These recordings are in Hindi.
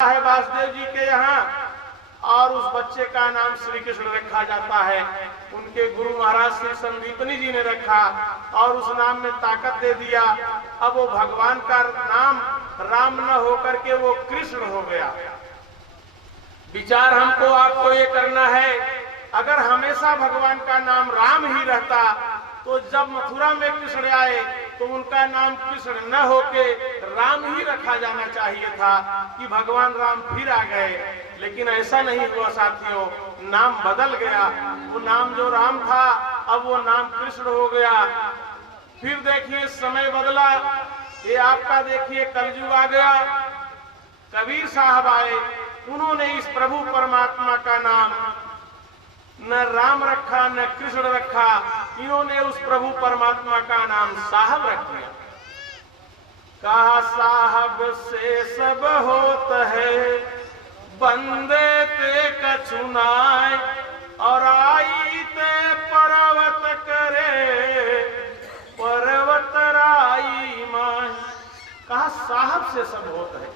है वासुदेव जी के यहाँ, और उस बच्चे का नाम श्री कृष्ण रखा जाता है। उनके गुरु महाराज श्री संदीपनी जी ने रखा और उस नाम में ताकत दे दिया। अब वो भगवान का नाम राम न होकर के वो कृष्ण हो गया। विचार हमको आपको ये करना है, अगर हमेशा भगवान का नाम राम ही रहता तो जब मथुरा में कृष्ण आए तो उनका नाम कृष्ण न होके राम ही रखा जाना चाहिए था कि भगवान राम फिर आ गए। लेकिन ऐसा नहीं हुआ साथियों, नाम बदल गया। वो नाम जो राम था अब वो नाम कृष्ण हो गया। फिर देखिए समय बदला, ये आपका देखिए कलयुग आ गया। कबीर साहब आए, उन्होंने इस प्रभु परमात्मा का नाम न राम रखा न कृष्ण रखा, इन्होंने उस प्रभु परमात्मा का नाम साहब रख दिया। कहा साहब से सब होत है, बंदे ते कछुनाय, और आई ते पर्वत करे, पर्वत राई माय। कहा साहब से सब होता है।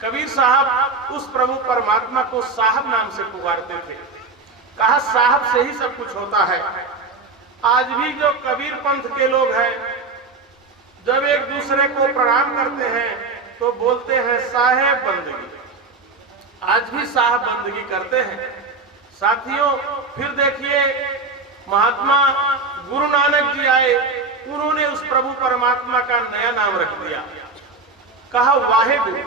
कबीर साहब उस प्रभु परमात्मा को साहब नाम से पुकारते थे। कहा साहब से ही सब कुछ होता है। आज भी जो कबीर पंथ के लोग हैं, जब एक दूसरे को प्रणाम करते हैं तो बोलते हैं साहेब बंदगी। आज भी साहब बंदगी करते हैं साथियों। फिर देखिए महात्मा गुरु नानक जी आए, उन्होंने उस प्रभु परमात्मा का नया नाम रख दिया, कहा वाहे गुरु।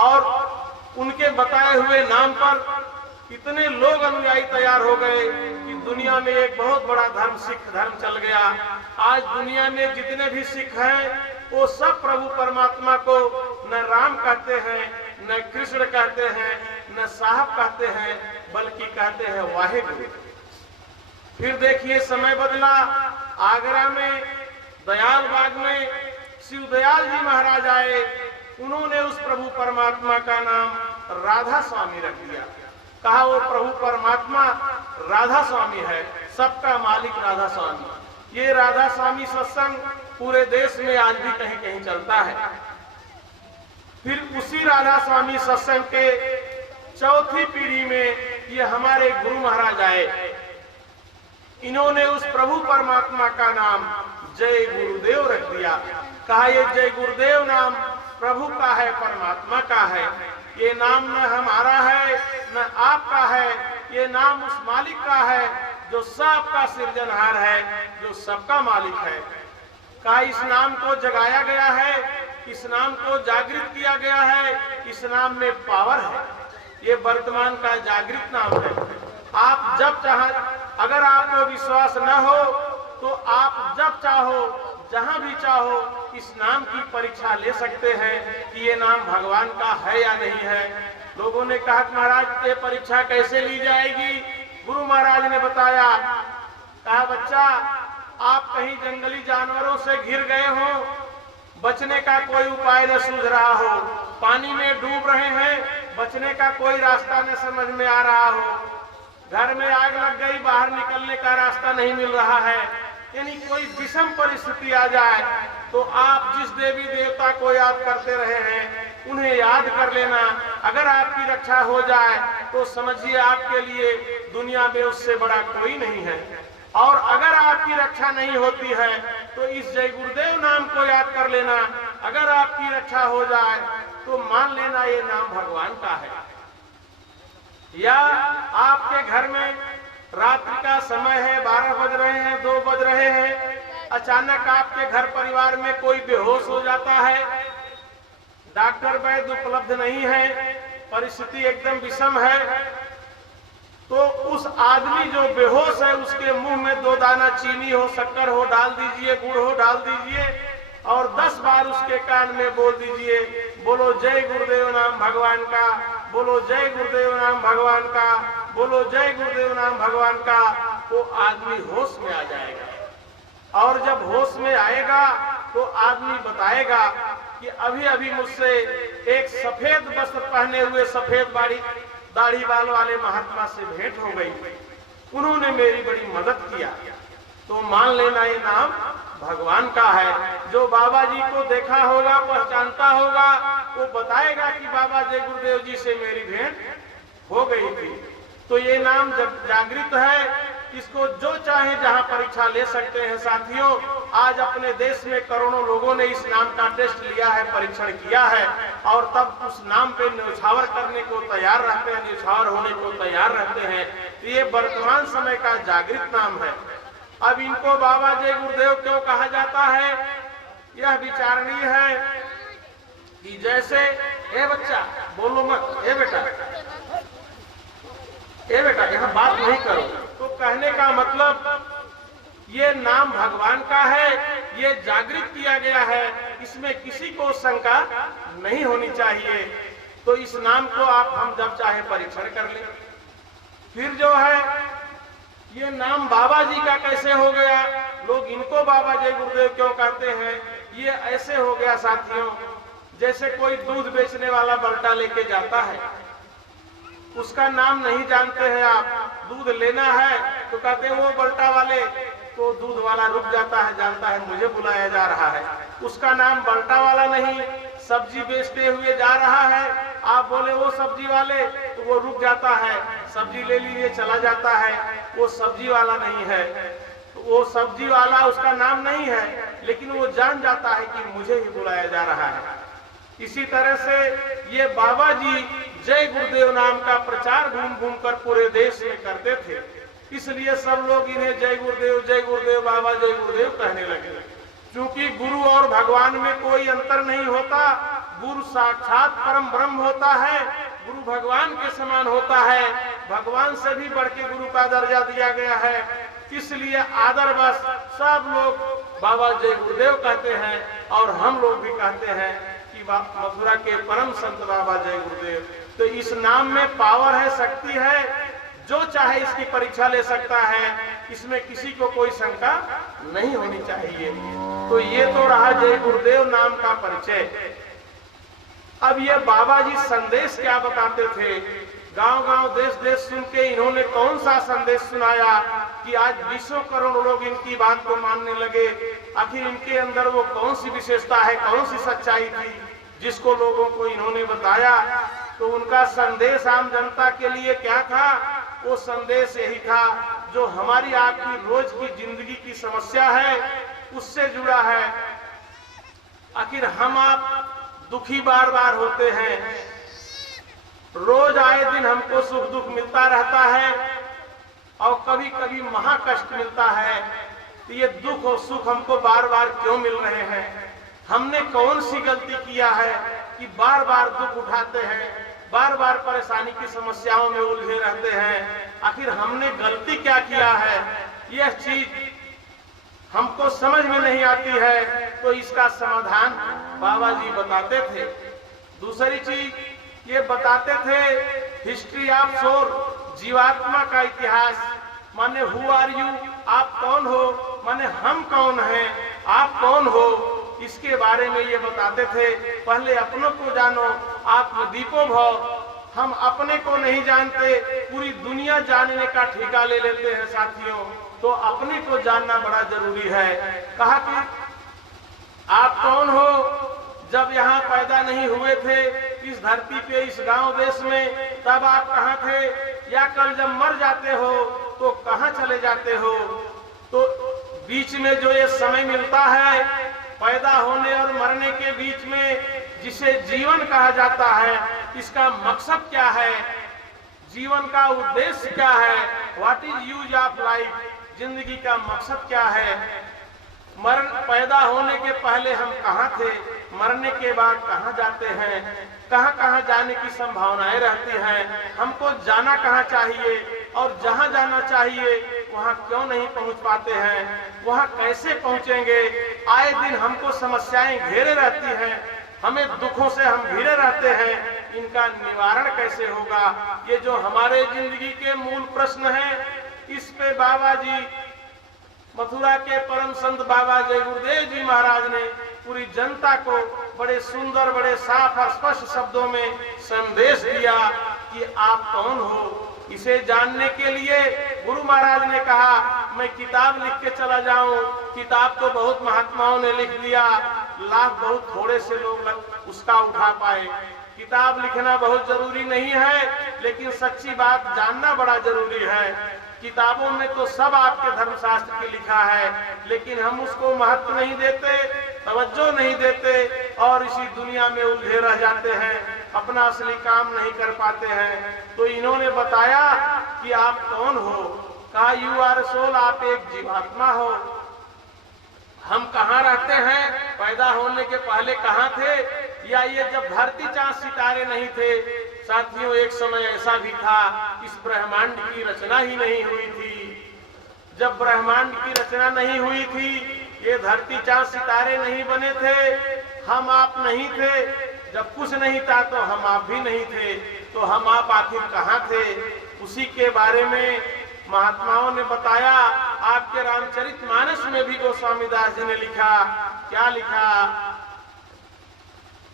और उनके बताए हुए नाम पर इतने लोग अनुयायी तैयार हो गए कि दुनिया में एक बहुत बड़ा धर्म सिख धर्म चल गया। आज दुनिया में जितने भी सिख हैं वो सब प्रभु परमात्मा को न राम कहते हैं, न कृष्ण कहते हैं, न साहब कहते हैं, बल्कि कहते हैं वाहेगुरु। फिर देखिए समय बदला, आगरा में दयाल बाग में शिव दयाल जी महाराज आए, उन्होंने उस प्रभु परमात्मा का नाम राधा स्वामी रख दिया। कहा वो प्रभु परमात्मा राधा स्वामी है, सबका मालिक राधा स्वामी। ये राधा स्वामी सत्संग पूरे देश में आज भी कहीं कहीं चलता है। फिर उसी राधा स्वामी सत्संग के चौथी पीढ़ी में ये हमारे गुरु महाराज आए, इन्होंने उस प्रभु परमात्मा का नाम जय गुरुदेव रख दिया। कहा ये जय गुरुदेव नाम प्रभु का है, परमात्मा का है। ये नाम न हमारा है न आपका है, ये नाम उस मालिक का है जो सबका सृजनहार है, जो सबका मालिक है। कहा इस नाम को जगाया गया है, इस नाम को जागृत किया गया है, इस नाम में पावर है। ये वर्तमान का जागृत नाम है। आप जब चाहे, अगर आपको विश्वास न हो तो आप जब चाहो जहां भी चाहो इस नाम की परीक्षा ले सकते हैं कि ये नाम भगवान का है या नहीं है। लोगों ने कहा महाराज ये परीक्षा कैसे ली जाएगी? गुरु महाराज ने बताया, कहा बच्चा आप कहीं जंगली जानवरों से घिर गए हो, बचने का कोई उपाय न सूझ रहा हो, पानी में डूब रहे हैं, बचने का कोई रास्ता न समझ में आ रहा हो, घर में आग लग गई, बाहर निकलने का रास्ता नहीं मिल रहा है, यानी कोई विषम परिस्थिति आ जाए तो आप जिस देवी देवता को याद करते रहे हैं उन्हें याद कर लेना। अगर आपकी रक्षा हो जाए तो समझिए आपके लिए दुनिया में उससे बड़ा कोई नहीं है। और अगर आपकी रक्षा नहीं होती है तो इस जय गुरुदेव नाम को याद कर लेना। अगर आपकी रक्षा हो जाए तो मान लेना ये नाम भगवान का है। या आपके घर में रात्रि का समय है, 12 बज रहे हैं, 2 बज रहे हैं, अचानक आपके घर परिवार में कोई बेहोश हो जाता है, डॉक्टर वैद्य उपलब्ध नहीं है, परिस्थिति एकदम विषम है, तो उस आदमी जो बेहोश है उसके मुंह में 2 दाना चीनी हो, शक्कर हो डाल दीजिए, गुड़ हो डाल दीजिए और 10 बार उसके कान में बोल दीजिए, बोलो जय गुरुदेव नाम भगवान का, बोलो जय गुरुदेव नाम भगवान का, बोलो जय गुरुदेव नाम भगवान का। वो आदमी होश में आ जाएगा और जब होश में आएगा तो आदमी बताएगा कि अभी अभी मुझसे एक सफेद वस्त्र पहने हुए सफेद दाढ़ी बाल वाले महात्मा से भेंट हो गई, उन्होंने मेरी बड़ी मदद किया। तो मान लेना ये नाम भगवान का है। जो बाबा जी को देखा होगा, पहचानता होगा, वो बताएगा कि बाबा जय गुरुदेव जी से मेरी भेंट हो गई थी। तो ये नाम जब जागृत है, इसको जो चाहे जहां परीक्षा ले सकते हैं। साथियों, आज अपने देश में करोड़ों लोगों ने इस नाम का टेस्ट लिया है, परीक्षण किया है, और तब उस नाम पे न्यौछावर करने को तैयार रहते हैं, न्यौछावर होने को तैयार रहते हैं। तो ये वर्तमान समय का जागृत नाम है। अब इनको बाबा जय गुरुदेव क्यों कहा जाता है, यह विचारणीय है कि जैसे, ए बच्चा बोलो मत, ए बेटा यहाँ बात नहीं करो। तो कहने का मतलब ये नाम भगवान का है, ये जागृत किया गया है, इसमें किसी को शंका नहीं होनी चाहिए। तो इस नाम को हम जब चाहे परीक्षण कर लें। फिर जो है, ये नाम बाबा जी का कैसे हो गया, लोग इनको बाबा जय गुरुदेव क्यों कहते हैं, ये ऐसे हो गया साथियों, जैसे कोई दूध बेचने वाला बल्टा लेके जाता है, उसका नाम नहीं जानते हैं आप, दूध लेना है तो कहते हैं वो बल्टा वाले, तो दूध वाला रुक जाता है, जानता है मुझे बुलाया जा रहा है। उसका नाम बल्टा वाला नहीं, सब्जी बेचते हुए जा रहा है, आप बोले वो सब्जी वाले, तो वो रुक जाता है, सब्जी ले लीजिए चला जाता है, वो सब्जी वाला नहीं है। तो वो सब्जी वाला उसका नाम नहीं है, लेकिन वो जान जाता है कि मुझे ही बुलाया जा रहा है। इसी तरह से ये बाबा जी जय गुरुदेव नाम का प्रचार घूम घूम कर पूरे देश में करते थे, इसलिए सब लोग इन्हें जय गुरुदेव बाबा जय गुरुदेव कहने लगे। क्योंकि गुरु और भगवान में कोई अंतर नहीं होता, गुरु साक्षात परम ब्रह्म होता है, गुरु भगवान के समान होता है, भगवान से भी बढ़ के गुरु का दर्जा दिया गया है। इसलिए आदरवश सब लोग बाबा जय गुरुदेव कहते हैं, और हम लोग भी कहते हैं कि मथुरा के परम संत बाबा जय गुरुदेव। तो इस नाम में पावर है, शक्ति है, जो चाहे इसकी परीक्षा ले सकता है, इसमें किसी को कोई शंका नहीं होनी चाहिए। तो ये तो रहा जय गुरुदेव नाम का परिचय। अब ये बाबा जी संदेश क्या बताते थे, गांव-गांव देश-देश सुन के इन्होंने कौन सा संदेश सुनाया कि आज 20 करोड़ लोग इनकी बात को मानने लगे। आखिर इनके अंदर वो कौन सी विशेषता है, कौन सी सच्चाई थी जिसको लोगों को इन्होंने बताया। तो उनका संदेश आम जनता के लिए क्या था, वो संदेश यही था जो हमारी आपकी रोज की जिंदगी की समस्या है उससे जुड़ा है। आखिर हम आप दुखी बार बार होते हैं, रोज आए दिन हमको सुख दुख मिलता रहता है, और कभी कभी महा कष्ट मिलता है। तो ये दुख और सुख हमको बार बार क्यों मिल रहे हैं, हमने कौन सी गलती किया है कि बार बार दुख उठाते हैं, बार बार परेशानी की समस्याओं में उलझे रहते हैं। आखिर हमने गलती क्या किया है, यह चीज हमको समझ में नहीं आती है। तो इसका समाधान बाबा जी बताते थे। दूसरी चीज ये बताते थे, हिस्ट्री ऑफ सोल, जीवात्मा का इतिहास, माने हु आर यू, आप कौन हो, माने हम कौन हैं, आप कौन हो, इसके बारे में ये बताते थे। पहले अपनों को जानो, आत्मदीपो भव। हम अपने को नहीं जानते, पूरी दुनिया जानने का ठेका ले लेते हैं साथियों। तो अपने को जानना बड़ा जरूरी है। कहा कि आप कौन हो, जब यहाँ पैदा नहीं हुए थे इस धरती पे, इस गांव देश में, तब आप कहाँ थे, या कल जब मर जाते हो तो कहाँ चले जाते हो। तो बीच में जो ये समय मिलता है पैदा होने और मरने के बीच में, जिसे जीवन कहा जाता है, इसका मकसद क्या है, जीवन का उद्देश्य क्या है, what is use of life, जिंदगी का मकसद क्या है। मरण, पैदा होने के पहले हम कहाँ थे, मरने के बाद कहाँ जाते हैं, कहाँ कहाँ जाने की संभावनाएं रहती हैं, हमको जाना कहाँ चाहिए, और जहाँ जाना चाहिए वहाँ क्यों नहीं पहुँच पाते हैं, वहाँ कैसे पहुँचेंगे। आए दिन हमको समस्याएं घेरे रहती हैं, हमें दुखों से हम घिरे रहते हैं, इनका निवारण कैसे होगा। ये जो हमारे जिंदगी के मूल प्रश्न हैं, इस पे बाबा जी, मथुरा के परम संत बाबा जय गुरुदेव जी महाराज ने पूरी जनता को बड़े सुंदर, बड़े साफ और स्पष्ट शब्दों में संदेश दिया कि आप कौन हो। इसे जानने के लिए गुरु महाराज ने कहा मैं किताब लिख के चला जाऊं, किताब तो बहुत महात्माओं ने लिख दिया, लाभ बहुत थोड़े से लोग उसका उठा पाए। किताब लिखना बहुत जरूरी नहीं है, लेकिन सच्ची बात जानना बड़ा जरूरी है। किताबों में तो सब आपके धर्मशास्त्र के लिखा है, लेकिन हम उसको महत्व नहीं देते, तवज्जो नहीं देते और इसी दुनिया में उलझे रह जाते हैं, अपना असली काम नहीं कर पाते हैं। तो इन्होंने बताया कि आप कौन हो? कहा यू आर सोल, आप एक जीवात्मा हो। हम कहाँ रहते हैं? पैदा होने के पहले कहाँ थे? या ये जब धरती चांद सितारे नहीं थे? साथियों, एक समय ऐसा भी था इस ब्रह्मांड की रचना ही नहीं हुई थी। जब ब्रह्मांड की रचना नहीं हुई थी, ये धरती चांद सितारे नहीं बने थे, हम आप नहीं थे। जब कुछ नहीं था तो हम आप भी नहीं थे, तो हम आप आखिर कहाँ थे? उसी के बारे में महात्माओं ने बताया। आपके रामचरितमानस में भी गोस्वामी दास जी ने लिखा। क्या लिखा?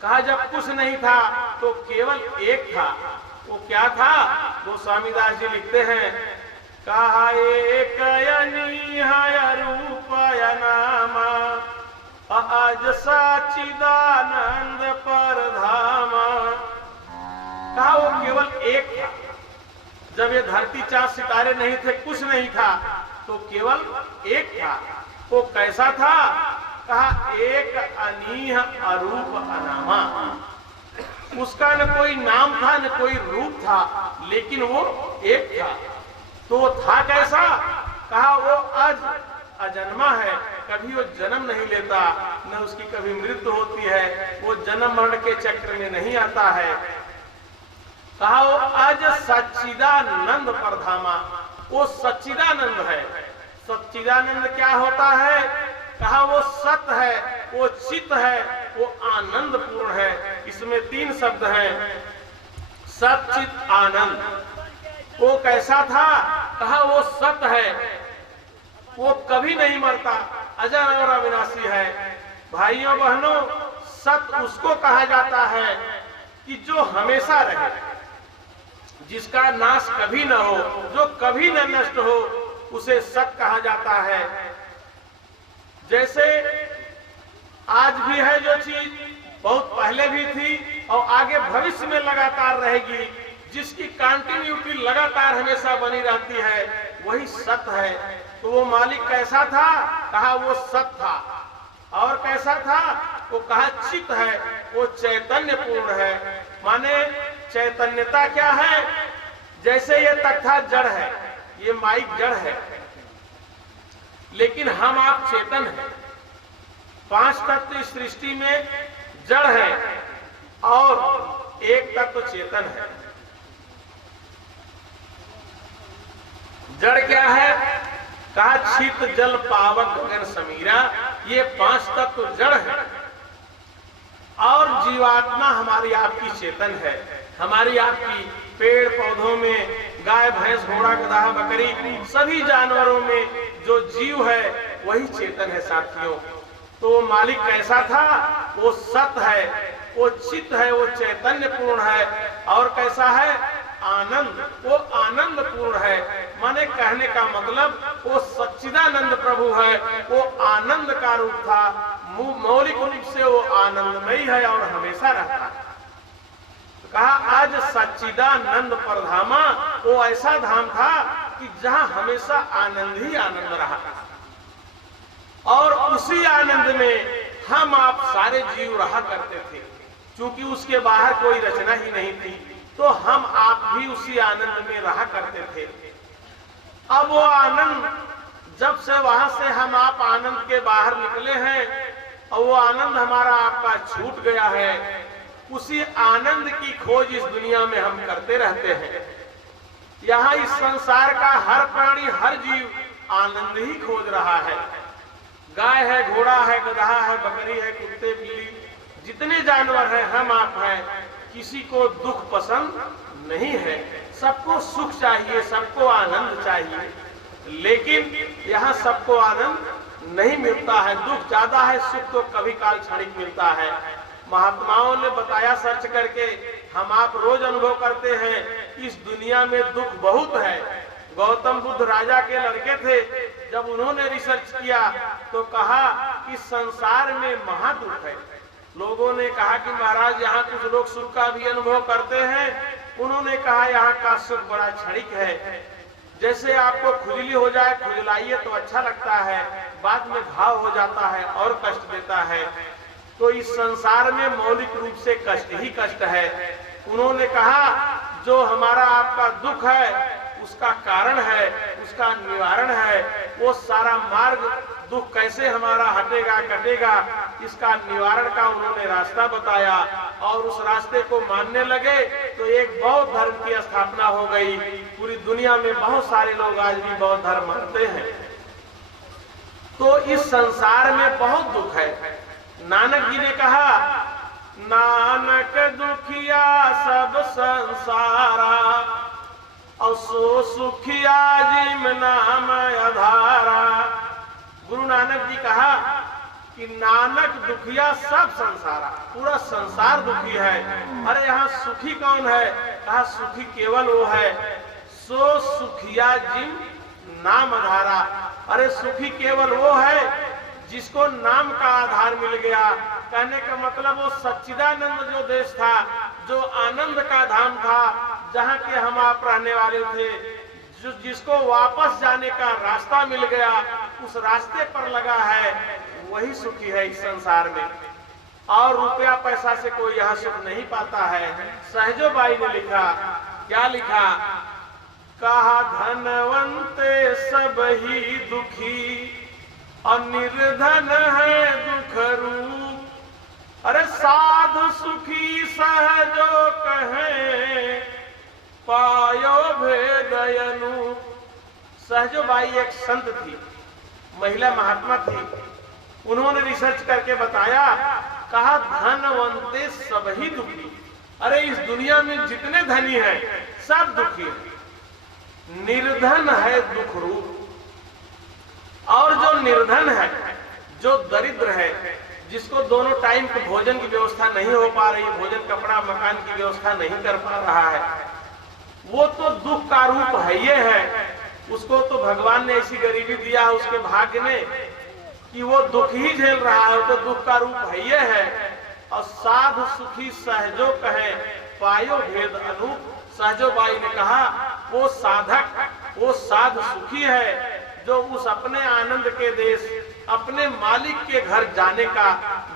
कहा जब कुछ नहीं था तो केवल एक था। वो क्या था? गोस्वामी दास जी लिखते हैं, कहा एक अनीहय रूपय नामा, आज सच्चिदानंद परधामा। कहा वो केवल एक था। जब ये धरती चांद सितारे नहीं थे, कुछ नहीं था, तो केवल एक था। वो कैसा था? कहा एक अनीह अरूप अनामा। उसका न कोई नाम था न कोई रूप था, लेकिन वो एक था। तो वो था कैसा? कहा वो अजन्मा है, कभी वो जन्म नहीं लेता, न उसकी कभी मृत्यु होती है, वो जन्म मरण के चक्र में नहीं आता है। कहा वो अज सच्चिदानंद परधामा, वो सच्चिदानंद है। सच्चिदानंद क्या होता है? कहा वो सत है, वो चित है, वो आनंद पूर्ण है। इसमें तीन शब्द हैं, सत चित आनंद। वो कैसा था? कहा वो सत है, वो कभी नहीं मरता, अजर और अविनाशी है। भाइयों बहनों, सत उसको कहा जाता है कि जो हमेशा रहे, जिसका नाश कभी न हो, जो कभी न नष्ट हो, उसे सत कहा जाता है। जैसे आज भी है जो चीज, बहुत पहले भी थी और आगे भविष्य में लगातार रहेगी, जिसकी कंटिन्यूटी लगातार हमेशा बनी रहती है, वही सत है। तो वो मालिक कैसा था? कहा वो सत था। और कैसा था? वो कहा चित है, वो चैतन्य पूर्ण है। माने चैतन्यता क्या है? जैसे ये तख्ता जड़ है, ये माइक जड़ है, लेकिन हम आप चेतन हैं। पांच तत्व इस सृष्टि में जड़ है और एक तत्व चेतन है। जड़ क्या है? कहा शीत जल पावक गगन समीरा, ये पांच तत्व जड़ है। और जीवात्मा हमारी आपकी चेतन है। हमारी आपकी पेड़ पौधों में, गाय भैंस घोड़ा गधा बकरी, सभी जानवरों में जो जीव है वही चेतन है साथियों। तो वो मालिक कैसा था? वो सत है, वो चित है, वो चैतन्य पूर्ण है। और कैसा है? आनंद, वो आनंद पूर्ण है। माने कहने का मतलब वो सच्चिदानंद प्रभु है, वो आनंद का रूप था। मौलिक रूप से वो आनंदमयी है और हमेशा रहता है। कहा आज सच्चिदानंद परधामा, वो ऐसा धाम था कि जहां हमेशा आनंद ही आनंद रहा। और उसी आनंद में हम आप सारे जीव रहा करते थे। क्योंकि उसके बाहर कोई रचना ही नहीं थी, तो हम आप भी उसी आनंद में रहा करते थे। अब वो आनंद, जब से वहां से हम आप आनंद के बाहर निकले हैं और वो आनंद हमारा आपका छूट गया है, उसी आनंद की खोज इस दुनिया में हम करते रहते हैं। यहाँ इस संसार का हर प्राणी, हर जीव आनंद ही खोज रहा है। गाय है, घोड़ा है, गधा है, बकरी है, कुत्ते बिल्ली, जितने जानवर हैं, हम आप हैं, किसी को दुख पसंद नहीं है। सबको सुख चाहिए, सबको आनंद चाहिए। लेकिन यहाँ सबको आनंद नहीं मिलता है, दुख ज्यादा है, सुख तो कभी काल क्षणिक मिलता है। महात्माओं ने बताया सर्च करके, हम आप रोज अनुभव करते हैं, इस दुनिया में दुख बहुत है। गौतम बुद्ध राजा के लड़के थे, जब उन्होंने रिसर्च किया तो कहा कि संसार में महादुख है। लोगों ने कहा कि महाराज यहाँ कुछ लोग सुख का भी अनुभव करते हैं। उन्होंने कहा यहाँ का सुख बड़ा क्षणिक है, जैसे आपको खुजली हो जाए, खुजलाइए तो अच्छा लगता है, बाद में घाव हो जाता है और कष्ट देता है। तो इस संसार में मौलिक रूप से कष्ट ही कष्ट है। उन्होंने कहा जो हमारा आपका दुख है उसका कारण है, उसका निवारण है, वो सारा मार्ग, दुख कैसे हमारा हटेगा कटेगा, इसका निवारण का उन्होंने रास्ता बताया और उस रास्ते को मानने लगे तो एक बौद्ध धर्म की स्थापना हो गई। पूरी दुनिया में बहुत सारे लोग आज भी बौद्ध धर्म मानते हैं। तो इस संसार में बहुत दुख है। नानक जी ने कहा, नानक दुखिया सब संसारा और सो सुखिया जिम नाम आधारा। गुरु नानक जी कहा कि नानक दुखिया सब संसारा, पूरा संसार दुखी है। अरे यहाँ सुखी कौन है? कहा सुखी केवल वो है सो सुखिया जिम नाम आधारा। अरे सुखी केवल वो है जिसको नाम का आधार मिल गया। कहने का मतलब वो सच्चिदानंद जो देश था, जो आनंद का धाम था, जहाँ के हम आप रहने वाले थे, जो जिसको वापस जाने का रास्ता मिल गया, उस रास्ते पर लगा है, वही सुखी है इस संसार में। और रुपया पैसा से कोई यहाँ सुख नहीं पाता है। सहजो बाई ने लिखा, क्या लिखा? कहा धनवंते सब ही दुखी और निर्धन है दुख रूप। अरे साधु सुखी सहजो कहे पायो भेदयनु। सहजो बाई एक संत थी, महिला महात्मा थी। उन्होंने रिसर्च करके बताया, कहा धनवंते सब ही दुखी। अरे इस दुनिया में जितने धनी हैं सब दुखी हैं, निर्धन है दुख रूप। और जो निर्धन है, जो दरिद्र है, जिसको दोनों टाइम के भोजन की व्यवस्था नहीं हो पा रही, भोजन कपड़ा मकान की व्यवस्था नहीं कर पा रहा है, वो तो दुख का रूप है ये है। उसको तो भगवान ने ऐसी गरीबी दिया है उसके भाग्य में कि वो दुख ही झेल रहा है, तो दुख का रूप है ये है। और साधु सुखी सहजो कहे पायो भेद अनूप। सहजो बाई ने कहा वो साधक, वो साधु सुखी है जो उस अपने आनंद के देश, अपने मालिक के घर जाने का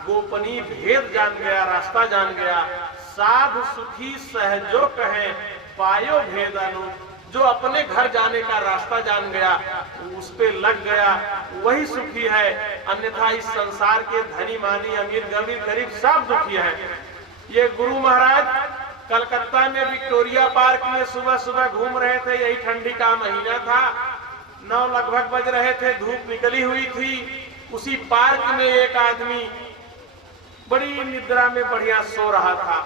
गोपनीय भेद जान गया, रास्ता जान गया। साधु सुखी सहजो कहे पायो भेद अनूप। जो अपने घर जाने का रास्ता जान गया, उस पे लग गया, वही सुखी है। अन्यथा इस संसार के धनी मानी अमीर गरीब सब दुखी है। ये गुरु महाराज कलकत्ता में विक्टोरिया पार्क में सुबह सुबह घूम रहे थे। यही ठंडी का महीना था, 9 लगभग बज रहे थे, धूप निकली हुई थी। उसी पार्क में एक आदमी बड़ी निद्रा में बढ़िया सो रहा था।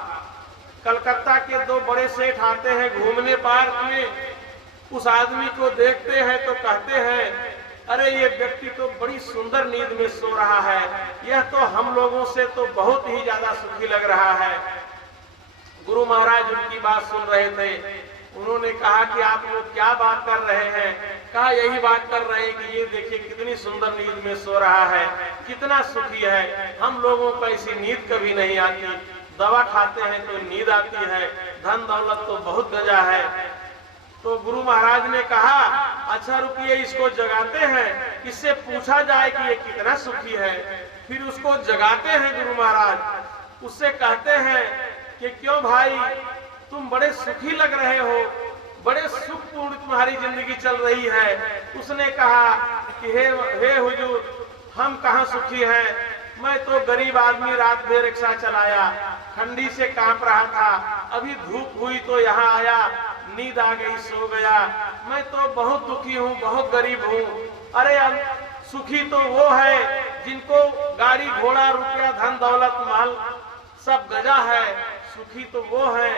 कलकत्ता के 2 बड़े सेठ आते हैं घूमने पार्क में, उस आदमी को देखते हैं तो कहते हैं, अरे ये व्यक्ति तो बड़ी सुंदर नींद में सो रहा है, यह तो हम लोगों से तो बहुत ही ज्यादा सुखी लग रहा है। गुरु महाराज उनकी बात सुन रहे थे। उन्होंने कहा कि आप लोग क्या बात कर रहे हैं? कहा यही बात कर रहे हैं कि ये देखिए कितनी सुंदर नींद में सो रहा है, कितना सुखी है। हम लोगों को ऐसी नींद कभी नहीं आती, दवा खाते हैं तो नींद आती है, धन दौलत तो बहुत गजा है। तो गुरु महाराज ने कहा, अच्छा रुकिए, इसको जगाते हैं, इससे पूछा जाए कि ये कितना सुखी है। फिर उसको जगाते हैं गुरु महाराज, उससे कहते हैं कि क्यों भाई तुम बड़े सुखी लग रहे हो, बड़े सुखपूर्ण तुम्हारी जिंदगी चल रही है। उसने कहा कि हे हुजूर, हम कहाँ सुखी हैं, मैं तो गरीब आदमी, रात भर रिक्शा चलाया, ठंडी से कांप रहा था, अभी धूप हुई तो यहाँ आया, नींद आ गई, सो गया। मैं तो बहुत दुखी हूँ, बहुत गरीब हूँ। अरे सुखी तो वो है जिनको गाड़ी घोड़ा रुपया धन दौलत माल सब गजा है, सुखी तो वो है,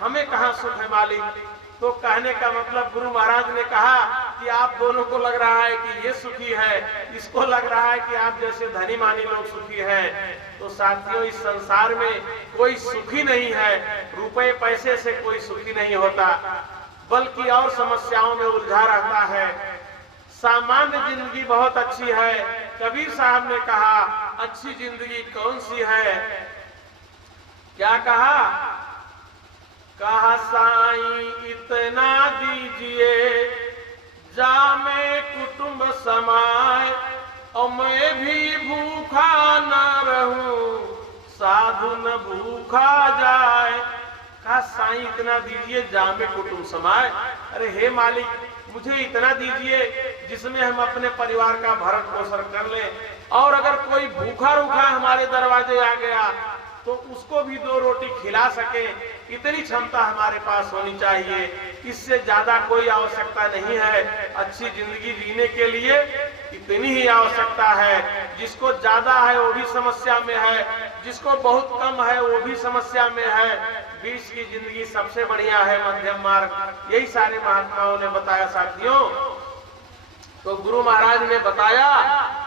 हमें कहाँ सुख है मालिक। तो कहने का मतलब गुरु महाराज ने कहा कि आप दोनों को लग रहा है कि ये सुखी है, इसको लग रहा है कि आप जैसे धनी मानी लोग सुखी हैं। तो साथियों, इस संसार में कोई सुखी नहीं है, रुपए पैसे से कोई सुखी नहीं होता, बल्कि और समस्याओं में उलझा रहता है। सामान्य जिंदगी बहुत अच्छी है। कबीर साहब ने कहा अच्छी जिंदगी कौन सी है? क्या कहा? कहा साईं इतना दीजिए जामे कुटुंब समाए, और मैं भी भूखा न रहूं साधु न भूखा जाए। कहा साईं इतना दीजिए जामे कुटुंब समाए। अरे हे मालिक, मुझे इतना दीजिए जिसमें हम अपने परिवार का भरण पोषण कर लें, और अगर कोई भूखा रूखा हमारे दरवाजे आ गया तो उसको भी 2 रोटी खिला सके, इतनी क्षमता हमारे पास होनी चाहिए। इससे ज्यादा कोई आवश्यकता नहीं है। अच्छी जिंदगी जीने के लिए इतनी ही आवश्यकता है। जिसको ज्यादा है वो भी समस्या में है, जिसको बहुत कम है वो भी समस्या में है। बीच की जिंदगी सबसे बढ़िया है, मध्यम मार्ग। यही सारे महात्माओं ने बताया साथियों। तो गुरु महाराज ने बताया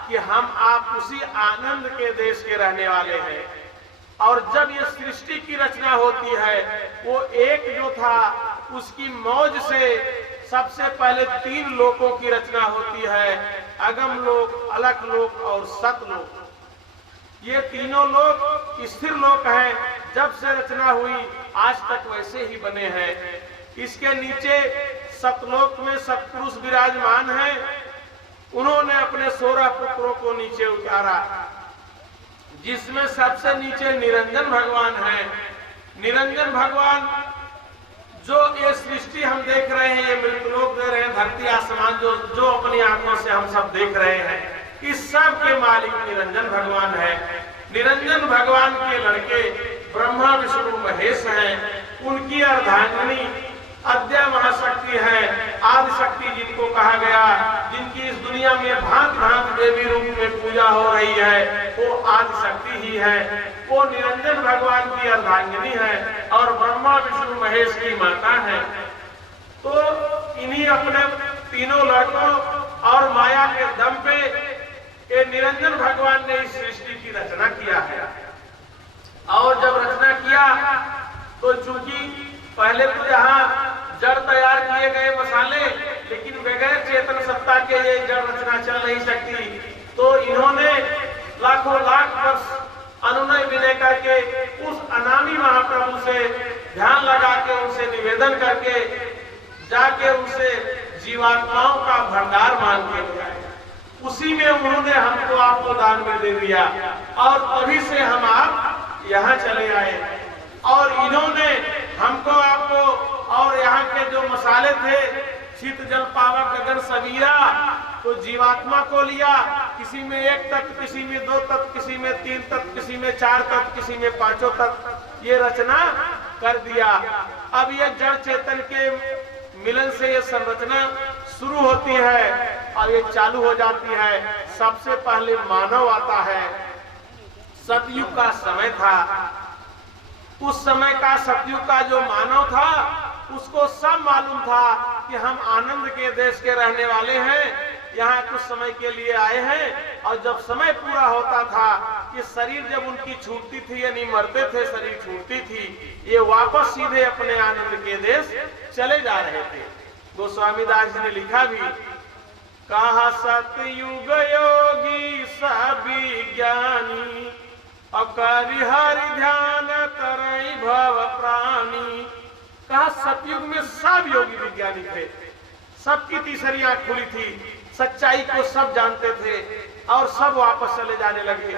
कि हम आप उसी आनंद के देश के रहने वाले हैं, और जब ये सृष्टि की रचना होती है वो एक जो था उसकी मौज से सबसे पहले 3 लोकों की रचना होती है, अगम लोक, अलख लोक और सतलोक। ये तीनों लोक स्थिर लोक हैं। जब से रचना हुई आज तक वैसे ही बने हैं। इसके नीचे सतलोक में सतपुरुष विराजमान हैं। उन्होंने अपने 16 पुत्रों को नीचे उतारा, जिसमें सबसे नीचे निरंजन भगवान है। निरंजन भगवान जो ये सृष्टि हम देख रहे हैं, ये मृतलोक दे रहे हैं, धरती आसमान जो अपनी आंखों से हम सब देख रहे हैं, इस सब के मालिक निरंजन भगवान है। निरंजन भगवान के लड़के ब्रह्मा विष्णु महेश हैं। उनकी अर्धांगिनी अद्या महाशक्ति है, आदिशक्ति जिनको कहा गया, जिनकी इस दुनिया में भांति भांति देवी रूप में पूजा हो रही है, वो आदिशक्ति ही है। वो निरंजन भगवान की अर्धांगिनी है और ब्रह्मा विष्णु महेश की माता है। तो इन्हीं अपने तीनों लड़कों और माया के दम पे ये निरंजन भगवान ने इस सृष्टि की रचना किया है। और जब रचना किया तो चूंकि पहले तो यहाँ जड़ तैयार किए गए मसाले, लेकिन बगैर चेतन सत्ता के ये जड़ रचना चल नहीं सकती। तो इन्होंने लाखों लाख वर्ष अनुनय विनय करके उस अनामी महाप्रभु से ध्यान लगा के उनसे निवेदन करके जाके उनसे जीवात्माओं का भंडार मांग के लिया। उसी में उन्होंने हमको आपको दान में दे दिया, और तभी से हम आप यहाँ चले आए। और इन्होंने हमको आपको और यहाँ के जो मसाले थे, शीत जल पावक गगन सबीरा, तो जीवात्मा को लिया। किसी में 1 तत्व, किसी में 2 तत्व, किसी में 3 तत्व, किसी में 4 तत्व, किसी में 5 तत्व, ये रचना कर दिया। अब ये जड़ चेतन के मिलन से ये संरचना शुरू होती है और ये चालू हो जाती है। सबसे पहले मानव आता है। सतयुग का समय था। उस समय का सतयुग का जो मानव था उसको सब मालूम था कि हम आनंद के देश के रहने वाले हैं, यहाँ कुछ समय के लिए आए हैं। और जब समय पूरा होता था कि शरीर जब उनकी छूटती थी, यानी मरते थे, शरीर छूटती थी, ये वापस सीधे अपने आनंद के देश चले जा रहे थे। गोस्वामी दास जी ने लिखा भी, कहा सतयुग योगी सभी ज्ञानी, अकरि हरि ध्यान तरई भव प्राणी। कहा सतयुग में सब योगी विज्ञानी थे, सबकी तीसरी आंख खुली थी, सच्चाई को सब जानते थे और सब वापस चले जाने लगे।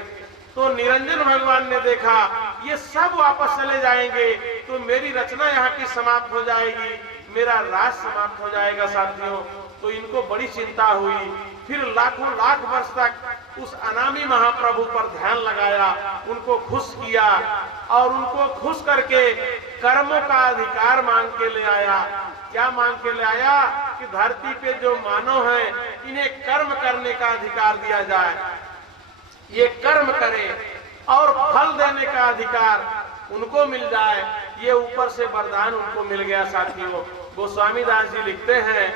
तो निरंजन भगवान ने देखा ये सब वापस चले जाएंगे तो मेरी रचना यहाँ की समाप्त हो जाएगी, मेरा राज समाप्त हो जाएगा साथियों। तो इनको बड़ी चिंता हुई। फिर लाखों लाख वर्ष तक उस अनामी महाप्रभु पर ध्यान लगाया, उनको खुश किया और उनको खुश करके कर्मों का अधिकार मांग के ले आया। क्या मांग के ले आया? कि धरती पे जो मानव हैं इन्हें कर्म करने का अधिकार दिया जाए, ये कर्म करें और फल देने का अधिकार उनको मिल जाए। ये ऊपर से वरदान उनको मिल गया साथियों। गोस्वामी दास जी लिखते हैं,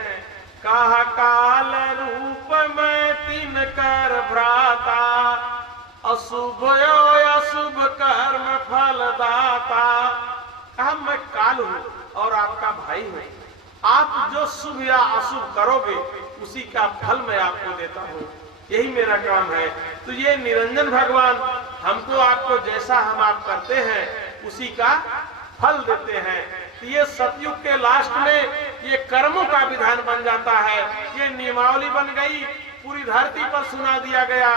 कहा काल रूप में 3 कर भ्राता, अशुभ अशुभ कर्म फल दाता। कहा मैं काल हूँ और आपका भाई हूँ, आप जो शुभ या अशुभ करोगे उसी का फल मैं आपको देता हूँ, यही मेरा काम है। तो ये निरंजन भगवान हमको आपको जैसा हम आप करते हैं उसी का फल देते हैं। तो ये सतयुग के लास्ट में ये कर्मों का विधान बन जाता है। ये नियमावली बन गई, पूरी धरती पर सुना दिया गया।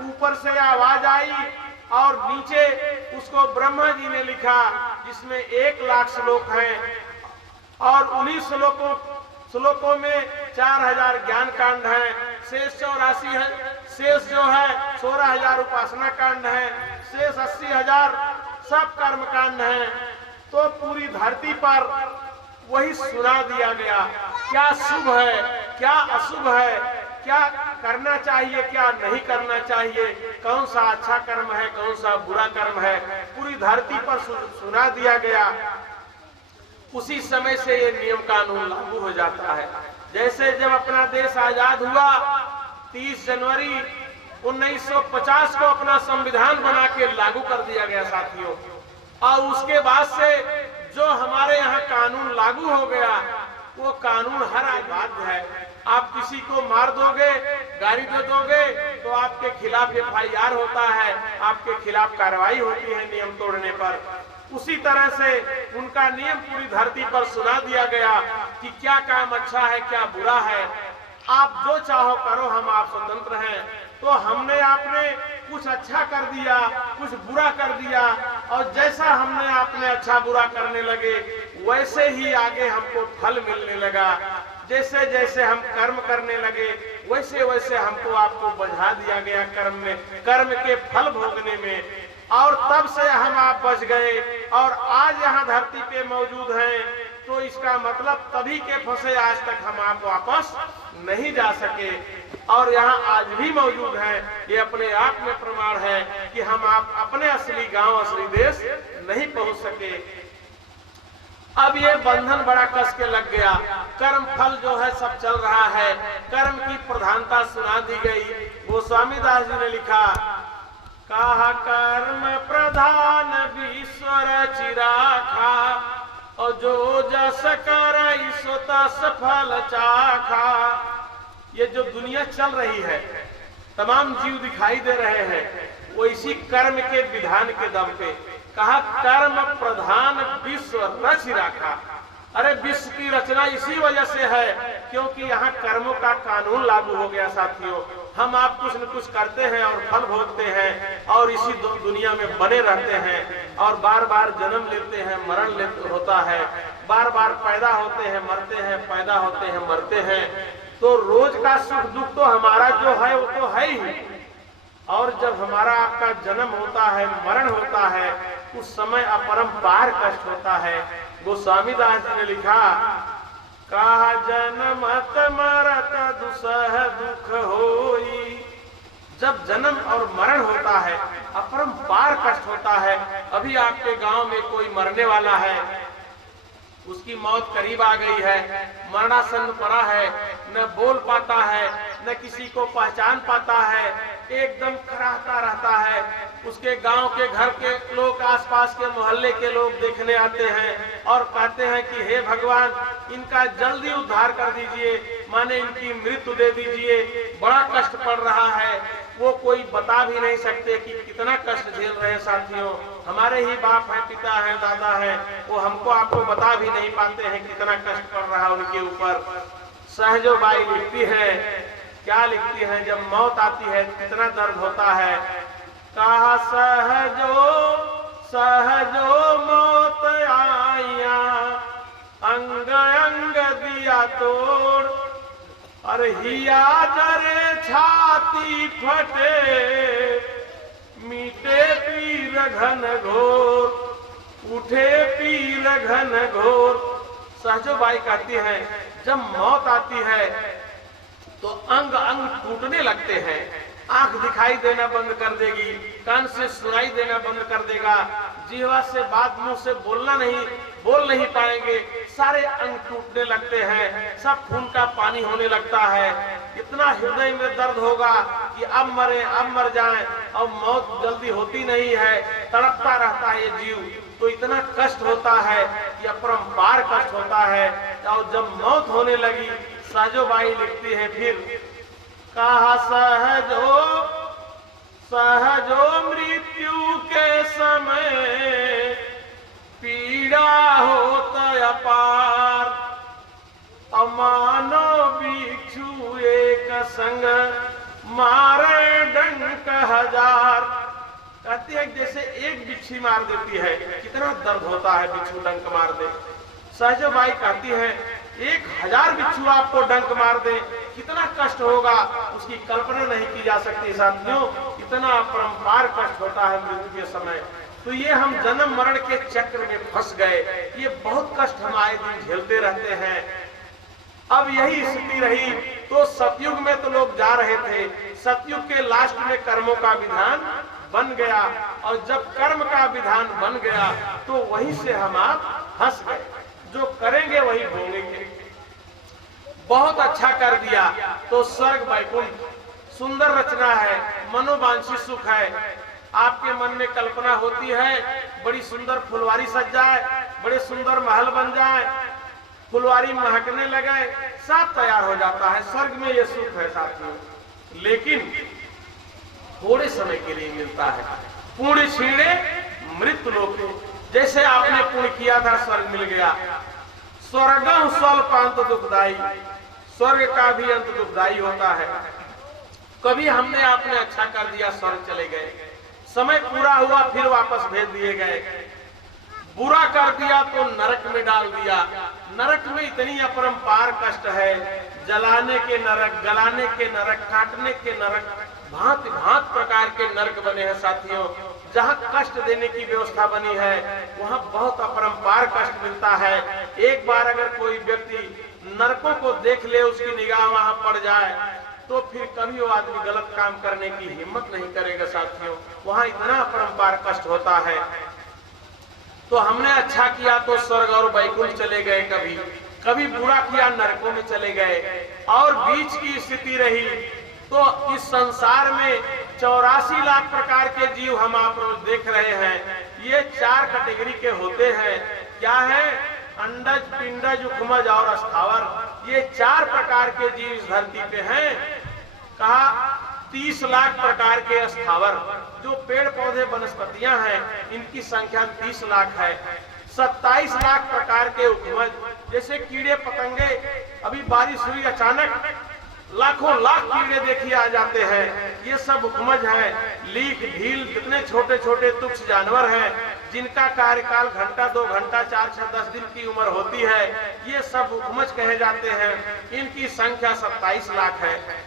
ऊपर से आवाज आई और नीचे उसको ब्रह्मा जी ने लिखा, जिसमें 1,00,000 श्लोक हैं और उन्हीं श्लोकों में 4,000 ज्ञान कांड है, शेष 84 है, शेष जो है 16,000 उपासना कांड है, शेष 80,000 सब कर्म कांड है। तो पूरी धरती पर वही सुना दिया गया, क्या शुभ है, क्या अशुभ है, क्या करना चाहिए, क्या नहीं करना चाहिए, कौन सा अच्छा कर्म है, कौन सा बुरा कर्म है, पूरी धरती पर सुना दिया गया। उसी समय से ये नियम कानून लागू हो जाता है। जैसे जब अपना देश आजाद हुआ 30 जनवरी 1950 को अपना संविधान बना के लागू कर दिया गया साथियों, और उसके बाद से जो हमारे यहाँ कानून लागू हो गया वो कानून हर बाध्य है। आप किसी को मार दोगे, गाली दे दोगे तो आपके खिलाफ FIR होता है, आपके खिलाफ कार्रवाई होती है नियम तोड़ने पर। उसी तरह से उनका नियम पूरी धरती पर सुना दिया गया कि क्या काम अच्छा है, क्या बुरा है, आप जो चाहो करो, हम आप स्वतंत्र हैं। तो हमने आपने कुछ अच्छा कर दिया, कुछ बुरा कर दिया, और जैसा हमने आपने अच्छा बुरा करने लगे वैसे ही आगे हमको फल मिलने लगा। जैसे जैसे हम कर्म करने लगे वैसे वैसे हमको आपको बढ़ा दिया गया कर्म में, कर्म के फल भोगने में, और तब से हम आप बच गए और आज यहाँ धरती पे मौजूद हैं। तो इसका मतलब तभी के फंसे आज तक हम आप वापस नहीं जा सके और यहाँ आज भी मौजूद हैं। ये अपने आप में प्रमाण है कि हम आप अपने असली गांव, असली देश नहीं पहुंच सके। अब ये बंधन बड़ा कस के लग गया, कर्म फल जो है सब चल रहा है, कर्म की प्रधानता सुना दी गई। गोस्वामी दास जी ने लिखा, कहा कर्म प्रधान विश्वर चिराखा, और जो जस कर सो तस फल चाखा। ये जो दुनिया चल रही है, तमाम जीव दिखाई दे रहे हैं, वो इसी कर्म के विधान के दम पे। कहा कर्म प्रधान विश्व रच रखा। अरे विश्व की रचना इसी वजह से है क्योंकि यहाँ कर्मों का कानून लागू हो गया साथियों। हम आप कुछ न कुछ करते हैं और फल भोगते हैं और इसी दुनिया में बने रहते हैं और बार बार जन्म लेते हैं, मरण होता है, बार बार पैदा होते हैं, मरते हैं, पैदा होते हैं, मरते हैं। तो रोज का सुख दुख तो हमारा जो है वो तो है ही, और जब हमारा आपका जन्म होता है, मरण होता है, उस समय अपरंपार कष्ट होता है। गोस्वामी दास जी ने लिखा, कहा जन्मत मरत दुसह दुख होई। जब जन्म और मरण होता है, अपरंपार कष्ट होता है। अभी आपके गांव में कोई मरने वाला है, उसकी मौत करीब आ गई है, मरणासन पड़ा है, न बोल पाता है, न किसी को पहचान पाता है, एकदम कराहता रहता है। उसके गांव के घर के लोग, आसपास के मोहल्ले के लोग देखने आते हैं और कहते हैं कि हे भगवान, इनका जल्दी उद्धार कर दीजिए, माने इनकी मृत्यु दे दीजिए, बड़ा कष्ट पड़ रहा है। वो कोई बता भी नहीं सकते कि कितना कष्ट झेल रहे हैं साथियों। हमारे ही बाप है, पिता है, दादा है, वो हमको आपको बता भी नहीं पाते हैं कितना कष्ट पड़ रहा है उनके ऊपर। सहजो बाई लिखती है, क्या लिखती है, जब मौत आती है कितना दर्द होता है। कहा सहजो सहजो मौत आया, अंग अंग दिया तोड़, अरे हिया जरे छाती फटे, मीटे पीर घन घोर, उठे पीर घन घोर। सहजो बाई कहती है, जब मौत आती है तो अंग अंग टूटने लगते हैं, आंख दिखाई देना बंद कर देगी, कान से सुनाई देना बंद कर देगा, जीवा से बात, मुंह से बोल नहीं पाएंगे, सारे अंग टूटने लगते हैं, सब खून का पानी होने लगता है। इतना हृदय में दर्द होगा कि अब मरे, अब मर जाएं, और मौत जल्दी होती नहीं है, तड़पता रहता है ये जीव। तो इतना कष्ट होता है कि अपरंपार कष्ट होता है। और जब मौत होने लगी, सहजोबाई लिखती है फिर, कहा सहजो मृत्यु के समय पीड़ा होता अपार, अमानो बिच्छू एक संग मारे डंक हजार। कहती है जैसे एक बिच्छी मार देती है कितना दर्द होता है, बिच्छू डंक मार दे। सहजोबाई कहती है 1000 बिच्छू आपको डंक मार दे कितना कष्ट होगा, उसकी कल्पना नहीं की जा सकती साथियों। इतना अपरंपार कष्ट होता है मृत्यु के समय। तो ये हम जन्म मरण के चक्र में फंस गए, ये बहुत कष्ट हम आए दिन झेलते रहते हैं। अब यही स्थिति रही तो सतयुग में तो लोग जा रहे थे, सतयुग के लास्ट में कर्मों का विधान बन गया, और जब कर्म का विधान बन गया तो वहीं से हम आप फंस गए, जो करेंगे वही भोगेंगे। बहुत अच्छा कर दिया तो स्वर्ग वैकुंठ सुंदर रचना है, मनोवांछित सुख है। आपके मन में कल्पना होती है बड़ी सुंदर फुलवारी सज जाए, बड़े सुंदर महल बन जाए, फुलवारी महकने लगे, सब तैयार हो जाता है। स्वर्ग में ये सुख है साथियों, लेकिन थोड़े समय के लिए मिलता है। पुण्य छीणे मृत्यु लोके, जैसे आपने पुण्य किया था स्वर्ग मिल गया। स्वर्गम स्वल्पांत दुखदाई, स्वर्ग का भी अंत दुखदाई होता है। कभी हमने आपने अच्छा कर दिया स्वर्ग चले गए, समय पूरा हुआ फिर वापस भेज दिए गए। बुरा कर दिया तो नरक में डाल दिया। नरक में इतनी अपरंपार कष्ट है, जलाने के नरक, गलाने के नरक, काटने के नरक, भांति भांति प्रकार के नरक बने हैं साथियों। जहाँ कष्ट देने की व्यवस्था बनी है वहाँ बहुत अपरंपार कष्ट मिलता है। एक बार अगर कोई व्यक्ति नरकों को देख ले, उसकी निगाह वहाँ पड़ जाए तो फिर कभी वो आदमी गलत काम करने की हिम्मत नहीं करेगा साथियों। वहाँ इतना अपरंपार कष्ट होता है। तो हमने अच्छा किया तो स्वर्ग और वैकुंठ चले गए, कभी कभी बुरा किया नरकों में चले गए। और बीच की स्थिति रही तो इस संसार में 84 लाख प्रकार के जीव हम आप रोज देख रहे हैं। ये 4 कैटेगरी के होते हैं। क्या है? अंडज, पिंडज, उखमज और स्थावर। ये 4 प्रकार के जीव इस धरती पे हैं। कहा 30 लाख प्रकार के स्थावर, जो पेड़ पौधे वनस्पतियां हैं, इनकी संख्या 30 लाख है। 27 लाख प्रकार के उखमज, जैसे कीड़े पतंगे। अभी बारिश हुई अचानक, लाखों लाख कीड़े देखिए आ जाते हैं, ये सब उखमज हैं। लीख, ढील, कितने छोटे छोटे तुच्छ जानवर हैं जिनका कार्यकाल घंटा, 2 घंटा, 4, 6, 10 दिन की उम्र होती है, ये सब उखमज कहे जाते हैं। इनकी संख्या 27 लाख है।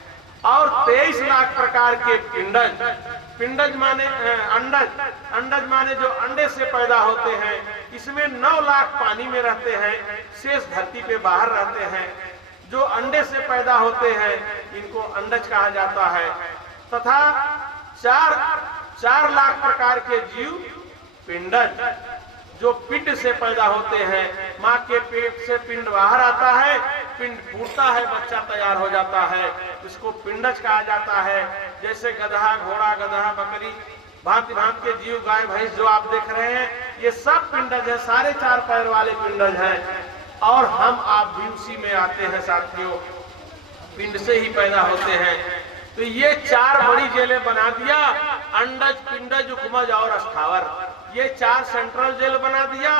और 23 लाख प्रकार के पिंडज। पिंडज माने अंडज, अंडज माने जो अंडे से पैदा होते हैं। इसमें 9 लाख पानी में रहते हैं, शेष धरती पे बाहर रहते हैं। जो अंडे से पैदा होते हैं इनको अंडज कहा जाता है। तथा 4 लाख प्रकार के जीव पिंडज, जो पिंड से पैदा होते हैं। माँ के पेट से पिंड बाहर आता है, पिंड फूटता है, बच्चा तैयार हो जाता है, इसको पिंडज कहा जाता है। जैसे गधा, घोड़ा, गधा, बकरी, भांति भांति के जीव, गाय, भैंस जो आप देख रहे हैं, ये सब पिंडज है, सारे 4 पैर वाले पिंडज हैं। और हम आप भी उसी में आते हैं साथियों, पिंड से ही पैदा होते हैं। तो ये 4 बड़ी जेलें बना दिया, अंडज, पिंडज, उखमज और स्थावर। ये 4 सेंट्रल जेल बना दिया,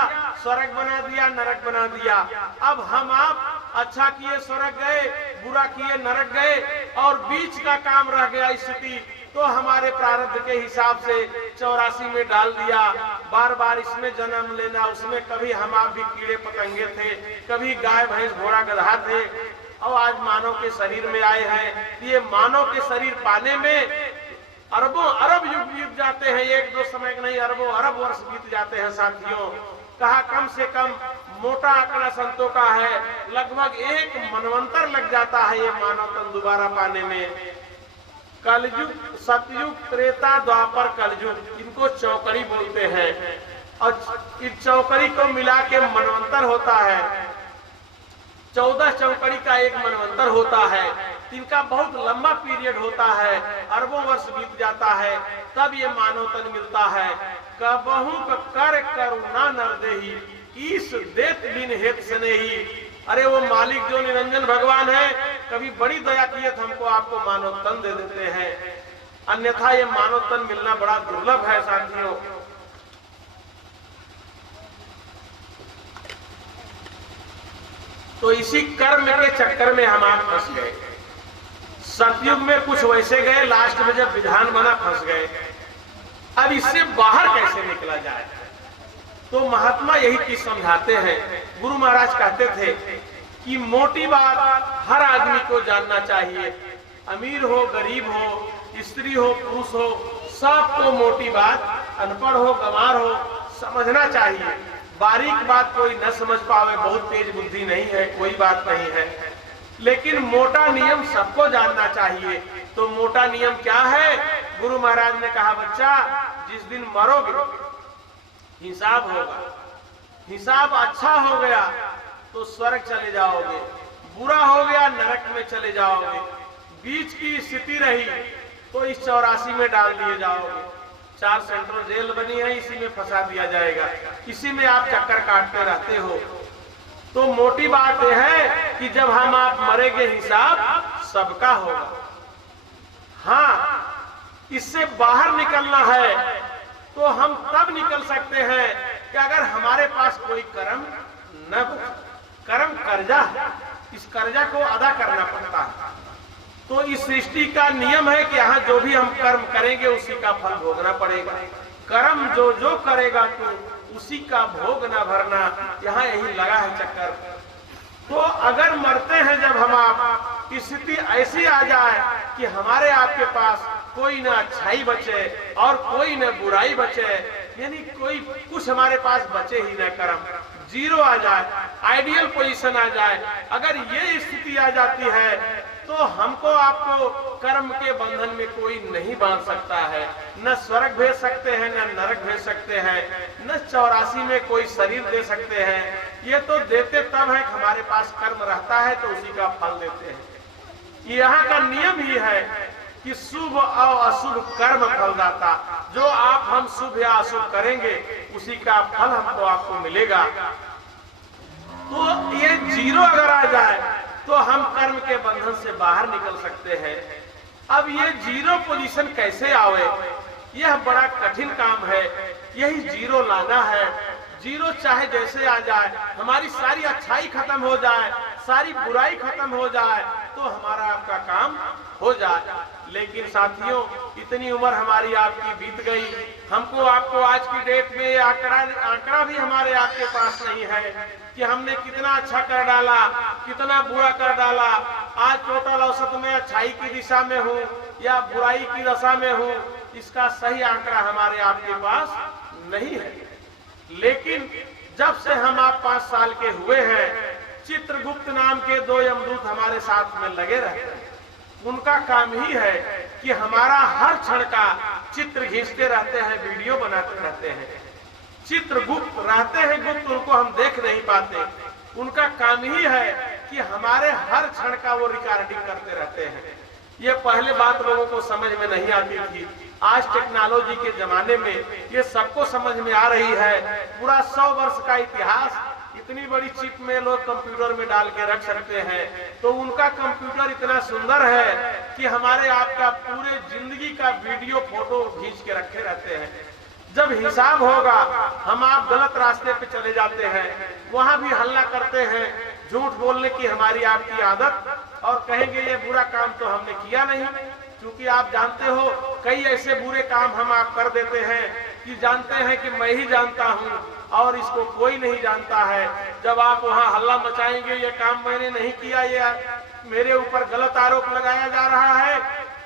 स्वर्ग बना दिया, नरक बना दिया। अब हम आप अच्छा किए स्वर्ग गए, बुरा किए नरक गए, और बीच का काम रह गया स्थिति तो हमारे प्रारब्ध के हिसाब से 84 में डाल दिया। बार बार इसमें जन्म लेना, उसमें कभी हम आप भी कीड़े पतंगे थे, कभी गाय, भैंस, घोड़ा, गधा थे, और आज मानव के शरीर में आए हैं। ये मानव के शरीर पाने में अरबों अरब युग जाते हैं, 1-2 समय के नहीं, अरबों अरब वर्ष बीत जाते हैं साथियों। कहा कम से कम मोटा आंकड़ा संतों का है, लगभग 1 मनवंतर लग जाता है ये मानव तन दोबारा पाने में। कलयुग, सतयुग, त्रेता, द्वापर, कलयुग, इनको चौकड़ी बोलते हैं। और इस चौकड़ी को मिला के मनवंतर होता है। 14 चौकड़ी का एक मनवंतर होता है। इनका बहुत लंबा पीरियड होता है, अरबों वर्ष बीत जाता है, तब ये मानव तन मिलता है। कबहू कर करुणा नर देही, ईश देत बिन हेत स्नेही, अरे वो मालिक जो निरंजन भगवान है, कभी बड़ी दया किए तो हमको आपको मानव तन दे देते हैं, अन्यथा ये मानव तन मिलना बड़ा दुर्लभ है साथियों। तो इसी कर्म के चक्कर में हम आप फंस गए। सतयुग में कुछ वैसे गए, लास्ट में जब विधान बना फंस गए। अब इससे बाहर कैसे निकला जाए? तो महात्मा यही चीज समझाते हैं। गुरु महाराज कहते थे कि मोटी बात हर आदमी को जानना चाहिए, अमीर हो गरीब हो, स्त्री हो पुरुष हो, सबको मोटी बात, अनपढ़ हो गंवार हो, समझना चाहिए। बारीक बात कोई न समझ पावे, बहुत तेज बुद्धि नहीं है, कोई बात नहीं है, लेकिन मोटा नियम सबको जानना चाहिए। तो मोटा नियम क्या है? गुरु महाराज ने कहा, बच्चा जिस दिन मरोगे हिसाब होगा, हिसाब अच्छा हो गया तो स्वर्ग चले जाओगे, बुरा हो गया नरक में चले जाओगे, बीच की स्थिति रही तो इस 84 में डाल दिए जाओगे। 4 सेंट्रल जेल बनी है, इसी में फंसा दिया जाएगा, इसी में आप चक्कर काटते रहते हो। तो मोटी बात यह है कि जब हम आप मरेंगे हिसाब सबका होगा। हाँ, इससे बाहर निकलना है तो हम तब निकल सकते हैं कि अगर हमारे पास कोई कर्म न हो। कर्म कर्जा है, इस कर्जा को अदा करना पड़ता है। तो इस सृष्टि का नियम है कि यहाँ जो भी हम कर्म करेंगे उसी का फल भोगना पड़ेगा। कर्म जो जो करेगा तो उसी का भोग न भरना, यहाँ यही लगा है चक्कर। तो अगर मरते हैं जब हम आप, स्थिति ऐसी आ जाए कि हमारे आपके पास कोई न अच्छाई बचे और कोई न बुराई बचे, यानी कोई कुछ हमारे पास बचे ही न, कर्म जीरो आ जाए, आइडियल पोजीशन आ जाए, अगर ये स्थिति आ जाती है तो हमको आपको कर्म के बंधन में कोई नहीं बांध सकता है। न स्वर्ग भेज सकते हैं, न नरक भेज सकते हैं, न 84 में कोई शरीर दे सकते हैं। ये तो देते तब है कि हमारे पास कर्म रहता है तो उसी का फल देते हैं। यहाँ का नियम ही है कि शुभ और अशुभ कर्म फलदाता, जो आप हम शुभ या अशुभ करेंगे उसी का फल हमको आपको मिलेगा। तो ये जीरो अगर आ जाए तो हम कर्म के बंधन से बाहर निकल सकते हैं। अब ये जीरो पोजीशन कैसे आवे, यह बड़ा कठिन काम है। यही जीरो लाना है। जीरो चाहे जैसे आ जाए, हमारी सारी अच्छाई खत्म हो जाए, सारी बुराई खत्म हो जाए तो हमारा आपका काम हो जाए। लेकिन साथियों, इतनी उम्र हमारी आपकी बीत गई, हमको आपको आज की डेट में आंकड़ा भी हमारे आपके पास नहीं है कि हमने कितना अच्छा कर डाला, कितना बुरा कर डाला। आज टोटल औसत में अच्छाई की दिशा में हूँ या बुराई की दशा में हूँ, इसका सही आंकड़ा हमारे आपके पास नहीं है। लेकिन जब से हम आप 5 साल के हुए हैं, चित्रगुप्त नाम के 2 यमदूत हमारे साथ में लगे रहते हैं। उनका काम ही है कि हमारा हर क्षण का चित्र खींचते रहते हैं, वीडियो बनाते रहते हैं। चित्रगुप्त रहते हैं गुप्त, उनको हम देख नहीं पाते। उनका काम ही है कि हमारे हर क्षण का वो रिकॉर्डिंग करते रहते हैं। ये पहले बात लोगों को समझ में नहीं आती थी। आज टेक्नोलॉजी के जमाने में ये सबको समझ में आ रही है। पूरा 100 वर्ष का इतिहास इतनी बड़ी चिप में लोग कंप्यूटर में डाल के रख सकते हैं। तो उनका कंप्यूटर इतना सुंदर है कि हमारे आपका पूरे जिंदगी का वीडियो फोटो खींच के रखे रहते हैं। जब हिसाब होगा, हम आप गलत रास्ते पे चले जाते हैं, वहां भी हल्ला करते हैं, झूठ बोलने की हमारी आपकी आदत, और कहेंगे ये बुरा काम तो हमने किया नहीं। क्योंकि आप जानते हो कई ऐसे बुरे काम हम आप कर देते हैं कि जानते हैं कि मैं ही जानता हूं और इसको कोई नहीं जानता है। जब आप वहां हल्ला मचाएंगे, ये काम मैंने नहीं किया, ये मेरे ऊपर गलत आरोप लगाया जा रहा है,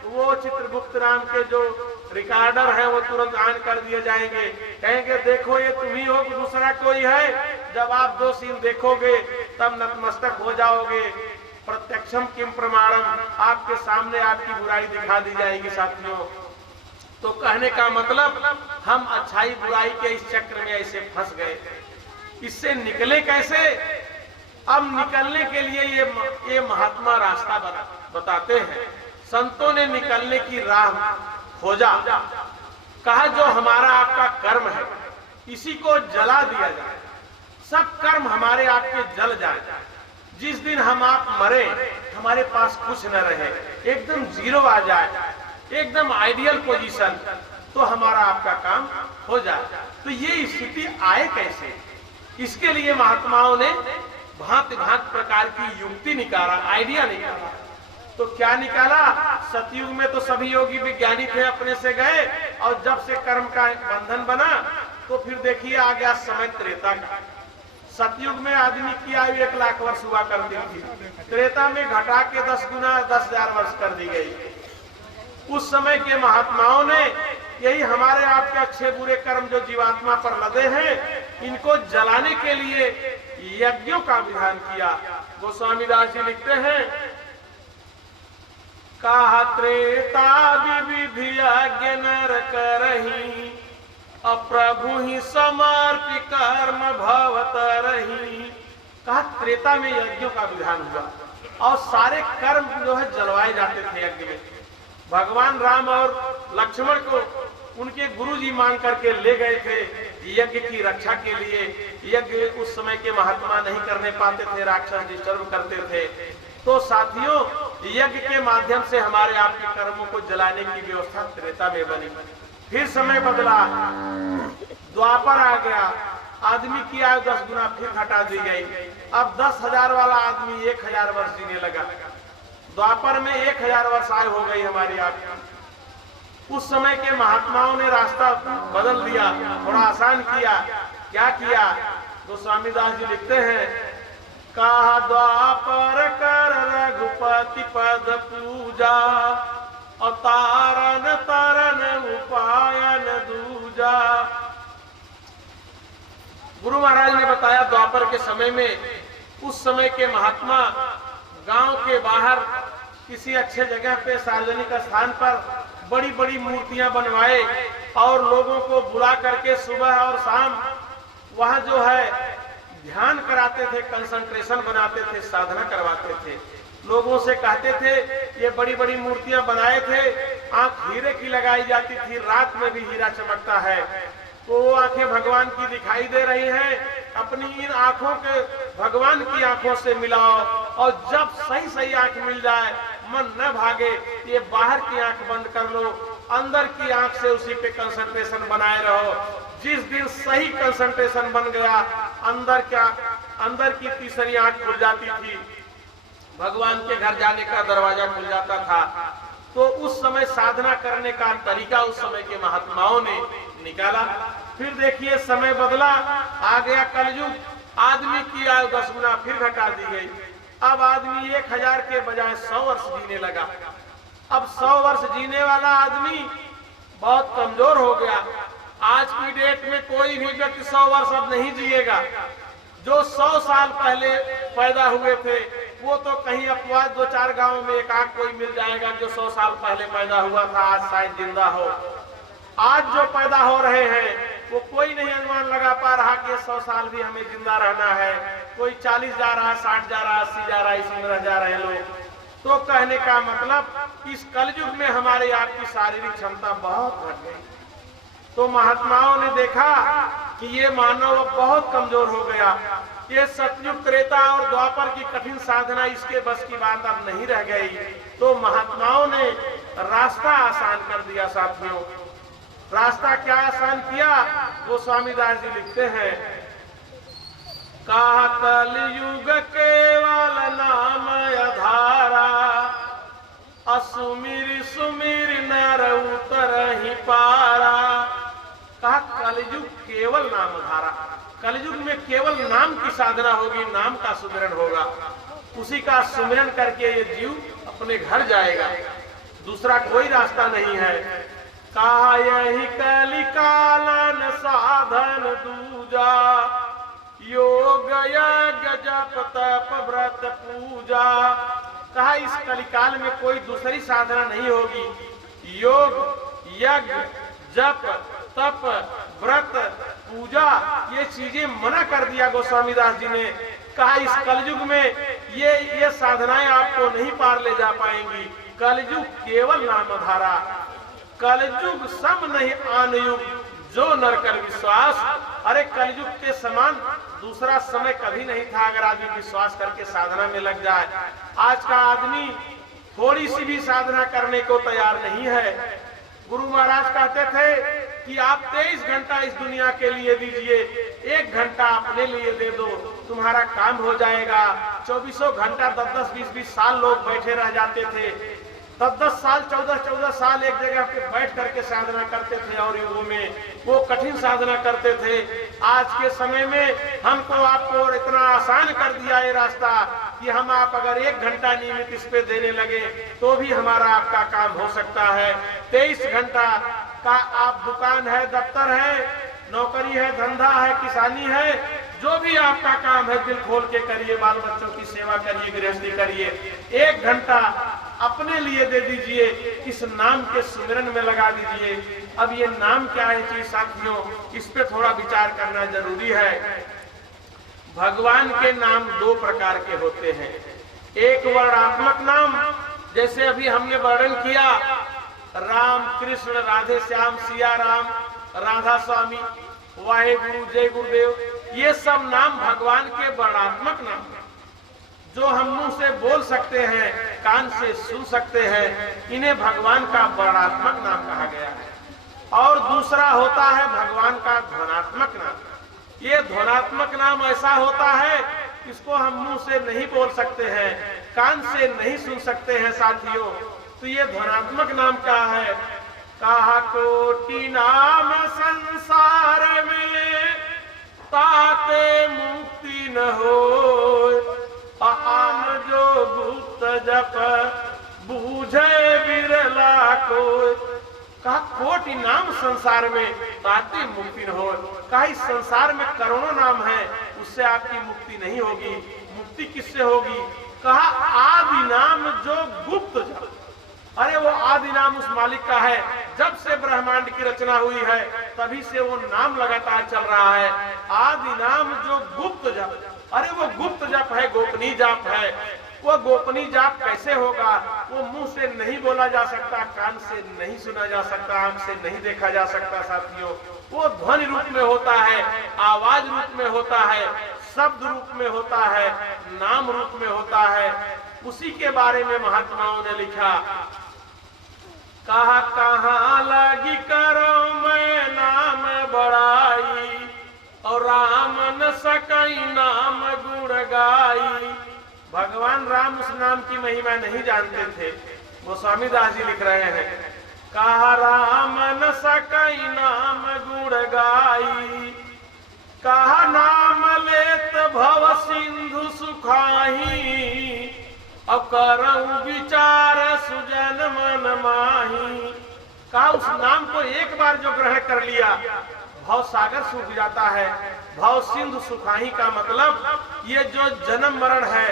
वो चित्रगुप्त नाम के जो रिकॉर्डर है वो तुरंत ऑन कर दिए जाएंगे। कहेंगे देखो ये तुम ही हो, दूसरा कोई है। जब आप 2 सीन देखोगे तब नतमस्तक हो जाओगे। प्रत्यक्षम किम प्रमाणम, आपके सामने आपकी बुराई दिखा दी जाएगी साथियों। तो कहने का मतलब, हम अच्छाई बुराई के इस चक्र में ऐसे फंस गए। इससे निकले कैसे? अब निकलने के लिए ये महात्मा रास्ता बताते हैं। संतों ने निकलने की राह खोजा। कहा जो हमारा आपका कर्म है इसी को जला दिया जाए, सब कर्म हमारे आपके जल जाए। जिस दिन हम आप मरे, हमारे पास कुछ न रहे, एकदम जीरो आ जाए, एकदम आइडियल पोजीशन, तो हमारा आपका काम हो जाए। तो ये स्थिति आए कैसे, इसके लिए महात्माओं ने भांति भांति प्रकार की युक्ति निकाला, आइडिया निकाला। तो क्या निकाला? सतयुग में तो सभी योगी विज्ञानी थे, अपने से गए, और जब से कर्म का बंधन बना तो फिर देखिए आ गया समय त्रेता का। सतयुग में आदमी की आयु 1 लाख वर्ष हुआ करती थी, त्रेता में घटा के 10 गुना 10,000 वर्ष कर दी गई। उस समय के महात्माओं ने यही हमारे आपके अच्छे बुरे कर्म जो जीवात्मा पर लदे हैं, इनको जलाने के लिए यज्ञों का विधान किया। गोस्वामी दास जी लिखते हैं, कहा त्रेता विधि यज्ञ नर करही, अप्रभु ही समर्पि कर्म भवत रही। कहा त्रेता में यज्ञों का विधान हुआ और सारे कर्म जो है जलवाए जाते थे यज्ञ में। भगवान राम और लक्ष्मण को उनके गुरुजी मान करके ले गए थे यज्ञ की रक्षा के लिए। यज्ञ उस समय के महात्मा नहीं करने पाते थे, राक्षस डिस्टर्ब करते थे। तो साथियों, यज्ञ के माध्यम से हमारे आपके कर्मों को जलाने की व्यवस्था त्रेता में बनी। फिर समय बदला, द्वापर आ गया, आदमी की आयु 10 गुना फिर घटा दी गई। अब 10,000 वाला आदमी 1,000 वर्ष जीने लगा। द्वापर में 1,000 वर्ष आयु हो गई हमारी आपकी। उस समय के महात्माओं ने रास्ता बदल दिया, थोड़ा आसान किया। क्या किया? गोस्वामी दास जी लिखते हैं, कहा द्वापर कर रघुपति पद पूजा, अतारन तरन उपायन दूजा। गुरु महाराज ने बताया द्वापर के समय में उस समय के महात्मा गांव के बाहर किसी अच्छे जगह पे सार्वजनिक स्थान पर बड़ी बड़ी मूर्तियां बनवाए और लोगों को बुला करके सुबह और शाम वहां जो है ध्यान कराते थे, कंसंट्रेशन बनाते थे, साधना करवाते थे। लोगों से कहते थे, ये बड़ी बड़ी मूर्तियां बनाए थे, आंख हीरे की लगाई जाती थी, रात में भी हीरा चमकता है, तो वो आंखें भगवान की दिखाई दे रही हैं, अपनी इन आंखों के भगवान की आंखों से मिलाओ, और जब सही सही आंख मिल जाए, मन न भागे, ये बाहर की आंख बंद कर लो, अंदर की आंख से उसी पे कंसंट्रेशन बनाए रहो। जिस दिन सही कंसंट्रेशन बन गया, अंदर की तीसरी आंख खुल जाती थी, भगवान के घर जाने का दरवाजा खुल जाता था। तो उस समय साधना करने का तरीका उस समय के महात्माओं ने निकाला। फिर देखिए समय बदला, आ गया कलयुग, आदमी की आयु 10 गुना फिर घटा दी गई। अब आदमी 1,000 के बजाय 100 वर्ष जीने लगा। अब 100 वर्ष जीने वाला आदमी बहुत कमजोर हो गया। आज की डेट में कोई भी व्यक्ति 100 वर्ष अब नहीं जिएगा। जो 100 साल पहले पैदा हुए थे वो तो कहीं अपवाद 2-4 गांव में एक आध कोई मिल जाएगा जो 100 साल पहले पैदा हुआ था, आज शायद जिंदा हो। आज जो पैदा हो रहे हैं वो कोई नहीं अनुमान लगा पा रहा कि 100 साल भी हमें जिंदा रहना है। कोई 40 जा रहा, 60 जा रहा, 80 जा रहा, इसी में रह जा रहे लोग। तो कहने का मतलब इस कलयुग में हमारे आपकी शारीरिक क्षमता बहुत घट गई। तो महात्माओं ने देखा कि ये मानव बहुत कमजोर हो गया, ये सतयुग त्रेता और द्वापर की कठिन साधना इसके बस की बात अब नहीं रह गई। तो महात्माओं ने रास्ता आसान कर दिया। साथियों, रास्ता क्या आसान किया? वो स्वामी दास जी लिखते हैं, कहा कलयुग केवल नाम आधारा, असुमिर सुमिर नर उतरहि पारा। कहा कलयुग केवल नाम धारा, कलयुग में केवल नाम की साधना होगी, नाम का सुमिरन होगा, उसी का सुमिरन करके ये जीव अपने घर जाएगा, दूसरा कोई रास्ता नहीं है। कहा यही कलिकालन साधन दूजा, योग यज्ञ जप तप व्रत पूजा। कहा इस कलिकाल में कोई दूसरी साधना नहीं होगी, योग यज्ञ जप तप व्रत पूजा ये चीजें मना कर दिया गोस्वामी दास जी ने। कहा इस कलयुग में ये साधनाएं आपको नहीं पार ले जा पाएंगी। कलयुग केवल नाम धारा, कलयुग सब नहीं आन युग, जो नर कर विश्वास अरे कलयुग के समान दूसरा समय कभी नहीं था अगर आदमी विश्वास करके साधना में लग जाए। आज का आदमी थोड़ी सी भी साधना करने को तैयार नहीं है। गुरु महाराज कहते थे कि आप 23 घंटा इस दुनिया के लिए दीजिए, 1 घंटा अपने लिए दे दो, तुम्हारा काम हो जाएगा। 24 घंटा 10-10, 20-20 साल लोग बैठे रह जाते थे, 10-10 साल 14-14 साल एक जगह पे बैठ करके साधना करते थे और युगों में वो कठिन साधना करते थे। आज के समय में हमको आपको इतना आसान कर दिया ये रास्ता कि हम आप अगर 1 घंटा नियमित इस पे देने लगे तो भी हमारा आपका काम हो सकता है। 23 घंटा का आप दुकान है, दफ्तर है, नौकरी है, धंधा है, किसानी है, जो भी आपका काम है दिल खोल के करिए, बाल बच्चों की सेवा करिए, गृहस्थी करिए। 1 घंटा अपने लिए दे दीजिए, इस नाम के सुमिरन में लगा दीजिए। अब ये नाम क्या है चीज साथियों, इस पे थोड़ा विचार करना जरूरी है। भगवान के नाम 2 प्रकार के होते हैं। एक वर्णात्मक नाम, जैसे अभी हमने वर्णन किया, राम कृष्ण, राधे श्याम, सिया राम, राधा स्वामी, वाहे गुरु, जय गुरुदेव, ये सब नाम भगवान के वर्णात्मक नाम हैं, जो हम मुंह से बोल सकते हैं, कान से सुन सकते हैं। इन्हें भगवान का वर्णात्मक नाम कहा गया है। और दूसरा होता है भगवान का ध्वनात्मक नाम। ये ध्वनात्मक नाम ऐसा होता है इसको हम मुंह से नहीं बोल सकते हैं, कान से नहीं सुन सकते हैं साथियों। तो ये ध्वनात्मक नाम क्या है? कहा कोटि नाम संसार में ताते मुक्ति न हो, आम जो गुप्त जप बूझे बिरला को। कहा कोटि नाम संसार में ताते मुक्ति न हो। कहा इस संसार में करोड़ों नाम है, उससे आपकी मुक्ति नहीं होगी। मुक्ति किससे होगी? कहा आदि नाम जो गुप्त जप। अरे वो आदि नाम उस मालिक का है, जब से ब्रह्मांड की रचना हुई है तभी से वो नाम लगातार चल रहा है। आदि नाम जो गुप्त जप, अरे वो गुप्त जप है, गोपनीय जाप है। वो गोपनीय जाप कैसे होगा? वो मुंह से नहीं बोला जा सकता, कान से नहीं सुना जा सकता, आंख से नहीं देखा जा सकता साथियों। वो ध्वनि रूप में होता है, आवाज रूप में होता है, शब्द रूप में होता है, नाम रूप में होता है। उसी के बारे में महात्माओं ने लिखा, कहा कहाँ लगी करो मैं नाम बड़ाई, और राम न सकई नाम गुण गाई। भगवान राम उस नाम की महिमा नहीं जानते थे। वो स्वामी दास जी लिख रहे हैं, कहा राम न सकई नाम गुण गाई, कहा नाम लेत भव सिंधु सुखाही, अकरऊ विचार सुजन मन माही। कहा उस नाम को एक बार जो ग्रहण कर लिया भव सागर सूख जाता है। भव सिंधु सुखाही का मतलब ये जो जन्म मरण है,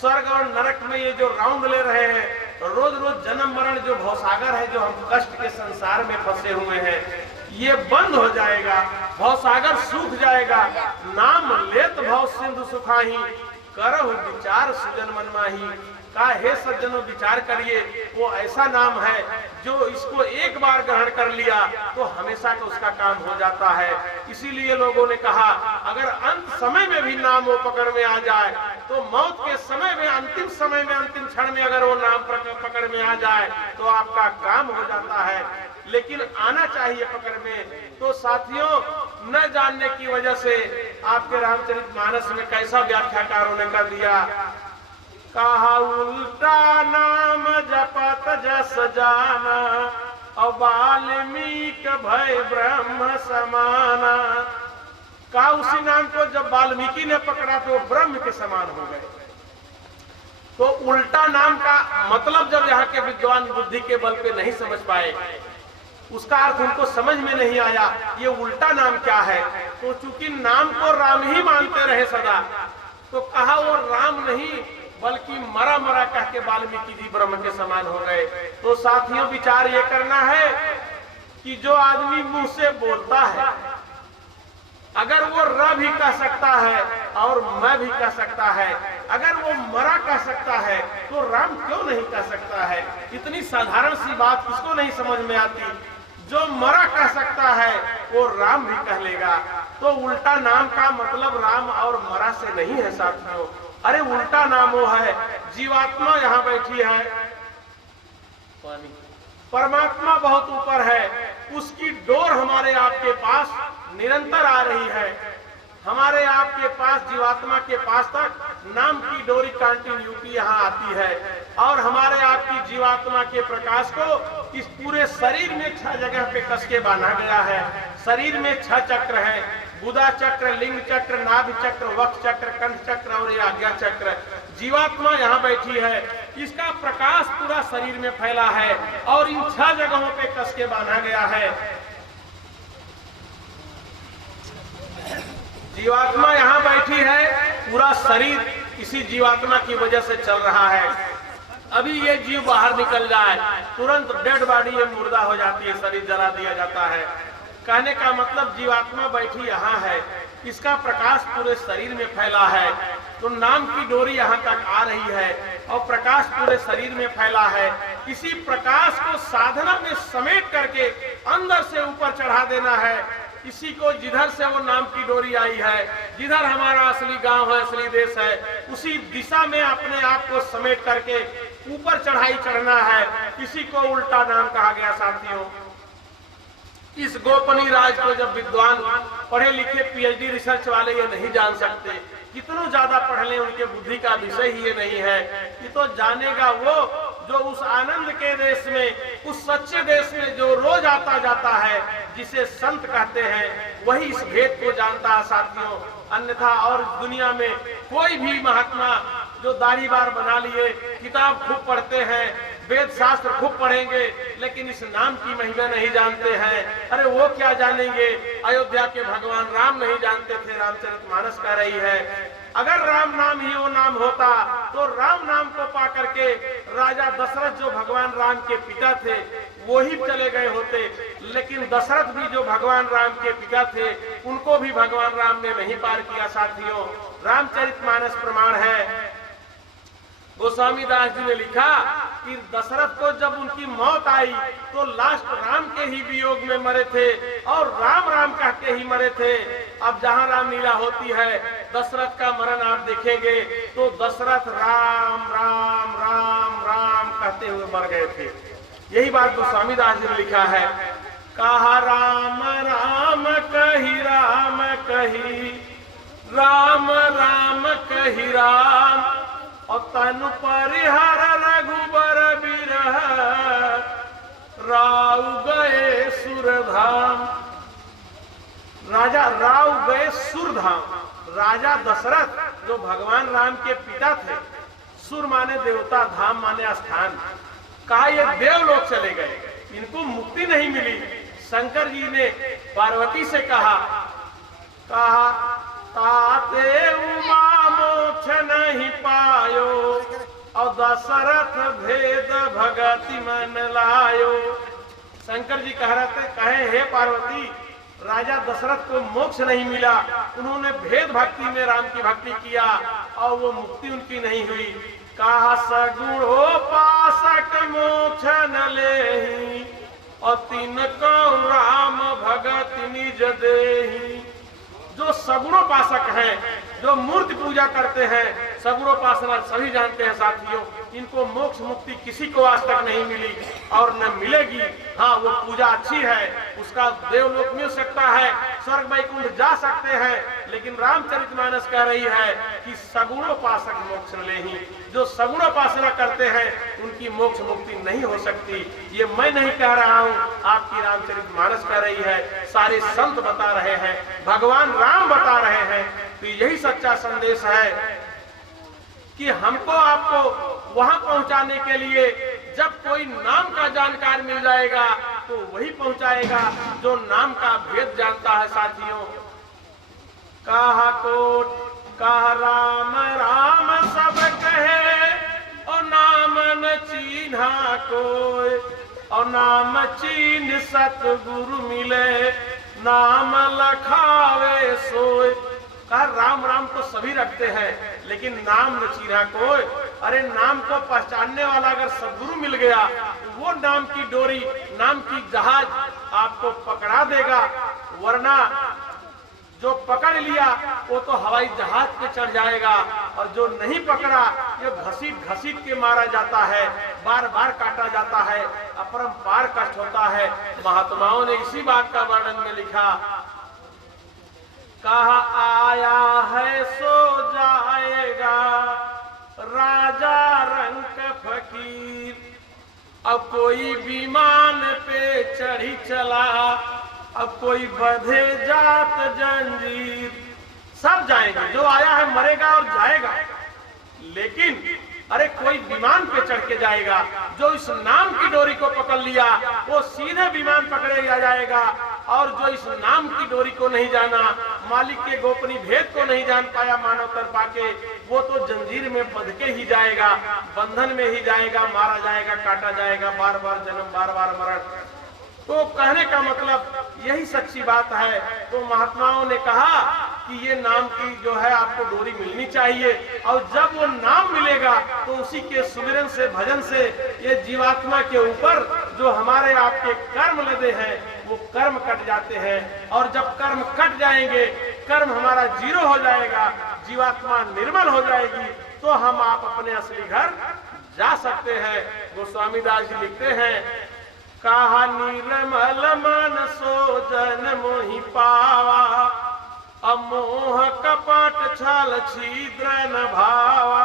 स्वर्ग और नरक में ये जो राउंड ले रहे हैं, रोज रोज जन्म मरण जो भवसागर है, जो हम कष्ट के संसार में फंसे हुए हैं, ये बंद हो जाएगा, भवसागर सूख जाएगा। नाम लेत भव सिंधु सुखाही, करहु विचार सुजन मन माही। कहा हे सज्जनों विचार करिए, वो ऐसा नाम है जो इसको एक बार ग्रहण कर लिया तो हमेशा का उसका काम हो जाता है। इसीलिए लोगों ने कहा अगर अंत समय में भी नाम वो पकड़ में आ जाए तो मौत के समय में, अंतिम समय में, अंतिम क्षण में अगर वो नाम पकड़ में आ जाए तो आपका काम हो जाता है। लेकिन आना चाहिए पकड़ में। तो साथियों, न जानने की वजह से आपके रामचरितमानस में कैसा व्याख्याकारों ने कर दिया, कहा उल्टा नाम जपत जस जाना, और वाल्मीकि भय ब्रह्म समाना। कहा उसी नाम को जब वाल्मीकि ने पकड़ा तो ब्रह्म के समान हो गए। तो उल्टा नाम का मतलब जब यहाँ के विद्वान बुद्धि के बल पे नहीं समझ पाए, उसका अर्थ उनको समझ में नहीं आया ये उल्टा नाम क्या है। तो चूंकि नाम को राम ही मानते रहे सदा, तो कहा वो राम नहीं बल्कि मरा मरा कह के वाल्मीकि जी ब्रह्म के समान हो गए। तो साथियों विचार ये करना है कि जो आदमी मुंह से बोलता है, अगर वो र भी कह सकता है और मैं भी कह सकता है, अगर वो मरा कह सकता है तो राम क्यों नहीं कह सकता है? इतनी साधारण सी बात किसको नहीं समझ में आती? जो मरा कह सकता है वो राम भी कह लेगा। तो उल्टा नाम का मतलब राम और मरा से नहीं है साथियों। अरे उल्टा नाम वो है, जीवात्मा यहाँ बैठी है, परमात्मा बहुत ऊपर है, उसकी डोर हमारे आपके पास निरंतर आ रही है। हमारे आपके पास जीवात्मा के पास तक नाम की डोरी कंटिन्यूटी यहाँ आती है और हमारे आपकी जीवात्मा के प्रकाश को इस पूरे शरीर में 6 जगह पे कस के बांधा गया है। शरीर में 6 चक्र है, बुधा चक्र, लिंग चक्र, नाभि चक्र, वक्ष चक्र, कंठ चक्र और ये आज्ञा चक्र। जीवात्मा यहाँ बैठी है, इसका प्रकाश पूरा शरीर में फैला है और इन 6 जगहों पे कस के बांधा गया है। जीवात्मा यहाँ बैठी है, पूरा शरीर इसी जीवात्मा की वजह से चल रहा है। अभी ये जीव बाहर निकल जाए, तुरंत डेड बॉडी ये मुर्दा हो जाती है, शरीर जला दिया जाता है। कहने का मतलब जीवात्मा बैठी यहाँ है, इसका प्रकाश पूरे शरीर में फैला है, तो नाम की डोरी यहाँ तक आ रही है और प्रकाश पूरे शरीर में फैला है। इसी प्रकाश को साधना में समेट करके अंदर से ऊपर चढ़ा देना है। इसी को जिधर से वो नाम की डोरी आई है, जिधर हमारा असली गांव है, असली देश है, उसी दिशा में अपने आप को समेट करके ऊपर चढ़ाई चढ़ना है। इसी को उल्टा नाम कहा गया साथियों। इस गोपनीय राज को जब विद्वान पढ़े लिखे पीएचडी रिसर्च वाले ये नहीं जान सकते, कितनों ज्यादा पढ़ ले उनके बुद्धि का विषय ही ये नहीं है। ये तो जानेगा वो जो उस आनंद के देश में, उस सच्चे देश में जो रोज आता जाता है, जिसे संत कहते हैं, वही इस भेद को जानता है साथियों। अन्यथा और दुनिया में कोई भी महात्मा जो दाढ़ी बार बना लिए, किताब खूब पढ़ते हैं, वेद शास्त्र खूब पढ़ेंगे, लेकिन इस नाम की महिमा नहीं जानते हैं। अरे वो क्या जानेंगे, अयोध्या के भगवान राम नहीं जानते थे, रामचरितमानस कह रही है। अगर राम नाम ही वो नाम होता तो राम नाम को पा करके राजा दशरथ जो भगवान राम के पिता थे वो ही चले गए होते, लेकिन दशरथ भी जो भगवान राम के पिता थे उनको भी भगवान राम ने नहीं पार किया साथियों। रामचरितमानस प्रमाण है। गोस्वामी दास जी ने लिखा कि दशरथ को जब उनकी मौत आई तो लास्ट राम के ही वियोग में मरे थे और राम राम कहते ही मरे थे। अब जहाँ रामलीला होती है, दशरथ का मरण आप देखेंगे तो दशरथ राम राम राम राम कहते हुए मर गए थे। यही बात गोस्वामी दास जी ने लिखा है। कहा राम राम कही राम कही, राम राम कही राम, और तनु परिहर रघुबर बिरह, राव गए सुरधाम। राजा राव गए सुरधाम। राजा दशरथ जो भगवान राम के पिता थे, सुर माने देवता, धाम माने स्थान, कहा ये देवलोक चले गए, इनको मुक्ति नहीं मिली। शंकर जी ने पार्वती से कहा ताते उमा मोक्ष नहीं पायो, और दशरथ भेद भगति मन लायो। शंकर जी कहे हे पार्वती, राजा दशरथ को मोक्ष नहीं मिला, उन्होंने भेद भक्ति में राम की भक्ति किया और वो मुक्ति उनकी नहीं हुई। कहा सगुणोपासक मोक्ष न लेहि, और तिनको राम भगत निज देहि। जो सगुणोपासक हैं, जो मूर्ति पूजा करते हैं, सगुणोपासना सभी जानते हैं साथियों, इनको मोक्ष मुक्ति किसी को आज तक नहीं मिली और न मिलेगी। हाँ, वो पूजा अच्छी है, उसका देवलोक मिल सकता है, स्वर्ग वैकुंठ जा सकते हैं, लेकिन रामचरितमानस कह रही है कि सगुणोपासक मोक्ष लेहि। जो सगुणोपासना करते हैं उनकी मोक्ष मुक्ति नहीं हो सकती। ये मैं नहीं कह रहा हूँ, आपकी रामचरितमानस कह रही है, सारे संत बता रहे हैं, भगवान राम बता रहे हैं। तो यही सच्चा संदेश है कि हमको आपको वहां पहुंचाने के लिए जब कोई नाम का जानकार मिल जाएगा तो वही पहुंचाएगा जो नाम का भेद जानता है साथियों। कहा कोट कहा राम राम सब कहे, और नाम न चीन्हा कोई, और नाम चीन सतगुरु मिले, नाम लखावे सोए। कहा राम राम तो सभी रखते हैं, लेकिन नाम न चीन्हा कोई। अरे नाम को पहचानने वाला अगर सदगुरु मिल गया तो वो नाम की डोरी, नाम की जहाज आपको पकड़ा देगा, वरना जो पकड़ लिया वो तो हवाई जहाज पे चढ़ जाएगा, और जो नहीं पकड़ा ये घसीट घसीट के मारा जाता है, बार बार काटा जाता है, अपरंपार कष्ट होता है। महात्माओं ने इसी बात का वर्णन में लिखा, कहा आया है सो जाएगा राजा रंक फकीर, अब कोई विमान पे चढ़ी चला, अब कोई बंधे जात जंजीर। सब जाएंगे, जो आया है मरेगा और जाएगा, लेकिन अरे कोई विमान पे चढ़ के जाएगा, जो इस नाम की डोरी को पकड़ लिया वो सीधे विमान पकड़े जाएगा, और जो इस नाम की डोरी को नहीं जाना, मालिक के गोपनीय भेद को नहीं जान पाया मानव तर पाके, वो तो जंजीर में बंध के ही जाएगा, बंधन में ही जाएगा, मारा जाएगा, काटा जाएगा, बार बार जन्म, बार बार मरण। तो कहने का मतलब यही सच्ची बात है। तो महात्माओं ने कहा कि ये नाम की जो है आपको डोरी मिलनी चाहिए, और जब वो नाम मिलेगा तो उसी के सुमिरन से, भजन से ये जीवात्मा के ऊपर जो हमारे आपके कर्म लदे हैं वो कर्म कट जाते हैं, और जब कर्म कट जाएंगे, कर्म हमारा जीरो हो जाएगा, जीवात्मा निर्मल हो जाएगी, तो हम आप अपने असली घर जा सकते हैं। गोस्वामी दास जी लिखते हैं, कहा निर्मल मन सो जन मोहि पावा, अमोह कपट छल छिद्र न भावा।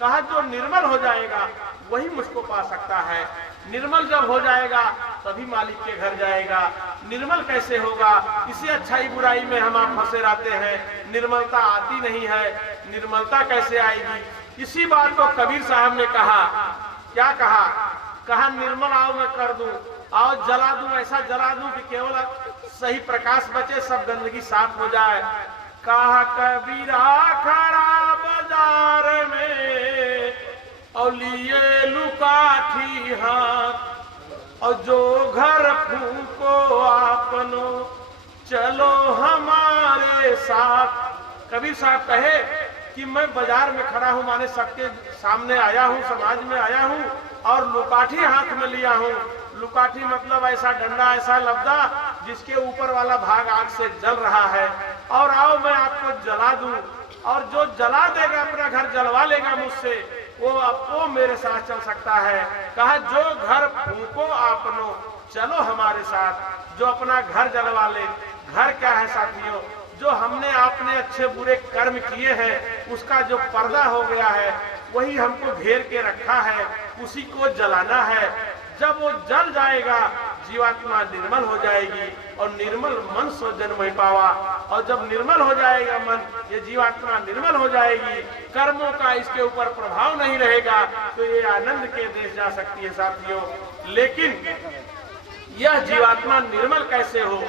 कहा जो निर्मल हो जाएगा वही मुझको पा सकता है। निर्मल जब हो जाएगा तभी मालिक के घर जाएगा। निर्मल कैसे होगा? इसी अच्छाई बुराई में हम आप फंसे रहते हैं, निर्मलता आती नहीं है। निर्मलता कैसे आएगी? इसी बात को कबीर साहब ने कहा। क्या कहा? कहा निर्मल आओ मैं कर दूं, आओ जला दूं, ऐसा जला दूं कि केवल सही प्रकाश बचे, सब गंदगी साफ हो जाए। कहा कबीरा खड़ा बाजार में और लिए लुकाठी हाथ, और जो घर फूको आपनो चलो हमारे साथ। कबीर साहब कहे कि मैं बाजार में खड़ा हूं, माने सबके सामने आया हूं, समाज में आया हूं, और लुकाठी हाथ में लिया हूं। लुकाठी मतलब ऐसा डंडा, ऐसा लब्दा जिसके ऊपर वाला भाग आग से जल रहा है, और आओ मैं आपको जला दूं, और जो जला देगा, अपना घर जलवा लेगा मुझसे, वो मेरे साथ चल सकता है। कहा जो घर फूको आपनो चलो हमारे साथ। जो अपना घर जलवा ले, घर क्या है साथियों? जो हमने आपने अच्छे बुरे कर्म किए हैं उसका जो पर्दा हो गया है वही हमको घेर के रखा है, उसी को जलाना है। जब वो जल जाएगा जीवात्मा निर्मल हो जाएगी, और निर्मल मन सो जन्म पावा। और जब निर्मल हो जाएगा मन, ये जीवात्मा निर्मल हो जाएगी, कर्मों का इसके ऊपर प्रभाव नहीं रहेगा, तो ये आनंद के देश जा सकती है साथियों। लेकिन यह जीवात्मा निर्मल कैसे हो?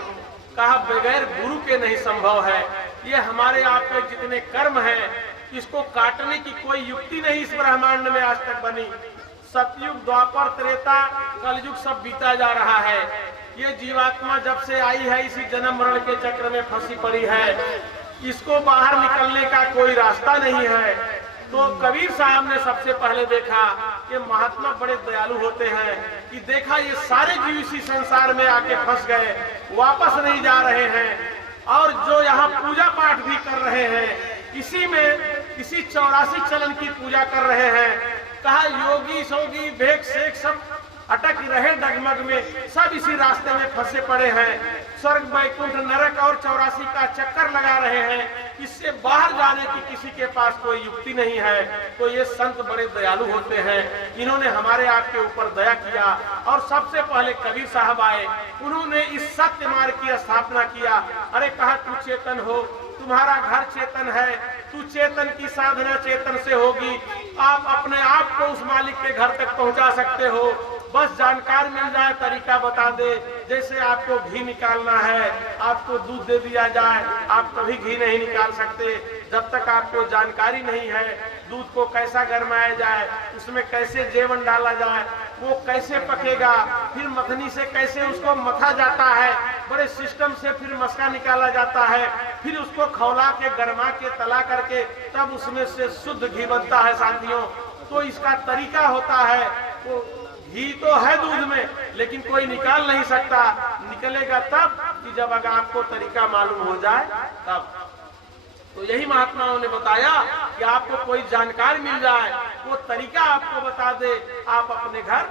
कहा बगैर गुरु के नहीं संभव है। ये हमारे आपके जितने कर्म हैं इसको काटने की कोई युक्ति नहीं इस ब्रह्मांड में आज तक बनी। सतयुग, द्वापर, त्रेता, कलयुग सब बीता जा रहा है। ये जीवात्मा जब से आई है इसी जन्म मरण के चक्र में फंसी पड़ी है, इसको बाहर निकलने का कोई रास्ता नहीं है। तो कबीर साहब ने सबसे पहले देखा कि महात्मा बड़े दयालु होते हैं, कि देखा ये सारे जीव इसी संसार में आके फंस गए, वापस नहीं जा रहे हैं, और जो यहाँ पूजा पाठ भी कर रहे हैं इसी में इसी 84 चलन की पूजा कर रहे हैं। कहा योगी सोगी भेक शेख सब अटक रहे डगमग में, सब इसी रास्ते में फंसे पड़े हैं। स्वर्ग, वैकुंठ, नरक और 84 का चक्कर लगा रहे हैं। इससे बाहर जाने की किसी के पास कोई युक्ति नहीं है। तो ये संत बड़े दयालु होते हैं, इन्होंने हमारे आपके ऊपर दया किया, और सबसे पहले कबीर साहब आए, उन्होंने इस सत्य मार्ग की स्थापना किया। अरे कहा तू चेतन हो, तुम्हारा घर चेतन है, तू चेतन की साधना चेतन से होगी। आप अपने आप को उस मालिक के घर तक पहुंचा सकते हो, बस जानकार मिल जाए, तरीका बता दे। जैसे आपको घी निकालना है, आपको दूध दे दिया जाए, आप कभी घी नहीं निकाल सकते जब तक आपको जानकारी नहीं है। दूध को कैसा गरमाया जाए, उसमें कैसे जेवन डाला जाए, वो कैसे पकेगा, फिर मथनी से कैसे उसको मथा जाता है, बड़े सिस्टम से फिर मस्का निकाला जाता है, फिर उसको खौला के गरमा के तला करके तब उसमें से शुद्ध घी बनता है साथियों। तो इसका तरीका होता है, वो घी तो है दूध में, लेकिन कोई निकाल नहीं सकता। निकलेगा तब कि जब अगर आपको तरीका मालूम हो जाए तब। तो यही महात्माओं ने बताया कि आपको कोई जानकार मिल जाए, वो तरीका आपको बता दे, आप अपने घर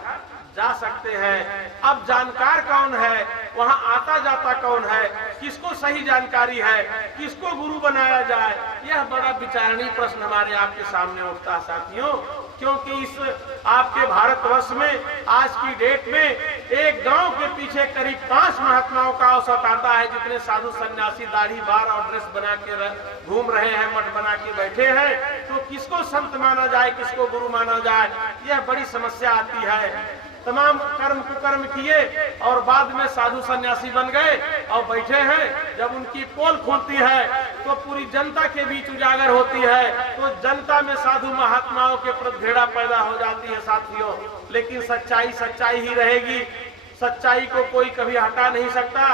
जा सकते हैं। अब जानकार कौन है, वहां आता जाता कौन है, किसको सही जानकारी है, किसको गुरु बनाया जाए, यह बड़ा विचारणीय प्रश्न हमारे आपके सामने उठता है साथियों। क्योंकि इस आपके भारतवर्ष में आज की डेट में एक गांव के पीछे करीब 5 महात्माओं का औसत आता है, जितने साधु सन्यासी दाढ़ी बार और ड्रेस बना के घूम रहे हैं, मठ बना के बैठे हैं। तो किसको संत माना जाए, किसको गुरु माना जाए, यह बड़ी समस्या आती है। तमाम कर्म कुकर्म किए और बाद में साधु सन्यासी बन गए और बैठे हैं। जब उनकी पोल खुलती है तो पूरी जनता के बीच उजागर होती है, तो जनता में साधु महात्माओं के प्रति घृणा पैदा हो जाती है साथियों। लेकिन सच्चाई सच्चाई ही रहेगी, सच्चाई को कोई कभी हटा नहीं सकता।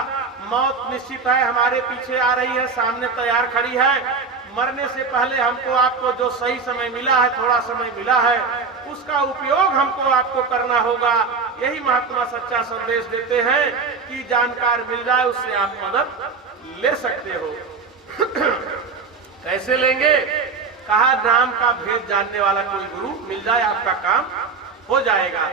मौत निश्चित है, हमारे पीछे आ रही है, सामने तैयार खड़ी है। मरने से पहले हमको आपको जो सही समय मिला है, थोड़ा समय मिला है, उसका उपयोग हमको आपको करना होगा। यही महात्मा सच्चा संदेश देते हैं कि जानकार मिल जाए, उससे आप मदद ले सकते हो। कैसे लेंगे? कहा नाम का भेद जानने वाला कोई गुरु मिल जाए, आपका काम हो जाएगा।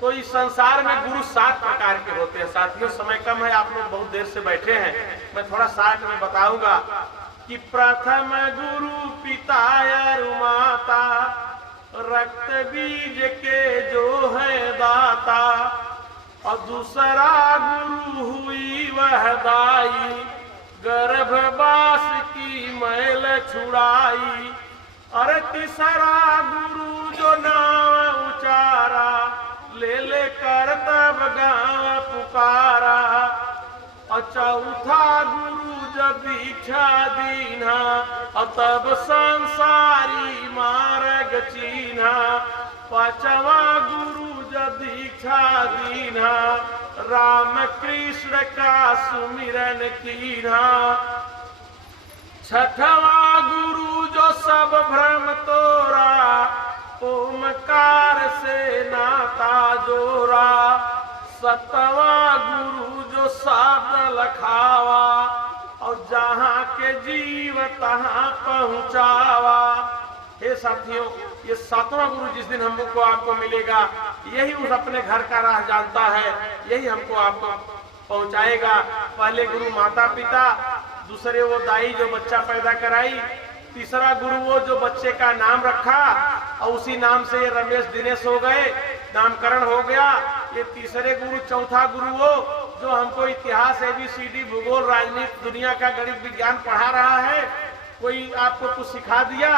तो इस संसार में गुरु 7 प्रकार के होते हैं साथियों। समय कम है, आप लोग बहुत देर से बैठे हैं, मैं थोड़ा शार्ट में बताऊंगा कि प्रथम गुरु पिता अरु माता, रक्त बीज के जो है दाता, और दूसरा गुरु हुई वह दाई, गर्भवास की मैल छुड़ाई। और तीसरा गुरु जो नाम उचारा, ले ले कर तब गाँव पुकारा। और चौथा गुरु जब दीक्षा दीना, और तब संसारी मार्ग चीन्हा। पांचवा गुरु जब दीक्षा दीना, राम कृष्ण का सुमिरन कीन्हा। छठवा गुरु जो सब भ्रम तोरा, ओमकार से नाता जोरा। सतवा गुरु जो शब्द लखावा, और जहाँ के जीव तहाँ पहुँचावा। हे साथियों, ये 7वां गुरु जिस दिन हमको आपको मिलेगा, यही उस अपने घर का राह जानता है, यही हमको आपको पहुँचाएगा। पहले गुरु माता पिता, दूसरे वो दाई जो बच्चा पैदा कराई, तीसरा गुरु वो जो बच्चे का नाम रखा और उसी नाम से ये रमेश दिनेश हो गए, नामकरण हो गया। ये तीसरे गुरु। चौथा गुरु वो जो हमको इतिहास, ABCD, भूगोल, राजनीति, दुनिया का गणित विज्ञान पढ़ा रहा है। कोई आपको कुछ सिखा दिया,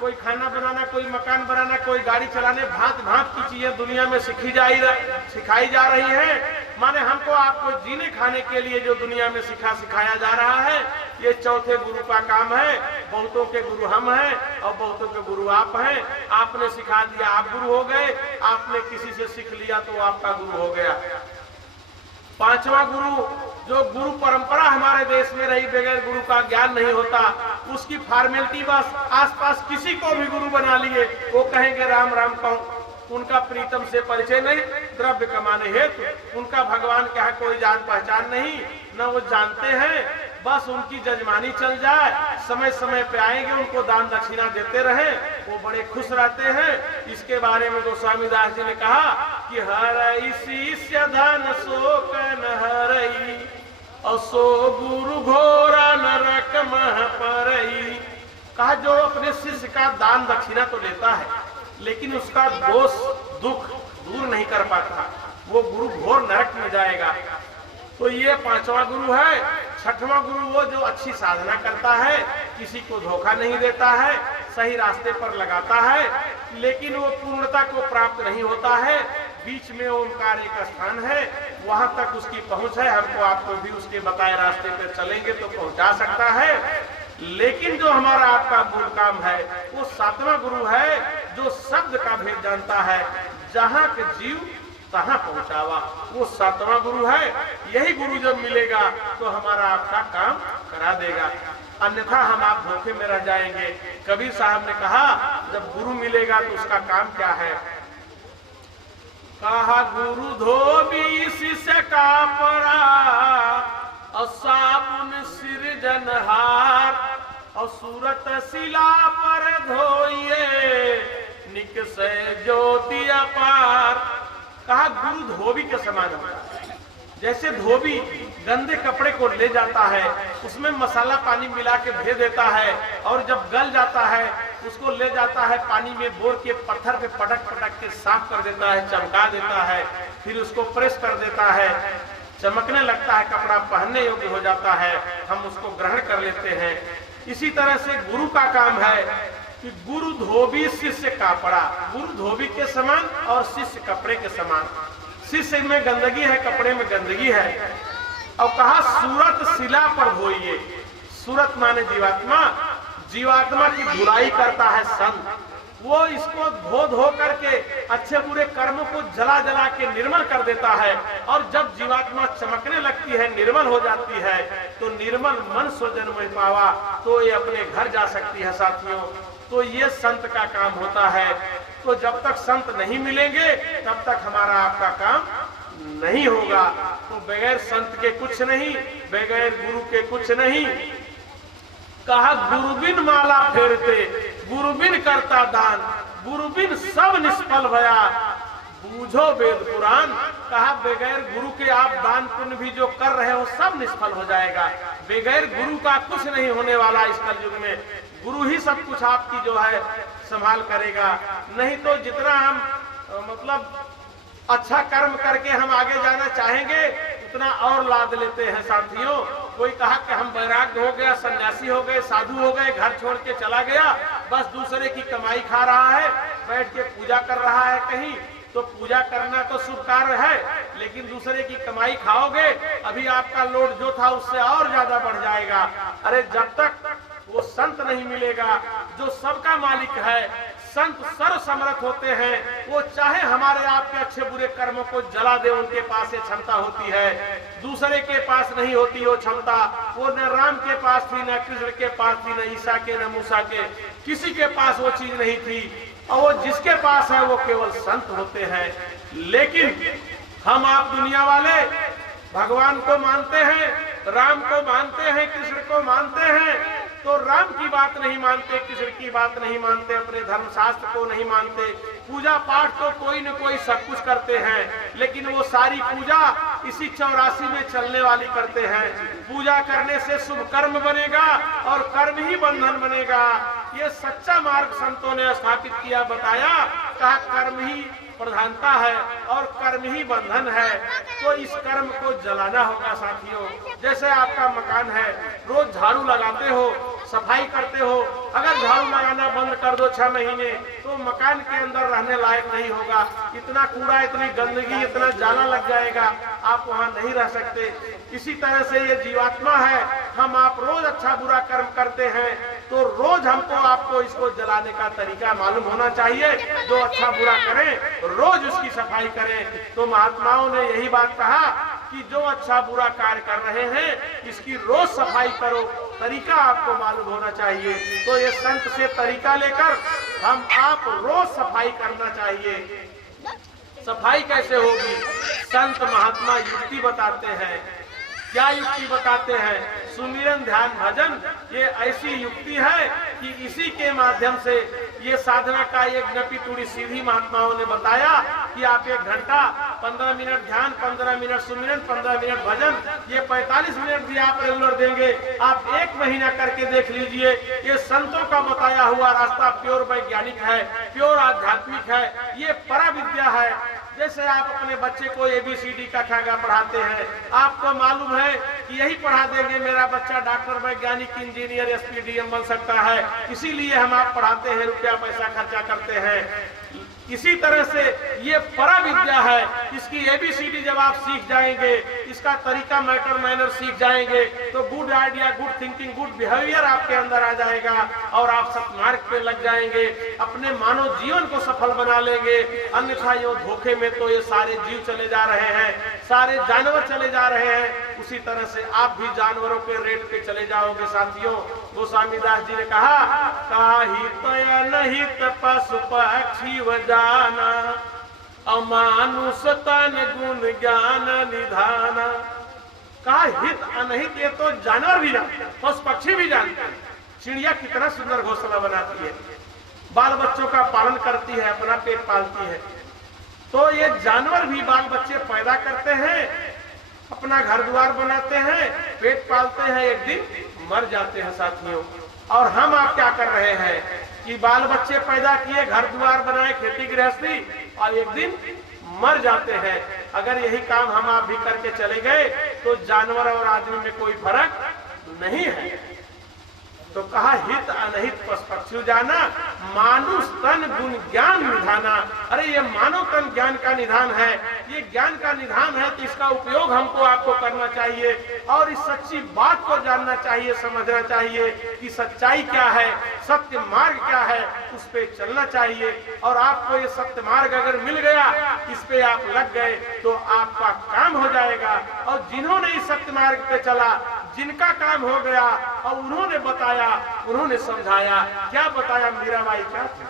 कोई खाना बनाना, कोई मकान बनाना, कोई गाड़ी चलाने, भांत भांत की चीजें दुनिया में सिखाई जा रही है। माने हमको आपको जीने खाने के लिए जो दुनिया में सिखाया जा रहा है, ये चौथे गुरु का काम है। बहुतों के गुरु हम हैं और बहुतों के गुरु आप हैं। आपने सिखा दिया, आप गुरु हो गए। आपने किसी से सीख लिया तो आपका गुरु हो गया। पांचवा गुरु जो गुरु परंपरा हमारे देश में रही, बगैर गुरु का ज्ञान नहीं होता, उसकी फॉर्मेलिटी बस आसपास किसी को भी गुरु बना लिए, वो कहेंगे राम राम कहूं। उनका प्रीतम से परिचय नहीं, द्रव्य कमाने हेतु उनका भगवान क्या है कोई जान पहचान नहीं, न वो जानते हैं। बस उनकी जजमानी चल जाए, समय समय पे आएंगे, उनको दान दक्षिणा देते रहे, वो बड़े खुश रहते हैं। इसके बारे में गोस्वामी दास जी ने कहा कि हरई शिष्य धन शोक न हरई, और सो गुरु घोरा नरक मह परई। कहा जो अपने शिष्य का दान दक्षिणा तो लेता है, लेकिन उसका दोष दुख दूर नहीं कर पाता, वो गुरु घोर नरक में जाएगा। तो ये पांचवा गुरु है। छठवां गुरु वो जो अच्छी साधना करता है, किसी को धोखा नहीं देता है, सही रास्ते पर लगाता है, लेकिन वो पूर्णता को प्राप्त नहीं होता है। बीच में ओमकार एक स्थान है, वहां तक उसकी पहुंच है। हमको आपको भी उसके बताए रास्ते पर चलेंगे तो पहुंचा सकता है। लेकिन जो हमारा आपका मूल काम है वो 7वां गुरु है, जो शब्द का भेद जानता है, जहाँ के जीव तहाँ पहुँचावा, वो 7वां गुरु है। यही गुरु जब मिलेगा तो हमारा आपका काम करा देगा, अन्यथा हम आप धोखे में रह जाएंगे। कबीर साहब ने कहा जब गुरु मिलेगा तो उसका काम क्या है? कहा गुरु धोबी शिष्य का पड़ा, और साबुन सिरजनहार, और सूरत शिला पर धोइए निकसे ज्योति अपार। कहा गुरु धोबी के समान होता है। जैसे धोबी गंदे कपड़े को ले जाता है, उसमें मसाला पानी मिला के भे देता है, और जब गल जाता है उसको ले जाता है पानी में बोर के पत्थर पे पटक पटक के साफ कर देता है, चमका देता है, फिर उसको प्रेस कर देता है, चमकने लगता है, कपड़ा पहनने योग्य हो जाता है, हम उसको ग्रहण कर लेते हैं। इसी तरह से गुरु का काम है कि गुरु धोबी शिष्य कापड़ा, गुरु धोबी के समान और शिष्य कपड़े के समान। शिष्य में गंदगी है, कपड़े में गंदगी है। और कहा सूरत शिला पर धोइए। सूरत माने जीवात्मा, जीवात्मा की धुलाई करता है संत। वो इसको धो धो करके अच्छे बुरे कर्मों को जला जला के निर्मल कर देता है, और जब जीवात्मा चमकने लगती है, निर्मल हो जाती है, तो निर्मल मन सो जन्म पावा, तो ये अपने घर जा सकती है साथियों। तो ये संत का काम होता है। तो जब तक संत नहीं मिलेंगे तब तक हमारा आपका काम नहीं होगा। तो बगैर संत के कुछ नहीं, बगैर गुरु के कुछ नहीं। कहा गुरुबिन माला फेरते, गुरुबिन करता दान, गुरुबिन सब निष्फल भया, बूझो वेद पुराण। कहा बगैर गुरु के आप दान पुण्य भी जो कर रहे हो सब निष्फल हो जाएगा। बगैर गुरु का कुछ नहीं होने वाला इस कलयुग में। गुरु ही सब कुछ आपकी जो है संभाल करेगा। नहीं तो जितना हम मतलब अच्छा कर्म करके हम आगे जाना चाहेंगे उतना और लाद लेते हैं साथियों। कोई कहा कि हम वैराग्य हो गया, सन्यासी हो गए, साधु हो गए, घर छोड़ के चला गया, बस दूसरे की कमाई खा रहा है, बैठ के पूजा कर रहा है कहीं। तो पूजा करना तो शुभ कार्य है, लेकिन दूसरे की कमाई खाओगे, अभी आपका लोड जो था उससे और ज्यादा बढ़ जाएगा। अरे जब तक वो संत नहीं मिलेगा जो सबका मालिक है, संत सर्व समर्थ होते हैं, वो चाहे हमारे आपके अच्छे बुरे कर्मों को जला दे, उनके पास ये क्षमता होती है। दूसरे के पास नहीं होती वो क्षमता। वो न राम के पास थी, न कृष्ण के पास थी, न ईसा के, न मूसा के, किसी के पास वो चीज नहीं थी। और वो जिसके पास है वो केवल संत होते हैं। लेकिन हम आप दुनिया वाले भगवान को मानते हैं, राम को मानते हैं, कृष्ण को मानते हैं, तो राम की बात नहीं मानते, कृष्ण की बात नहीं मानते, अपने धर्मशास्त्र को नहीं मानते। पूजा पाठ तो कोई न कोई सब कुछ करते हैं, लेकिन वो सारी पूजा इसी 84 में चलने वाली करते हैं। पूजा करने से शुभ कर्म बनेगा और कर्म ही बंधन बनेगा। ये सच्चा मार्ग संतों ने स्थापित किया, बताया, कहा कर्म ही प्रधानता है और कर्म ही बंधन है। तो इस कर्म को जलाना होगा साथियों। जैसे आपका मकान है, रोज झाड़ू लगाते हो, सफाई करते हो, अगर झाड़ू लगाना बंद कर दो 6 महीने तो मकान के अंदर रहने लायक नहीं होगा। इतना कूड़ा, इतनी गंदगी, इतना जाला लग जाएगा, आप वहाँ नहीं रह सकते। इसी तरह से ये जीवात्मा है, हम आप रोज अच्छा बुरा कर्म करते हैं, तो रोज हमको आपको इसको जलाने का तरीका मालूम होना चाहिए। जो अच्छा बुरा करें रोज उसकी सफाई करें। तो महात्माओं ने यही बात कहा कि जो अच्छा बुरा कार्य कर रहे हैं इसकी रोज सफाई करो, तरीका आपको मालूम होना चाहिए। तो ये संत से तरीका लेकर हम आप रोज सफाई करना चाहिए। सफाई कैसे होगी? संत महात्मा युक्ति बताते हैं। क्या युक्ति बताते हैं? सुमिरन, ध्यान, भजन, ये ऐसी युक्ति है कि इसी के माध्यम से ये साधना का एक नपी तुड़ी सीधी महात्माओं ने बताया कि आप 1 घंटा 15 मिनट ध्यान, 15 मिनट सुमिरन, 15 मिनट भजन, ये 45 मिनट भी आप रेगुलर देंगे। आप 1 महीना करके देख लीजिए। ये संतों का बताया हुआ रास्ता प्योर वैज्ञानिक है, प्योर आध्यात्मिक है, ये पराविद्या है। जैसे आप अपने बच्चे को ABCD का ठागा पढ़ाते हैं, आपको मालूम है कि यही पढ़ा देंगे मेरा बच्चा डॉक्टर, वैज्ञानिक, इंजीनियर, SP, DM बन सकता है, इसीलिए हम आप पढ़ाते हैं, रुपया पैसा खर्चा करते हैं। इसी तरह से ये पराविद्या है। इसकी ABCD जब आप सीख जाएंगे, इसका तरीका, मैटर, मैनर सीख जाएंगे, तो good idea, good thinking, good behaviour आपके अंदर आ जाएगा और आप सत्मार्ग पे लग जाएंगे, अपने मानव जीवन को सफल बना लेंगे। अन्यथा यो धोखे में तो ये सारे जीव चले जा रहे हैं, सारे जानवर चले जा रहे हैं। उसी तरह से आप भी जानवरों के रेट पे चले जाओगे साथियों। गोस्वामी दास जी ने कहा, काहित अनहित पशु पक्षी व जाना, अमानुष तन गुण ज्ञान निधाना। कहा हित अनहित ये तो जानवर भी जानते हैं, पशु पक्षी भी जानते हैं। चिड़िया कितना सुंदर घोंसला बनाती है, बाल बच्चों का पालन करती है, अपना पेट पालती है। तो ये जानवर भी बाल बच्चे पैदा करते हैं, अपना घर द्वार बनाते हैं, पेट पालते हैं, एक दिन मर जाते हैं साथियों। और हम आप क्या कर रहे हैं कि बाल बच्चे पैदा किए, घर द्वार बनाए, खेती गृहस्थी, और एक दिन मर जाते हैं। अगर यही काम हम आप भी करके चले गए तो जानवर और आदमी में कोई फर्क नहीं है। तो कहा हित अनहित पशु पक्षी जाना, मानुष तन गुण ज्ञान निधाना। अरे ये मानव तन ज्ञान का निधान है, ये ज्ञान का निधान है, तो इसका उपयोग हमको आपको करना चाहिए और इस सच्ची बात को जानना चाहिए, समझना चाहिए कि सच्चाई क्या है, सत्य मार्ग क्या है, उस पे चलना चाहिए। और आपको ये सत्य मार्ग अगर मिल गया, इस पे आप लग गए तो आपका काम हो जाएगा। और जिन्होंने इस सत्य मार्ग पे चला, जिनका काम हो गया और उन्होंने बताया, उन्होंने समझाया, क्या बताया मीराबाई क्या थे?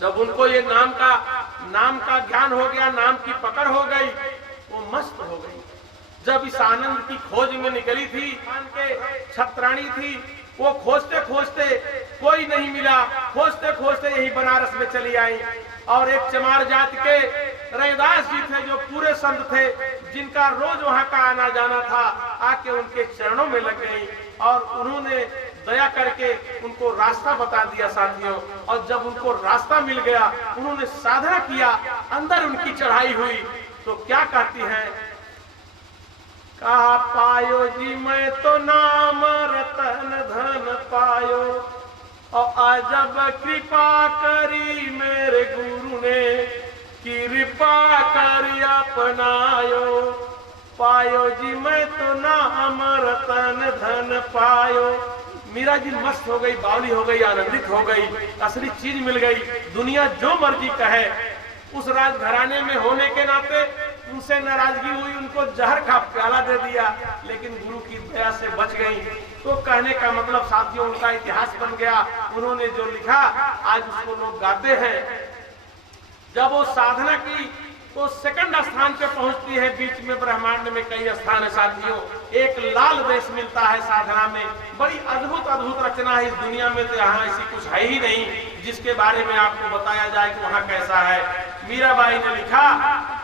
जब उनको ये नाम का ज्ञान हो गया, नाम की पकड़ हो गई, वो मस्त हो गई। जब इस आनंद की खोज में निकली थी, के छत्राणी थी, वो खोजते खोजते कोई नहीं मिला, खोजते खोजते यही बनारस में चली आई। और एक चमार जात के रैदास जी थे, जो पूरे संत थे, जिनका रोज वहां का आना जाना था, आके उनके चरणों में लग गई और उन्होंने दया करके उनको रास्ता बता दिया साथियों। और जब उनको रास्ता मिल गया, उन्होंने साधना किया, अंदर उनकी चढ़ाई हुई, तो क्या कहती हैं? कहा पायो जी मैं तो नाम रतन धन पायो, और अजब कृपा करी मेरे गुरु ने, कृपा करी अपनायो। पायो जी मैं तो नाम रतन धन पायो। मीरा जी मस्त हो गई, बावली हो गई, आनंदित हो गई, असली चीज मिल गई। दुनिया जो मर्जी कहे, उस राजघराने में होने के नाते उनसे नाराजगी हुई, उनको जहर का प्याला दे दिया, लेकिन गुरु की दया से बच गई। तो कहने का मतलब साथियों, उनका इतिहास बन गया। उन्होंने जो लिखा आज उसको लोग गाते हैं। जब वो साधना की तो सेकंड स्थान पे पहुंचती है। बीच में ब्रह्मांड में कई स्थान है साथियों। एक लाल देश मिलता है साधना में, बड़ी अद्भुत अद्भुत रचना है इस दुनिया में, तो यहाँ ऐसी कुछ है ही नहीं जिसके बारे में आपको बताया जाए कि वहाँ कैसा है। मीराबाई ने लिखा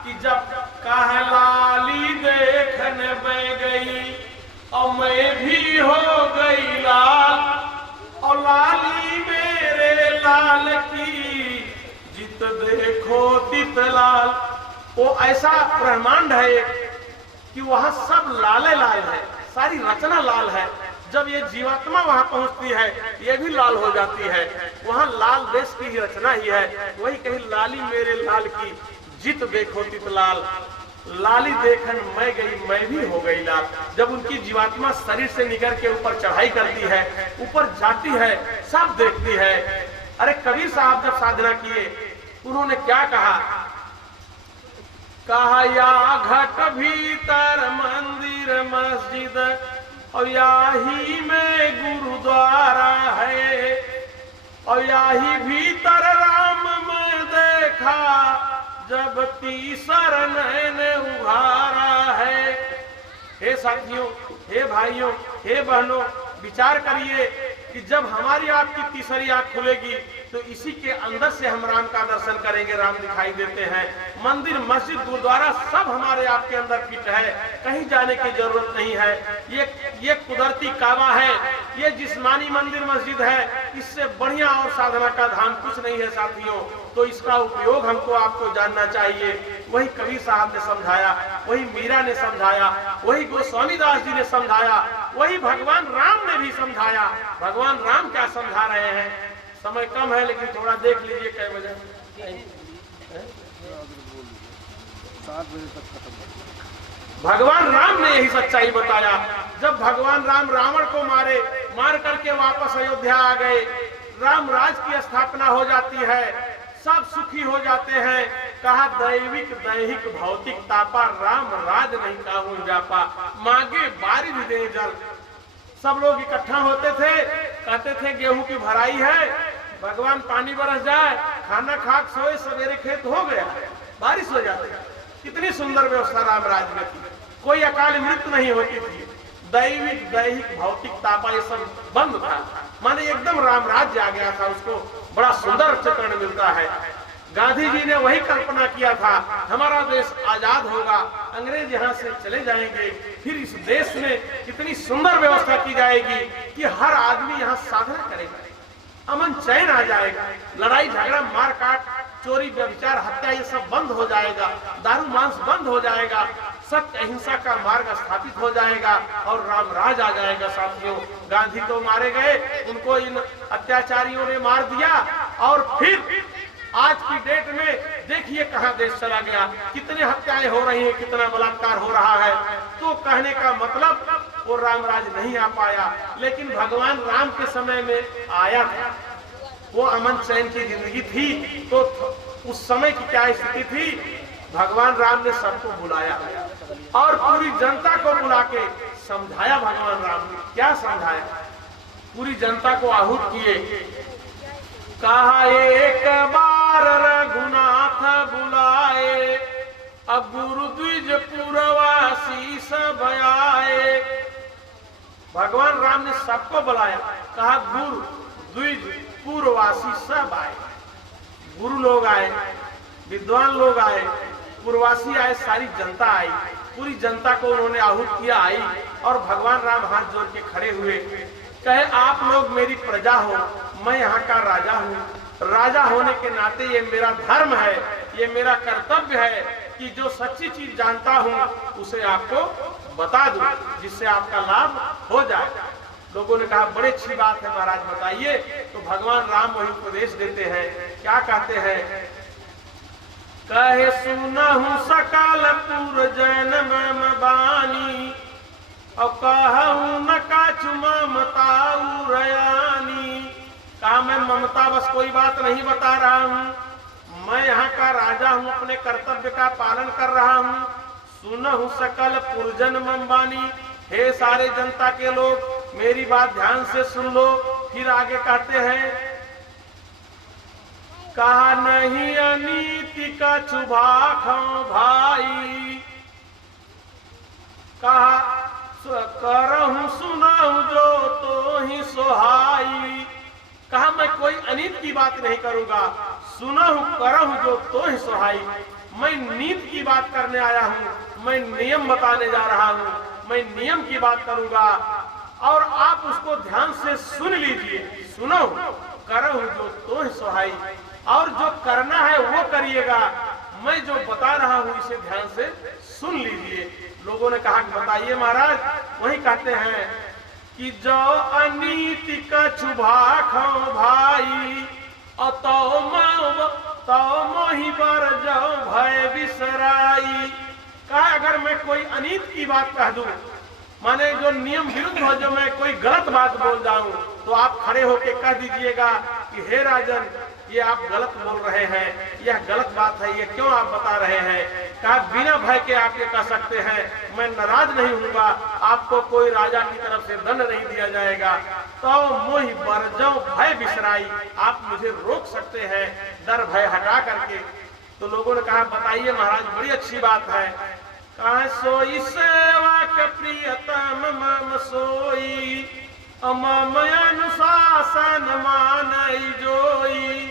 कि जब कहा लाली देखने में गई और मैं भी हो गई लाल, और लाली मेरे लाल की जित देखो तित लाल। वो ऐसा ब्रह्मांड है कि वहां सब लाले लाल है, सारी रचना लाल है। जब ये जीवात्मा वहां पहुंचती है, ये भी लाल हो जाती है। वहां लाल देश की ही रचना ही है। वही कही लाली मेरे लाल की जित देखो तित लाल, लाली देखन मैं गई मैं भी हो गई लाल। जब उनकी जीवात्मा शरीर से निकल के ऊपर चढ़ाई करती है, ऊपर जाती है, सब देखती है। अरे कबीर साहब जब साधना किए, उन्होंने क्या कहा? कहा या घट भीतर मंदिर मस्जिद, और याही में गुरुद्वारा है, और याही भीतर राम में देखा जब तीसर नैन उभारा है। हे साथियों, हे भाइयों, हे बहनों, विचार करिए कि जब हमारी आपकी तीसरी आंख खुलेगी तो इसी के अंदर से हम राम का दर्शन करेंगे। राम दिखाई देते हैं। मंदिर मस्जिद गुरुद्वारा सब हमारे आपके अंदर फिट है, कहीं जाने की जरूरत नहीं है। ये कुदरती काबा है, ये जिस्मानी मंदिर मस्जिद है। इससे बढ़िया और साधना का धाम कुछ नहीं है साथियों। तो इसका उपयोग हमको आपको जानना चाहिए। वही कबीर साहब ने समझाया, वही मीरा ने समझाया, वही गोस्वामी दास जी ने समझाया, वही भगवान राम ने भी समझाया। भगवान राम क्या समझा रहे हैं? समय कम है लेकिन थोड़ा देख लीजिए कै बजे 7 बजे तक खत्म। भगवान राम ने यही सच्चाई बताया। जब भगवान राम रावण को मार करके वापस अयोध्या आ गए, राम राज की स्थापना हो जाती है, सब सुखी हो जाते हैं। कहा दैविक दैहिक भौतिक तापा, राम राज नहीं काहू जापा, मांगे बारिश दे जल। सब लोग इकट्ठा होते थे, कहते थे गेहूं की भराई है, भगवान पानी बरस जाए, खाना खाक सोए, सवेरे खेत हो गया। बारिश हो जाती। कितनी सुंदर व्यवस्था राम राज्य में थी, कोई अकाल मृत्यु नहीं होती थी, दैविक दैहिक भौतिक तापा ये सब बंद था, माने एकदम राम राज्य आ गया था। उसको बड़ा सुंदर चित्रण मिलता है। गांधी जी ने वही कल्पना किया था, हमारा देश आजाद होगा, अंग्रेज यहाँ से चले जाएंगे, फिर इस देश में कितनी सुंदर व्यवस्था की जाएगी कि हर आदमी यहाँ साधना करेगा, अमन चैन आ जाएगा, लड़ाई झगड़ा मारकाट चोरी व्यभिचार हत्या ये सब बंद हो जाएगा, दारू मांस बंद हो जाएगा, सत्य अहिंसा का मार्ग स्थापित हो जाएगा और राम राज आ जाएगा। साथियों, गांधी तो मारे गए, उनको इन अत्याचारियों ने मार दिया और फिर आज की डेट में देखिए कहां देश चला गया, कितने हत्याएं हो रही हैं, कितना बलात्कार हो रहा है। तो कहने का मतलब वो राम राज नहीं आ पाया, लेकिन भगवान राम के समय में आया था। वो अमन चैन की जिंदगी थी। तो उस समय की क्या स्थिति थी, भगवान राम ने सबको बुलाया और पूरी जनता को बुला के समझाया। भगवान राम ने क्या समझाया, पूरी जनता को आहूत किए, कहा एक बार रघुनाथ बुलाए, अब गुरु द्विज पुरवासी सब आए। भगवान राम ने सबको बुलाया, कहा गुरु द्विज पूर्ववासी सब आए, गुरु लोग आए, विद्वान लोग आए, पूर्ववासी आए, सारी जनता आई। पूरी जनता को उन्होंने आहूत किया, आई और भगवान राम हाथ जोड़ के खड़े हुए, कहे आप लोग मेरी प्रजा हो, मैं यहाँ का राजा हूँ। राजा होने के नाते ये मेरा धर्म है, ये मेरा कर्तव्य है कि जो सच्ची चीज जानता हूँ उसे आपको बता दूं, जिससे आपका लाभ हो जाए। लोगों ने कहा बड़ी अच्छी बात है महाराज, बताइए। तो भगवान राम वही उपदेश देते हैं, क्या कहते हैं, कहे सुनहु सकल पुर जैन मम बानी, और कहूं न काछु ममता उरयानी। कहा मैं ममता बस कोई बात नहीं बता रहा हूँ, मैं यहाँ का राजा हूँ, अपने कर्तव्य का पालन कर रहा हूँ। सुनहु सकल पुरजन मम बानी, हे सारे जनता के लोग मेरी बात ध्यान से सुन लो। फिर आगे कहते हैं, कहा नहीं अनीति का छुभा खाओ भाई, कहा करहूं सुनाऊं जो तो ही सोहाई। कहा मैं कोई अनीत की बात नहीं करूंगा, सुनाऊं करहूं जो तो ही सोहाई। मैं नीत की बात करने आया हूँ, मैं नियम बताने जा रहा हूँ, मैं नियम की बात करूंगा और आप उसको ध्यान से सुन लीजिए। सुनो करहूं जो तो ही सोहाई, और जो करना है वो करिएगा, मैं जो बता रहा हूँ इसे ध्यान से सुन लीजिए। लोगों ने कहा कि बताइए महाराज। वही कहते हैं कि जो अनीति का छुभा खाओ भाई, तो मोहि बर जाओ भय बिसराई। कहा अगर मैं कोई अनीत की बात कह दूं, माने जो नियम विरुद्ध हो, जो मैं कोई गलत बात बोल जाऊं, तो आप खड़े होके कह दीजिएगा कि हे राजन ये आप गलत बोल रहे हैं, यह गलत बात है, ये क्यों आप बता रहे हैं। कहा बिना भय के आप ये कह सकते हैं, मैं नाराज नहीं हूँगा, आपको कोई राजा की तरफ से दंड नहीं दिया जाएगा। तो मोहि बरजौ भय बिसराई, आप मुझे रोक सकते हैं डर भय हटा करके। तो लोगों ने कहा बताइए महाराज, बड़ी अच्छी बात है। कहा सोई सेवा के प्रियतम मम सोई, मम अनुशासन मानई जोई।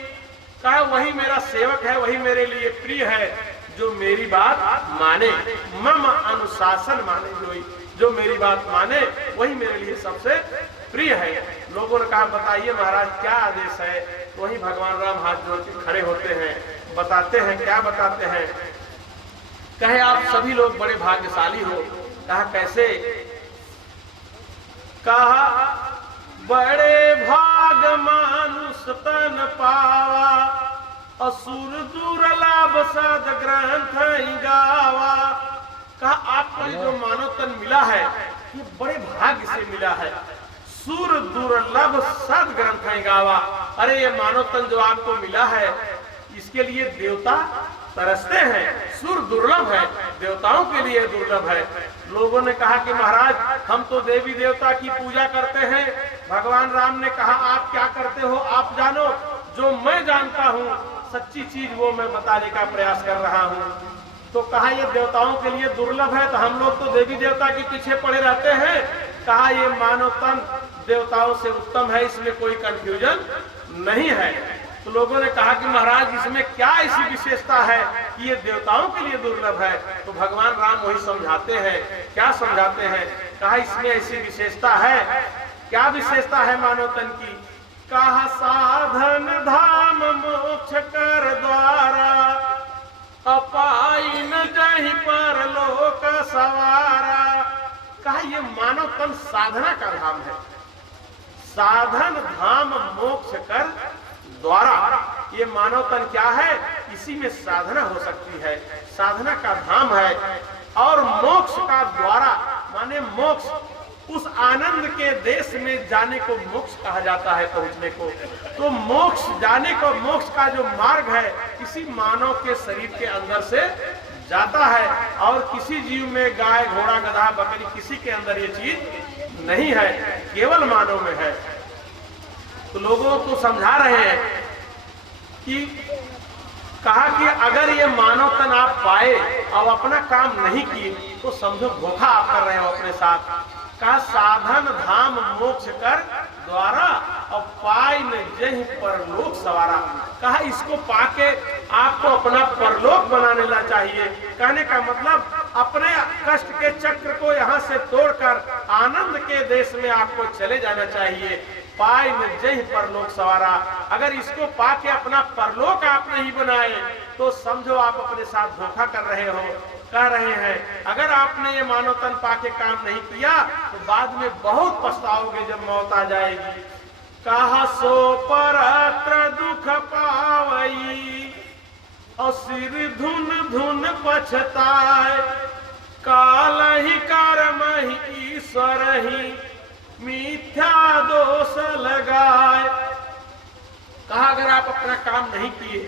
कहा वही मेरा सेवक है, वही मेरे लिए प्रिय है जो मेरी बात माने। मम अनुशासन माने जोई, जो मेरी बात माने वही मेरे लिए सबसे प्रिय है। लोगों ने कहा बताइए महाराज क्या आदेश है। तो वही भगवान राम हाथ जोड़ के खड़े होते हैं, बताते हैं। क्या बताते हैं, कहे आप सभी लोग बड़े भाग्यशाली हो। कहा कैसे, कहा बड़े भाग मानुष तन पावा, असुर दुर्लभ सद ग्रंथ गावा। कहा आपको जो मानव तन मिला है ये बड़े भाग्य से मिला है। सुर दुर्लभ सद ग्रंथ गावा, अरे ये मानव तन जो आपको मिला है इसके लिए देवता तरसते हैं। सुर दुर्लभ है, देवताओं के लिए दुर्लभ है। लोगों ने कहा कि महाराज हम तो देवी देवता की पूजा करते हैं। भगवान राम ने कहा आप क्या करते हो आप जानो, जो मैं जानता हूँ सच्ची चीज वो मैं बताने का प्रयास कर रहा हूँ। तो कहा ये देवताओं के लिए दुर्लभ है, तो हम लोग तो देवी देवता के पीछे पड़े रहते हैं। कहा ये मानव तन देवताओं से उत्तम है, इसमें कोई कंफ्यूजन नहीं है। तो लोगों ने कहा कि महाराज इसमें क्या ऐसी विशेषता है कि ये देवताओं के लिए दुर्लभ है? तो भगवान राम वही समझाते हैं। क्या समझाते हैं? कहा इसमें ऐसी विशेषता है। क्या विशेषता है मानव तन की? कहा साधन धाम मोक्ष कर द्वारा, अपाई न जहि पर लोक सवारा। कहा ये मानव तन साधना का धाम है। साधन धाम मोक्ष कर द्वारा, ये मानव तन क्या है? इसी में साधना हो सकती है, साधना का धाम है। और मोक्ष का द्वारा माने मोक्ष, उस आनंद के देश में जाने को मोक्ष कहा जाता है, पहुंचने को। तो मोक्ष जाने को, मोक्ष का जो मार्ग है किसी मानव के शरीर के अंदर से जाता है। और किसी जीव में गाय घोड़ा गधा बकरी किसी के अंदर ये चीज नहीं है, केवल मानव में है। तो लोगों को समझा रहे हैं कि कहा कि अगर ये मानव तन आप पाए और अपना काम नहीं किए तो समझो धोखा आप कर रहे हो अपने साथ। कहा साधन धाम मोक्ष कर द्वारा और पाई न जहि परलोक सवारा। कहा इसको पाके आपको अपना परलोक बना लेना चाहिए। कहने का मतलब अपने कष्ट के चक्र को यहाँ से तोड़कर आनंद के देश में आपको चले जाना चाहिए। पाई न जहि परलोक सवारा, अगर इसको पाके अपना परलोक आप नहीं बनाए तो समझो आप अपने साथ धोखा कर रहे हो। कह रहे हैं अगर आपने ये मानव तन पाके काम नहीं किया तो बाद में बहुत पछताओगे जब मौत आ जाएगी। कहा सो परत्र दुख पावई और सिर धुन धुन पछताए, काल ही कर्म ही ईश्वर ही मिथ्या दोष लगाए। कहा अगर आप अपना काम नहीं किए,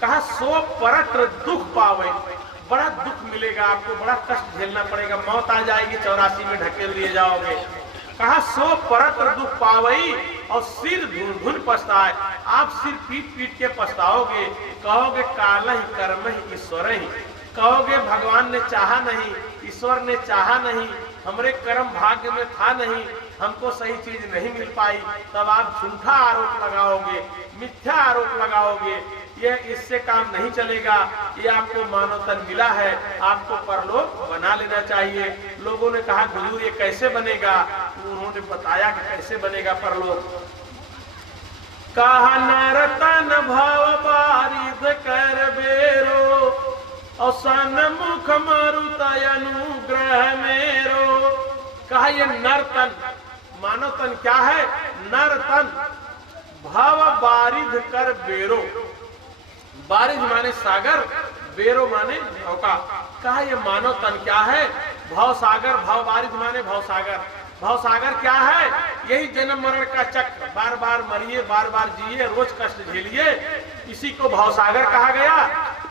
कहा सो परत्र दुख पावे, बड़ा दुख मिलेगा आपको, बड़ा कष्ट झेलना पड़ेगा, मौत आ जाएगी 84 में ढकेल लिए जाओगे। कहा सो परत्र दुख पावई और सिर धुन धुन पछताए, आप सिर पीट पीट के पछताओगे। कहोगे काल ही कर्म ही ईश्वर ही, कहोगे भगवान ने चाहा नहीं, ईश्वर ने चाहा नहीं, हमरे कर्म भाग्य में था नहीं, हमको सही चीज नहीं मिल पाई। तब आप झूठा आरोप लगाओगे, मिथ्या आरोप लगाओगे। ये इससे काम नहीं चलेगा। ये आपको मानव तन मिला है, आपको परलोक बना लेना चाहिए। लोगों ने कहा हुजूर ये कैसे बनेगा? उन्होंने बताया कि कैसे बनेगा परलोक। कहा नर तन भव बारिद कर बेरो और सन्मुख मरुत अनुग्रह मेरो। कहा ये नर तन, मानव तन क्या है? नर तन भव बारिद कर बेरो, बारिज माने सागर, बेरो माने नौका। कहा ये मानव तन क्या है? भव सागर, भव बारिज माने भव सागर। भव सागर क्या है? यही जन्म मरण का चक्र, बार बार मरिए, बार बार जिए, रोज कष्ट झेलिए, इसी को भव सागर कहा गया।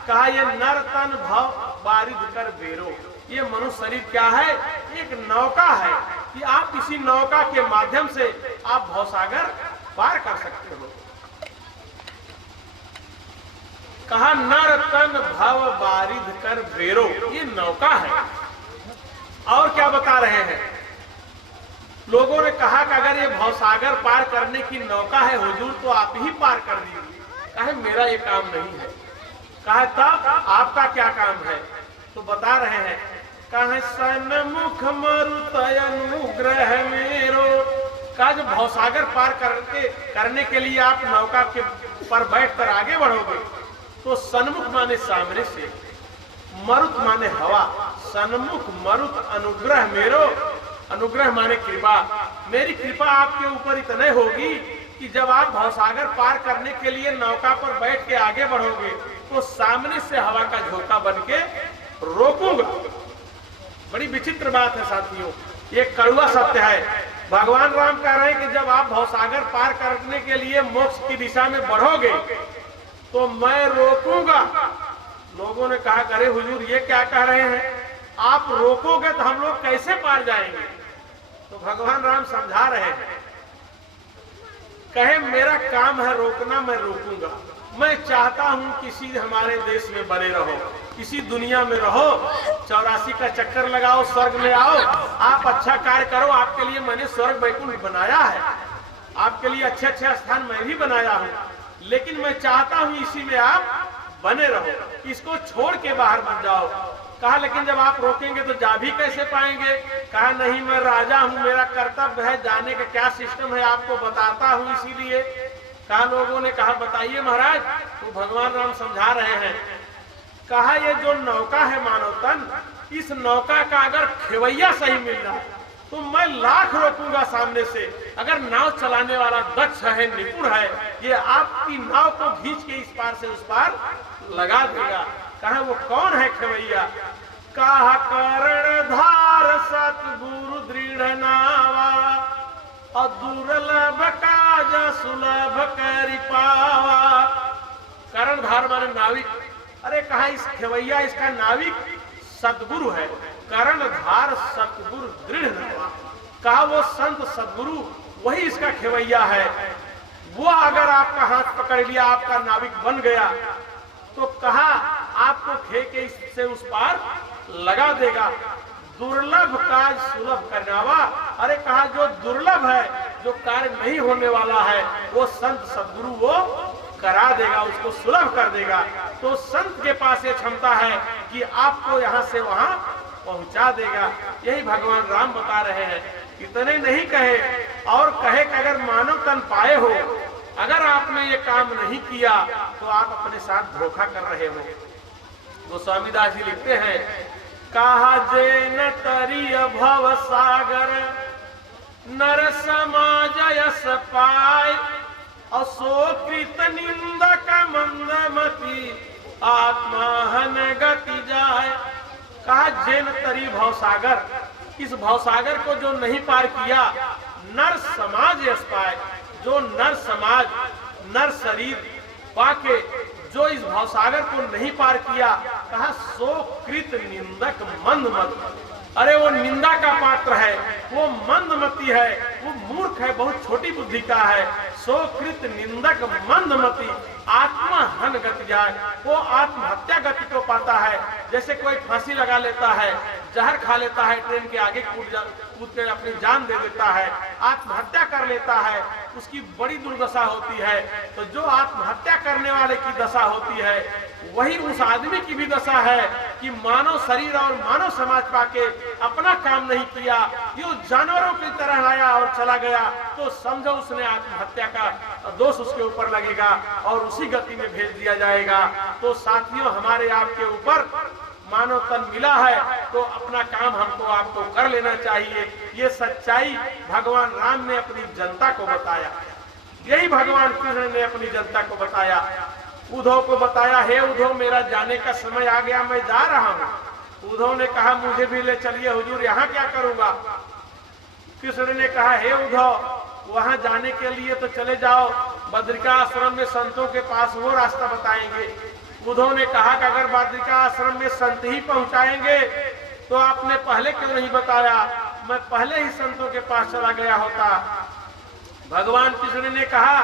कहा ये नर तन भव बारिज कर बेरो, ये मनुष्य शरीर क्या है? एक नौका है कि आप इसी नौका के माध्यम से आप भव सागर पार कर सकते हो। कहा नर तन भव बारिद कर बेरो, ये नौका है। और क्या बता रहे हैं? लोगों ने कहा कि अगर ये भवसागर पार करने की नौका है हुजूर तो आप ही पार कर दीजिए। कहे मेरा ये काम नहीं है। कहा तब आपका क्या काम है? तो बता रहे हैं, कहे सन्मुख मरुत अनुग्रह मेरो। कहा जब भवसागर पार करने के लिए आप नौका के पर बैठकर आगे बढ़ोगे तो सन्मुख माने सामने से, मरुत माने हवा, सन्मुख मरुत अनुग्रह मेरो, अनुग्रह माने कृपा, मेरी कृपा आपके ऊपर इतने होगी कि जब आप भवसागर पार करने के लिए नौका पर बैठ के आगे बढ़ोगे तो सामने से हवा का झोंका बन के रोकूंगा। बड़ी विचित्र बात है साथियों, ये कड़वा सत्य है। भगवान राम कह रहे हैं कि जब आप भवसागर पार करने के लिए मोक्ष की दिशा में बढ़ोगे तो मैं रोकूंगा। लोगों ने कहा अरे हुजूर ये क्या कह रहे हैं? आप रोकोगे तो हम लोग कैसे पार जाएंगे? तो भगवान राम समझा रहे हैं, कहे मेरा काम है रोकना, मैं रोकूंगा। मैं चाहता हूं किसी हमारे देश में बने रहो, किसी दुनिया में रहो, 84 का चक्कर लगाओ, स्वर्ग में आओ, आप अच्छा कार्य करो, आपके लिए मैंने स्वर्ग वैकुंठ बनाया है, आपके लिए अच्छे अच्छे स्थान मैं भी बनाया हूं, लेकिन मैं चाहता हूं इसी में आप बने रहो, इसको छोड़ के बाहर मत जाओ। कहा लेकिन जब आप रोकेंगे तो जा भी कैसे पाएंगे? कहा नहीं, मैं राजा हूं, मेरा कर्तव्य है, जाने का क्या सिस्टम है आपको बताता हूं इसीलिए। कहा लोगों ने कहा बताइए महाराज। तो भगवान राम समझा रहे हैं। कहा ये जो नौका है मानव तन, इस नौका का अगर खेवैया सही मिल रहा है तो मैं लाख रोकूंगा सामने से। अगर नाव चलाने वाला दक्ष है, निपुण है, ये आपकी नाव को खींच के इस पार से उस पार लगा देगा। कहा वो कौन है खेवैया? कहा कर्णधार सतगुरु दृढ़ नावा, और दुर्लभ काज सुलभ करि पावा। कर्णधार माने नाविक। अरे कहा इस खेवैया, इसका नाविक सतगुरु है। कर्णधार सतगुरु दृढ़ नावा। कहा वो संत सतगुरु वही इसका खेवैया है। वो अगर आपका हाथ पकड़ लिया, आपका नाविक बन गया, तो कहा आपको खे के इससे उस पार लगा देगा। दुर्लभ काज सुलभ करनावा। अरे कहा जो दुर्लभ है, जो कार्य नहीं होने वाला है, वो संत सद्गुरु वो करा देगा, उसको सुलभ कर देगा। तो संत के पास ये क्षमता है कि आपको यहाँ से वहाँ पहुँचा देगा। यही भगवान राम बता रहे हैं। इतने नहीं कहे, और कहे कि अगर मानव तन पाए हो, अगर आपने ये काम नहीं किया तो आप अपने साथ धोखा कर रहे हो। तो स्वामीदास जी लिखते हैं, कहा जे न तरिय भव सागर, नर समाज यस पाय, असो कृत निंदक मंदमति, आत्माहन गति जाय। कहा जे न तरी भवसागर, इस भवसागर को जो नहीं पार किया, नर समाज यस पाय, जो नर समाज, नर शरीर पाके जो इस भवसागर को नहीं पार किया, कहा सो कृत निंदक मंदमति। अरे वो निंदा का पात्र है, वो मंदमति है, वो मूर्ख है, बहुत छोटी बुद्धि का है। सो कृत निंदक मंदमति, आत्मा हन गति जाए। वो आत्महत्या गति को पाता है। जैसे कोई फांसी लगा लेता है, जहर खा लेता है, ट्रेन के आगे कूद के अपनी जान दे देता है, आत्महत्या कर लेता है, उसकी बड़ी दुर्दशा होती है। तो जो आत्महत्या करने वाले की दशा होती है, वही उस आदमी की भी दशा है कि मानव शरीर और मानव समाज पाके अपना काम नहीं किया, ये जानवरों की तरह आया और चला गया, तो समझो उसने आत्महत्या का दोष उसके ऊपर लगेगा और उसी गति में भेज दिया जाएगा। तो साथियों, हमारे आपके ऊपर मानव तन मिला है, तो अपना काम हमको आपको कर लेना चाहिए। ये सच्चाई भगवान राम ने अपनी जनता को बताया, यही भगवान कृष्ण ने अपनी जनता को बताया। उद्धव को बताया, हे उद्धव मेरा जाने का समय आ गया, मैं जा रहा हूँ। उद्धव ने कहा मुझे भी ले चलिए हुजूर, यहाँ क्या करूंगा? कृष्ण ने कहा, हे उद्धव वहां जाने के लिए तो चले जाओ, बद्रिका आश्रम में संतों के पास वो रास्ता बताएंगे। उद्धव ने कहा कि अगर बद्रिका आश्रम में संत ही पहुंचाएंगे तो आपने पहले क्यों नहीं बताया, मैं पहले ही संतों के पास चला गया होता। भगवान कृष्ण ने कहा,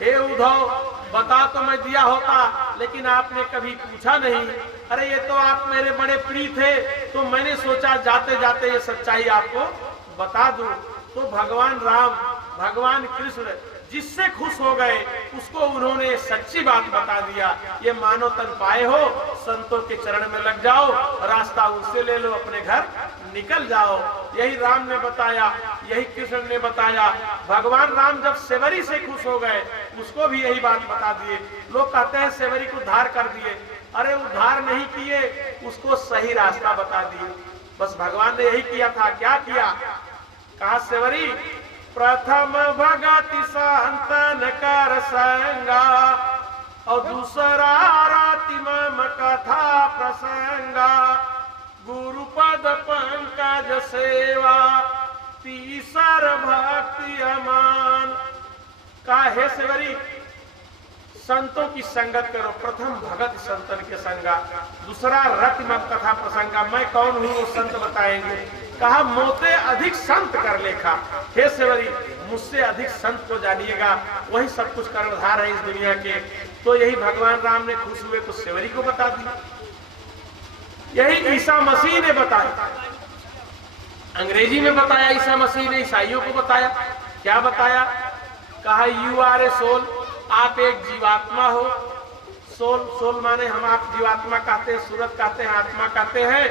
हे उद्धव बता तो मैं दिया होता, लेकिन आपने कभी पूछा नहीं। अरे ये तो आप मेरे बड़े प्रिय थे, तो मैंने सोचा जाते जाते ये सच्चाई आपको बता दूं। तो भगवान राम, भगवान कृष्ण जिससे खुश हो गए उसको उन्होंने सच्ची बात बता दिया। ये मानो तन पाए हो, संतों के चरण में लग जाओ, रास्ता उनसे ले लो, अपने घर निकल जाओ। यही राम ने बताया, यही कृष्ण ने बताया। भगवान राम जब सेवरी से खुश हो गए, उसको भी यही बात बता दिए। लोग कहते हैं सेवरी को उद्धार कर दिए, अरे उद्धार नहीं किए, उसको सही रास्ता बता दिए। बस भगवान ने यही किया था। क्या किया? कहा सेवरी प्रथम भगति संतन कर संगा, और दूसरा राति मम कथा प्रसंगा, गुरुपद पंकज सेवा, तीसर भक्ति अमान। कहा हे सेवरी संतों की संगत करो, प्रथम भगत संतन के संगा, दूसरा रति मम कथा प्रसंगा, मैं कौन हूँ वो संत बताएंगे। कहा मोते अधिक संत कर लेखा। हे सेवरी मुझसे अधिक संत को जानिएगा, वही सब कुछ कर्णधार है इस दुनिया के। तो यही भगवान राम ने खुश हुए तो सेवरी को बता दिया। यही ईसा मसीह ने बताया, अंग्रेजी में बताया ईसा मसीह ने, ईसाइयों को बताया। क्या बताया? कहा यू आर ए सोल, आप एक जीवात्मा हो। सोल, सोल माने हम आप जीवात्मा कहते हैं, सूरत कहते हैं, आत्मा कहते हैं,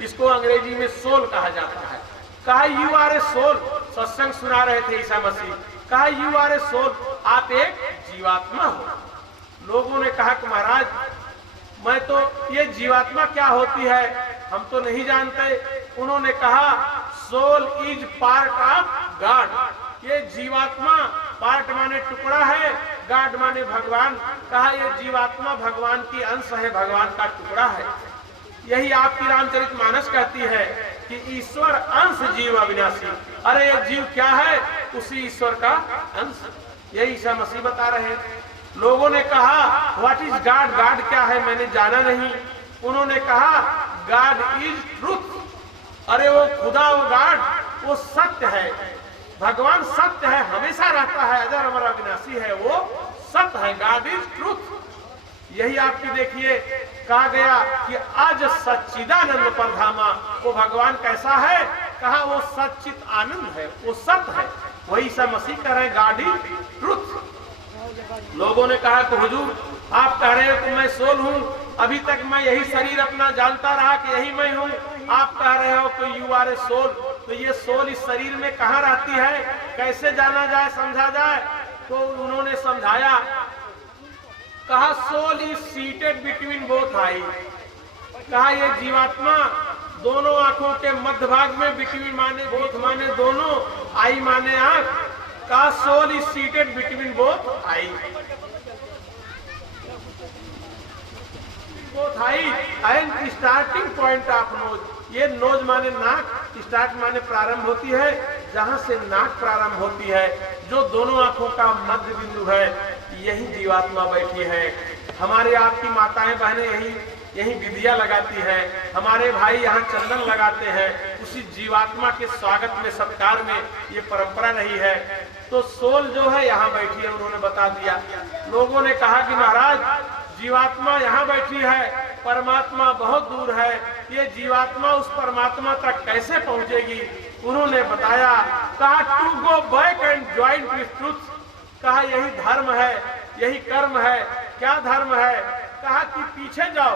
इसको अंग्रेजी में सोल कहा जाता है। कहा यू आर ए सोल, सत्संग सुना रहे थे ईसा मसीह, कहा यू आर ए सोल, आप एक जीवात्मा हो। लोगों ने कहा कि महाराज मैं तो ये जीवात्मा क्या होती है हम तो नहीं जानते। उन्होंने कहा soul is part of God, ये जीवात्मा पार्ट माने टुकड़ा है, गॉड माने भगवान। कहा ये जीवात्मा भगवान की अंश है, भगवान का टुकड़ा है। यही आपकी रामचरितमानस कहती है कि ईश्वर अंश जीव अविनाशी। अरे ये जीव क्या है? उसी ईश्वर का अंश। यही ईसा मसीह बता रहे हैं। लोगों ने कहा व्हाट इज गॉड, गॉड क्या है मैंने जाना नहीं। उन्होंने कहा गॉड इज ट्रूथ। अरे वो खुदा, वो गॉड, वो सत्य है, भगवान सत्य है, हमेशा रहता है, अजर अमर अविनाशी है, वो सत्य है, गॉड इज ट्रूथ। यही आपकी देखिए कहा गया कि आज सच्चिदानंद परधामा, वो भगवान कैसा है? कहा वो सच्चित आनंद है, वो सत्य है। वही ईसा मसीह कह रहे हैं गॉड इज ट्रूथ। लोगों ने कहा कि हुजूर आप कह रहे हो कि मैं सोल हूँ, अभी तक मैं यही शरीर अपना जानता रहा कि यही मैं हूँ, आप कह रहे हो कि यू आर ए सोल, तो ये सोल इस शरीर में कहाँ रहती है, कैसे जाना जाए, समझा जाए? तो उन्होंने समझाया, कहा soul is seated between both eye. कहा ये जीवात्मा दोनों आंखों के मध्य भाग में, बिटवीन माने बोथ माने दोनों, आई माने आंख, कहा soul is seated between both eye. Both eye and starting point of nose. ये नोज माने नाक, स्टार्ट माने प्रारंभ होती है, जहां से नाक प्रारंभ होती है, जो दोनों आंखों का मध्य बिंदु है, यही जीवात्मा बैठी है। हमारे आपकी माताएं बहनें यही विधिया लगाती है, हमारे भाई यहाँ चंदन लगाते हैं, उसी जीवात्मा के स्वागत में, सत्कार में ये परंपरा रही है। तो सोल जो है यहाँ बैठी है, उन्होंने बता दिया। लोगों ने कहा कि महाराज जीवात्मा यहाँ बैठी है, परमात्मा बहुत दूर है, ये जीवात्मा उस परमात्मा तक कैसे पहुंचेगी? उन्होंने बताया, कहा to go back and join with truth. कहा यही धर्म है, यही कर्म है। क्या धर्म है? कहा कि पीछे जाओ,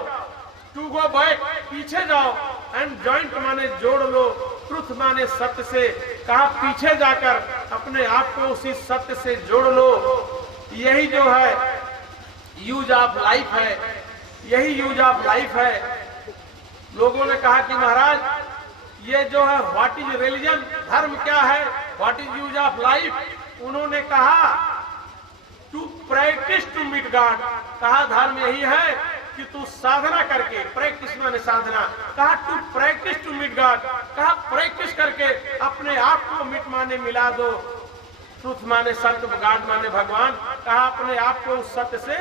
टू गो बैक, पीछे जाओ, एंड ज्वाइंट माने जोड़ लो, ट्रुथ माने सत्य से। कहा पीछे जाकर अपने आप को उसी सत्य से जोड़ लो। यही जो है यूज ऑफ लाइफ है, यही यूज ऑफ लाइफ है। लोगों ने कहा कि महाराज ये जो है व्हाट इज रिलीजन, धर्म क्या है, what is use of life? उन्होंने कहा to practice to meet God. कहा धर्म यही है कि तू साधना करके, प्रैक्टिस माने साधना, कहा to practice to meet God. कहा प्रैक्टिस करके अपने आप को मीट माने मिला दो, ट्रुथ माने सत्य, गॉड माने भगवान। कहा अपने आप को उस सत्य से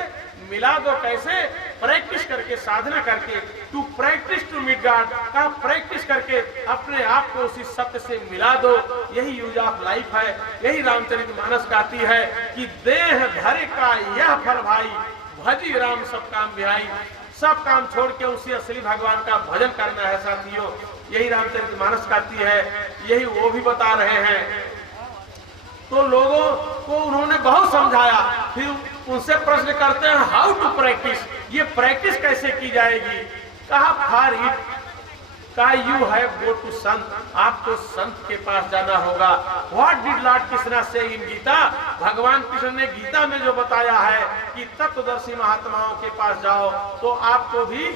मिला दो। कैसे? प्रैक्टिस करके, साधना करके। To practice to meet God, कहा प्रैक्टिस करके अपने आप को उसी सत्य से मिला दो। यही यूज ऑफ लाइफ है। यही रामचरितमानस कहती है कि देह धरे का यह फल भाई, भजी राम सब काम बिहाई। सब काम छोड़ के उसी असली भगवान का भजन करना है साथियों। यही रामचरितमानस कहती है, यही वो भी बता रहे हैं। तो लोगों को उन्होंने बहुत समझाया। फिर उनसे प्रश्न करते हैं हाउ टू प्रैक्टिस, ये प्रैक्टिस कैसे की जाएगी? कहा फॉर इट, कहा यू हैव गो टू संत, आपको संत के पास जाना होगा। व्हाट डिड लॉर्ड कृष्णा से इन गीता, भगवान कृष्ण ने गीता में जो बताया है कि तत्वदर्शी महात्माओं के पास जाओ, तो आपको भी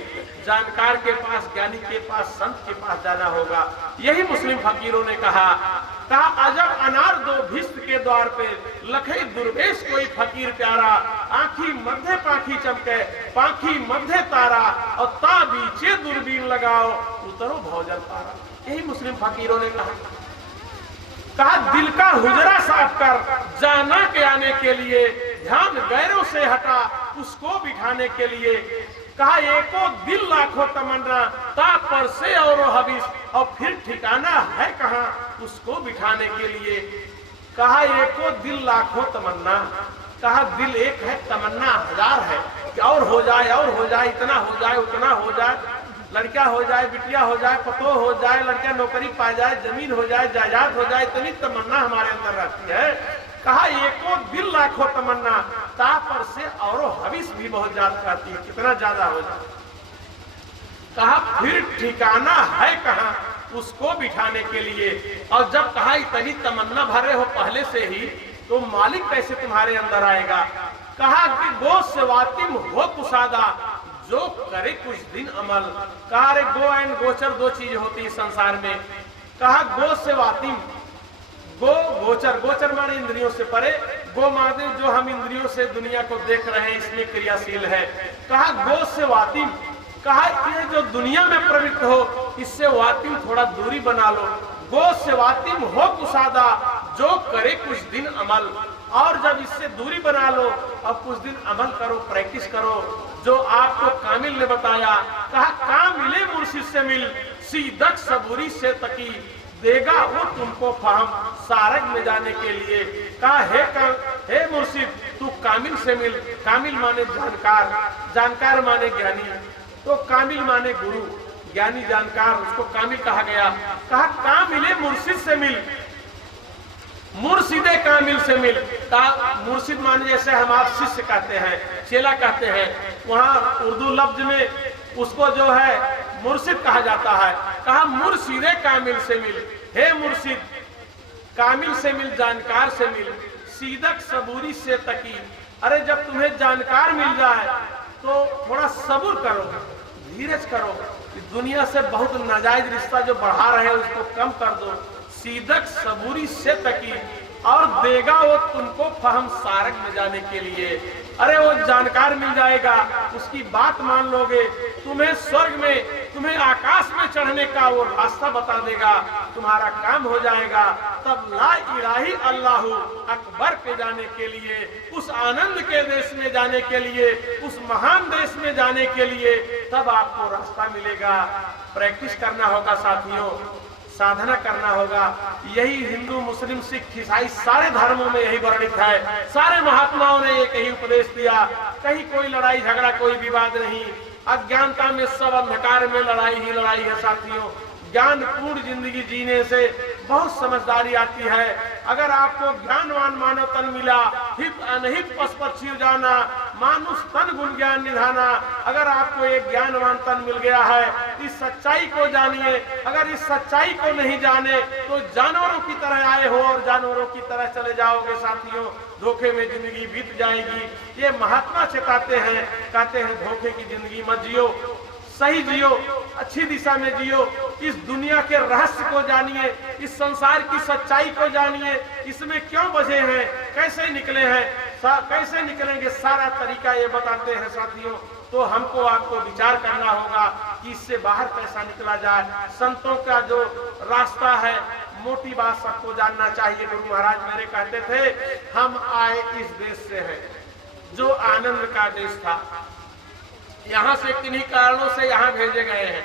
जानकार के पास, ज्ञानी के पास, संत के पास जाना होगा। यही मुस्लिम फकीरों ने कहा अजब अनार दो भिस्त के द्वार पे, लखई दुर्वेश कोई फकीर प्यारा, आंखी मध्य पाखी चमके, पाखी मध्य तारा, और ता बीचे दूरबीन लगाओ, उतरो भौजल पारा। यही मुस्लिम फकीरों ने कहा दिल का हुजरा साफ कर, जाना के आने के लिए, ध्यान गैरों से हटा, उसको बिठाने के लिए। कहा एको दिल लाखों तमन्ना, ता पर से और हबीस, और फिर ठिकाना है कहाँ उसको बिठाने के लिए। कहा एको दिल लाखों तमन्ना, कहा दिल एक है, तमन्ना हजार है कि और हो जाए, और हो जाए, इतना हो जाए, उतना हो जाए, लड़का हो जाए, बिटिया हो जाए, पतो हो जाए, लड़का नौकरी पा जाए, जमीन हो जाए, जायदाद हो जाए, इतनी तमन्ना हमारे अंदर रहती है। कहा एको दिल लाखों तमन्ना, तापर से और हविस भी बहुत ज्यादा रहती है, कितना ज्यादा हो जाए। कहा फिर ठिकाना है कहाँ उसको बिठाने के लिए। और जब कहा इतनी तमन्ना भरे हो पहले से ही, तो मालिक कैसे तुम्हारे अंदर आएगा। कहा कि गो से वातिम हो कुसादा, जो करे कुछ दिन अमल। कहा रे गो एंड गोचर दो चीज होती है संसार में। कहा गो से वातिम, गो गोचर, गोचर माने इंद्रियों से परे, गो माने जो हम इंद्रियों से दुनिया को देख रहे हैं इसमें क्रियाशील है। कहा गो से वातिम, कहा ये जो दुनिया में प्रवृत्त हो इससे वातिम थोड़ा दूरी बना लो। गो से वातिम हो कुसादा, जो करे कुछ दिन अमल। और जब इससे दूरी बना लो और कुछ दिन अमल करो, प्रैक्टिस करो जो आपको कामिल ने बताया। कहा काम मिले मुर्शिद से मिल, सीदक सबूरी से तकी, देगा वो तुमको फहम सारग में जाने के लिए। कहा हे मुर्शिद तू कामिल से मिल। कामिल माने जानकार, जानकार माने ज्ञानी, तो कामिल माने गुरु, ज्ञानी जानकार, उसको कामिल कहा गया। कहा कामिले मुर्शिद से मिल, मुर्शिदे कामिल से मिल। मुर्शिद माने जैसे हम आप शिष्य कहते हैं, चेला कहते हैं, वहाँ उर्दू लफ्ज में उसको जो है मुर्शिद कहा जाता है। कहा मुर्शिदे कामिल से मिल, हे मुर्शिद कामिल से मिल, जानकार से मिल, सीदक सबूरी से तकी। अरे जब तुम्हें जानकार मिल जाए तो थोड़ा सब्र करो, धीरज करो, दुनिया से बहुत नाजायज रिश्ता जो बढ़ा रहे हैं उसको कम कर दो। सीदक सबूरी से तकी, और देगा वो तुमको फहम सारग में जाने के लिए। अरे वो जानकार मिल जाएगा, उसकी बात मान लोगे, तुम्हें स्वर्ग में, तुम्हें आकाश में चढ़ने का वो रास्ता बता देगा, तुम्हारा काम हो जाएगा। तब ला इलाही अल्लाहु अकबर पे जाने के लिए, उस आनंद के देश में जाने के लिए, उस महान देश में जाने के लिए तब आपको रास्ता मिलेगा। प्रैक्टिस करना होगा साथियों, साधना करना होगा। यही हिंदू मुस्लिम सिख ईसाई सारे धर्मों में यही वर्णित है। सारे महात्माओं ने एक ही उपदेश दिया, कहीं कोई लड़ाई झगड़ा कोई विवाद नहीं। अज्ञानता में सब अंधकार में लड़ाई ही लड़ाई है साथियों। ज्ञान पूर्ण जिंदगी जीने से बहुत समझदारी आती है। अगर आपको ज्ञानवान मानव तन मिला, हित अनहित पश पक्षी जाना, मानुष तन गुण ज्ञान निधाना। अगर आपको एक ज्ञानवान तन मिल गया है, इस सच्चाई को जानिए। अगर इस सच्चाई को नहीं जाने तो जानवरों की तरह आए हो और जानवरों की तरह चले जाओगे साथियों। धोखे में जिंदगी बीत जाएगी। ये महात्मा चेताते हैं, कहते हैं धोखे की जिंदगी मत जियो, सही जियो, अच्छी दिशा में जियो। इस दुनिया के रहस्य को जानिए, इस संसार की सच्चाई को जानिए, इसमें क्यों बजे हैं, कैसे निकले हैं, कैसे निकलेंगे, सारा तरीका ये बताते हैं साथियों। तो हमको आपको विचार करना होगा कि इससे बाहर कैसा निकला जाए। संतों का जो रास्ता है, मोटी बात सबको जानना चाहिए। गुरु महाराज मेरे कहते थे, हम आए इस देश से हैं जो आनंद का देश था, यहाँ से किन्हीं कारणों से यहाँ भेजे गए हैं।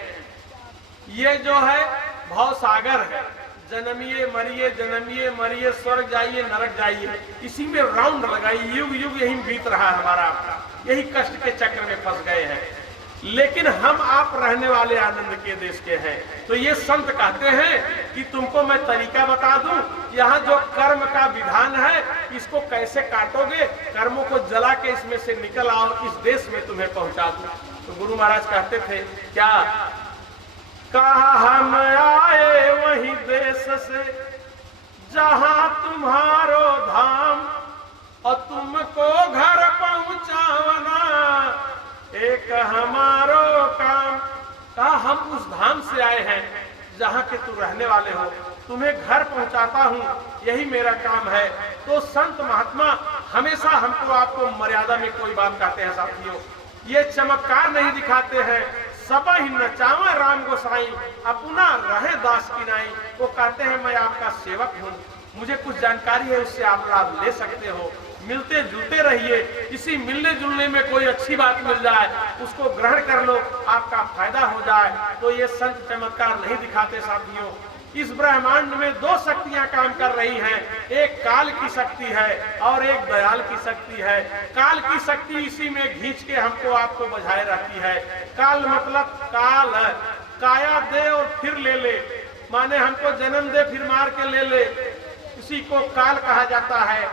ये जो है भव सागर है, जन्मिए मरिए, जन्मिए मरिए, स्वर्ग जाइए नरक जाइए, इसी में राउंड लगाइए, युग युग यही बीत रहा है हमारा आपका, यही कष्ट के चक्र में फंस गए हैं। लेकिन हम आप रहने वाले आनंद के देश के हैं। तो ये संत कहते हैं कि तुमको मैं तरीका बता दूं, यहाँ जो कर्म का विधान है इसको कैसे काटोगे, कर्मों को जला के इसमें से निकल आओ, इस देश में तुम्हें पहुंचा दूं। तो गुरु महाराज कहते थे क्या, कहा हम आए वही देश से जहां तुम्हारो धाम, और तुमको घर पहुंचावना एक हमारो काम। कहा हम उस धाम से आए हैं जहां के तू रहने वाले हो, तुम्हें घर पहुंचाता हूं, यही मेरा काम है। तो संत महात्मा हमेशा हमको आपको मर्यादा में कोई बात कहते हैं साथियों, ये चमत्कार नहीं दिखाते हैं। सब ही नचावा राम गोसाई, अपना रहे दास की नाई। वो कहते हैं मैं आपका सेवक हूँ, मुझे कुछ जानकारी है, उससे आप लाभ ले सकते हो। मिलते जुलते रहिए, इसी मिलने जुलने में कोई अच्छी बात मिल जाए उसको ग्रहण कर लो, आपका फायदा हो जाए। तो ये संत चमत्कार नहीं दिखाते साथियों, इस ब्रह्मांड में दो शक्तियां काम कर रही हैं, एक काल की शक्ति है और एक दयाल की शक्ति है। काल की शक्ति इसी में खींच के हमको आपको बजाए रहती है। काल मतलब काल है, काया दे और फिर ले ले, माने हमको जन्म दे फिर मार के ले ले, इसी को काल कहा जाता है।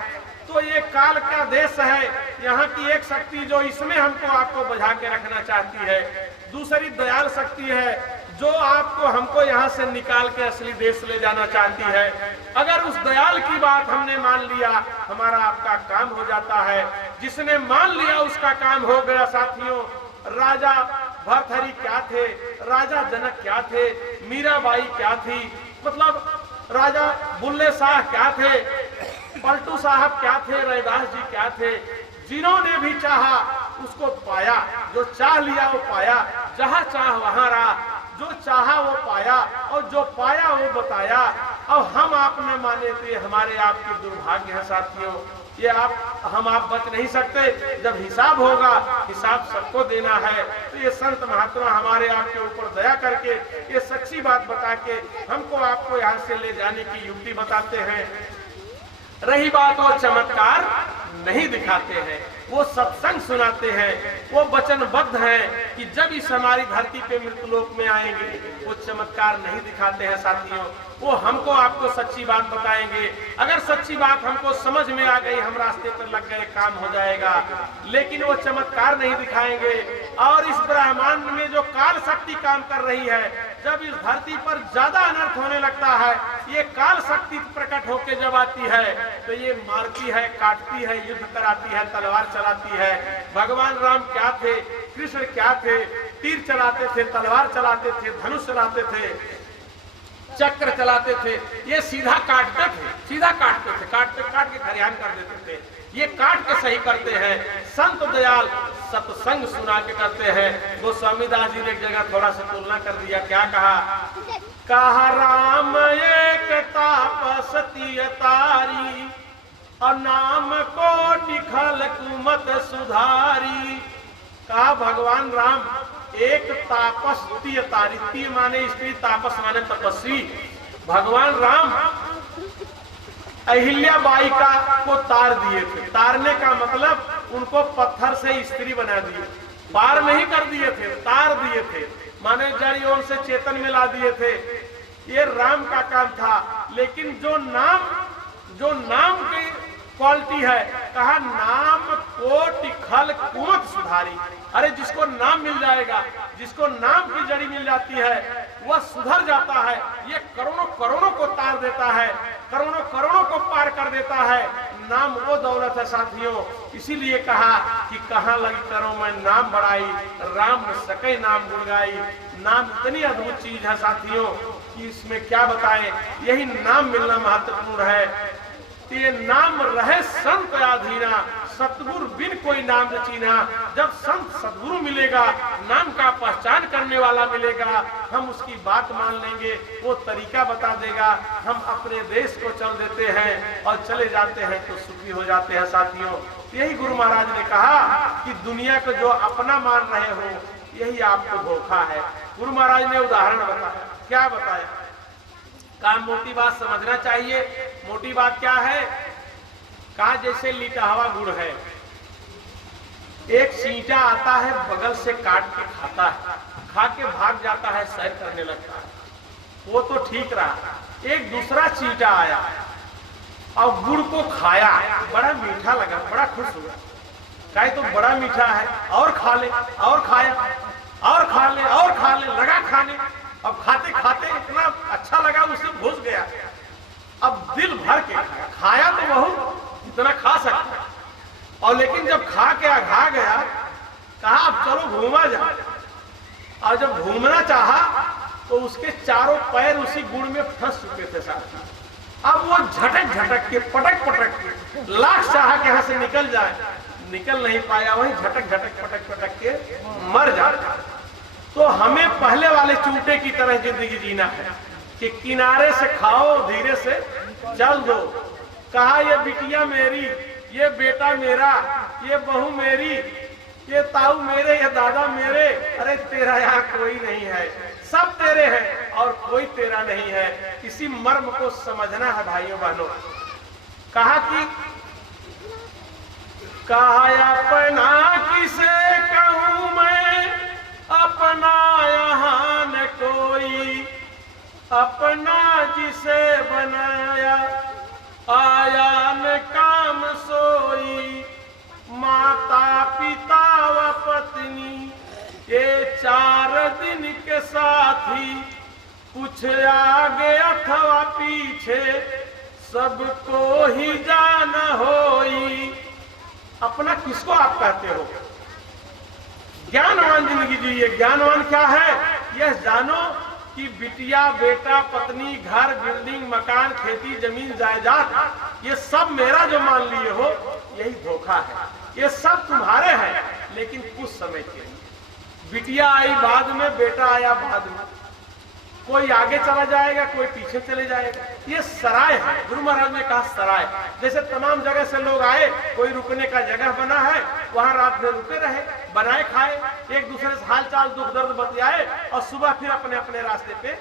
तो ये काल का देश है, यहाँ की एक शक्ति जो इसमें हमको आपको बजा के रखना चाहती है। दूसरी दयाल शक्ति है जो आपको हमको यहाँ से निकाल के असली देश ले जाना चाहती है। अगर उस दयाल की बात हमने मान लिया, हमारा आपका काम हो जाता है। जिसने मान लिया उसका काम हो गया। साथियों, राजा भरथरी क्या थे, राजा जनक क्या थे, मीराबाई क्या थी, मतलब राजा बुल्ले शाह क्या थे, पलटू साहब क्या थे, रैदास जी क्या थे। जिन्होंने भी चाहा उसको पाया, जो चाह लिया वो पाया, जहां चाह वहां रहा, जो चाहा वो पाया और जो पाया वो बताया। और हम आप में माने थे, हमारे आपके दुर्भाग्य है साथियों। ये हम आप बच नहीं सकते। जब हिसाब होगा, हिसाब सबको देना है। तो ये संत महात्मा हमारे आपके ऊपर दया करके ये सच्ची बात बता के हमको आपको यहाँ से ले जाने की युक्ति बताते हैं। रही बात वो चमत्कार नहीं दिखाते हैं, वो सत्संग सुनाते हैं, वो वचनबद्ध हैं कि जब इस हमारी धरती पे मृत्युलोक में आएंगे वो चमत्कार नहीं दिखाते हैं साथियों। वो हमको आपको सच्ची बात बताएंगे। अगर सच्ची बात हमको समझ में आ गई, हम रास्ते पर लग गए, काम हो जाएगा। लेकिन वो चमत्कार नहीं दिखाएंगे। और इस ब्रह्मांड में जो काल शक्ति काम कर रही है, जब इस धरती पर ज्यादा अनर्थ होने लगता है, ये काल शक्ति प्रकट होके जब आती है तो ये मारती है, काटती है, युद्ध कराती है, तलवार चलाती है। भगवान राम क्या थे, कृष्ण क्या थे, तीर चलाते थे, तलवार चलाते थे, धनुष चलाते थे, चक्र चलाते थे। ये सीधा काटते थे, सीधा काटते थे, काट के खरियान कर देते थे। ये काट के सही करते हैं। संत दयाल सत्संग सुना के करते हैं। गोस्वामी दास जी ने एक जगह थोड़ा सा तुलना कर दिया। क्या कहा राम एक तापसती तारी, और नाम कोटि खलक मत सुधारी। कहा भगवान राम एक तापस्ती तारी, ती माने स्त्री, तापस माने तपस्वी। भगवान राम अहिल्याबाई को तार दिए थे। तारने का मतलब उनको पत्थर से स्त्री बना दिए, पार नहीं कर दिए थे, तार दिए थे, माने जड़ियों से चेतन में ला दिए थे। ये राम का काम था। लेकिन जो नाम की क्वालिटी है, कहा नाम कोटि खल कुमत सुधारी। अरे जिसको नाम मिल जाएगा, जिसको नाम की जड़ी मिल जाती है, वह सुधर जाता है। ये करोड़ों करोड़ों को तार देता है, करोड़ों करोड़ों को पार कर देता है। नाम वो दौलत है साथियों। इसीलिए कहा कि कहाँ लगी करो मैं नाम बढ़ाई, राम न सके नाम गुण गाई। नाम इतनी अद्भुत चीज है साथियों कि इसमें क्या बताएं। यही नाम मिलना महत्वपूर्ण है। ये नाम रहे संत अधीना, सतगुरु बिन कोई नाम न चीना। जब संत सदगुरु मिलेगा, नाम का पहचान करने वाला मिलेगा, हम उसकी बात मान लेंगे, वो तरीका बता देगा। हम अपने देश को चल देते हैं और चले जाते हैं तो सुखी हो जाते हैं साथियों। यही गुरु महाराज ने कहा कि दुनिया को जो अपना मान रहे हो, यही आपको धोखा है। गुरु महाराज ने उदाहरण बताया। क्या बताया? कहा मोटी बात समझना चाहिए। मोटी बात क्या है? कहा जैसे लिटहवा गुड़ है, एक चींटा आता है, बगल से काट के खाता है, खा के भाग जाता है, सैर करने लगता है, वो तो ठीक रहा। एक दूसरा चींटा आया और गुड़ को खाया, बड़ा मीठा लगा, बड़ा खुश हुआ। कहे तो बड़ा मीठा है, और खा ले, और खाया, और खा ले, और खा ले, लगा खाने। अब खाते खाते इतना अच्छा लगा, उसे घुस गया। अब दिल भर के खाया तो बहुत, इतना खा सकता, और लेकिन जब खा के आघा गया, कहा अब चलो घूमा जाए। और जब घूमना चाहा तो उसके चारों पैर उसी गुड़ में फंस चुके थे साथ। अब वो झटक झटक के, पटक पटक के, लाख चाहा के यहाँ से निकल जाए, निकल नहीं पाया, वही झटक झटक पटक पटक के मर जाता। तो हमें पहले वाले चूटे की तरह जिंदगी जीना है कि किनारे से खाओ, धीरे से चल दो। कहा ये बिटिया मेरी, ये बेटा मेरा, ये बहू मेरी, ये ताऊ मेरे, ये दादा मेरे, अरे तेरा यहाँ कोई नहीं है, सब तेरे हैं और कोई तेरा नहीं है। इसी मर्म को समझना है भाइयों बहनों। कहा कि कहा अपना किसे कहूं मैं, अपना यहाँ न कोई, अपना जिसे बनाया आया न काम सोई। माता पिता व पत्नी ये 4 दिन के साथी, कुछ आगे अथवा पीछे सबको ही जाना होई। अपना किसको आप कहते हो? ज्ञानवान जिंदगी जिए। ज्ञानवान क्या है? यह जानो कि बिटिया बेटा पत्नी घर बिल्डिंग मकान खेती जमीन जायदाद ये सब मेरा जो मान लिए हो, यही धोखा है। ये सब तुम्हारे हैं लेकिन कुछ समय के लिए। बिटिया आई बाद में, बेटा आया बाद में, कोई आगे चला जाएगा कोई पीछे चले जाएगा। ये सराय है। गुरु महाराज ने कहा सराय। जैसे तमाम जगह से लोग आए, कोई रुकने का जगह बना है, वहां रात भर रुके रहे, बनाए खाए, एक दूसरे से हाल चाल दुख दर्द बतियाए और सुबह फिर अपने अपने रास्ते पे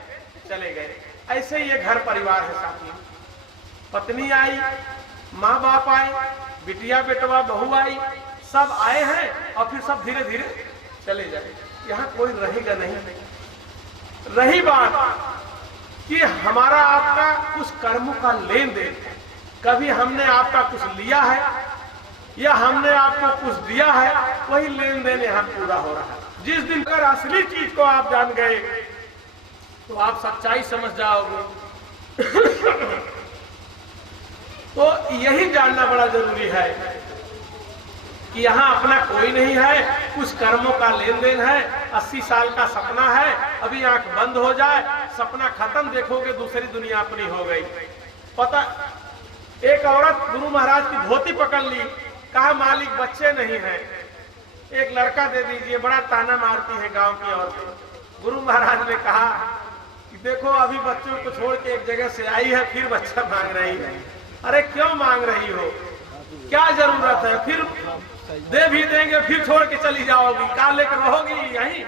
चले गए। ऐसे ये घर परिवार है साथी। पत्नी आई, माँ बाप आए, बिटिया बेटवा बहू आई, सब आए हैं और फिर सब धीरे धीरे चले जाए। यहाँ कोई रहेगा नहीं। रही बात कि हमारा आपका कुछ कर्मों का लेन देन, कभी हमने आपका कुछ लिया है या हमने आपको कुछ दिया है, वही लेन देन यहाँ पूरा हो रहा है। जिस दिन अगर असली चीज को आप जान गए तो आप सच्चाई समझ जाओगे। तो यही जानना बड़ा जरूरी है कि यहाँ अपना कोई नहीं है, कुछ कर्मों का लेन देन है। 80 साल का सपना है, अभी आंख बंद हो जाए, सपना खत्म, देखोगे दूसरी दुनिया अपनी हो गई। पता, एक औरत गुरु महाराज की धोती पकड़ ली, कहा मालिक बच्चे नहीं है, एक लड़का दे दीजिए। बड़ा ताना मारती है गांव की औरतें। गुरु महाराज ने कहा कि देखो अभी बच्चों को छोड़ के एक जगह से आई है, फिर बच्चा मांग रही है। अरे क्यों मांग रही हो, क्या जरूरत है? फिर दे भी देंगे, फिर छोड़ के चली जाओगी, क्या लेकर रहोगी यहीं?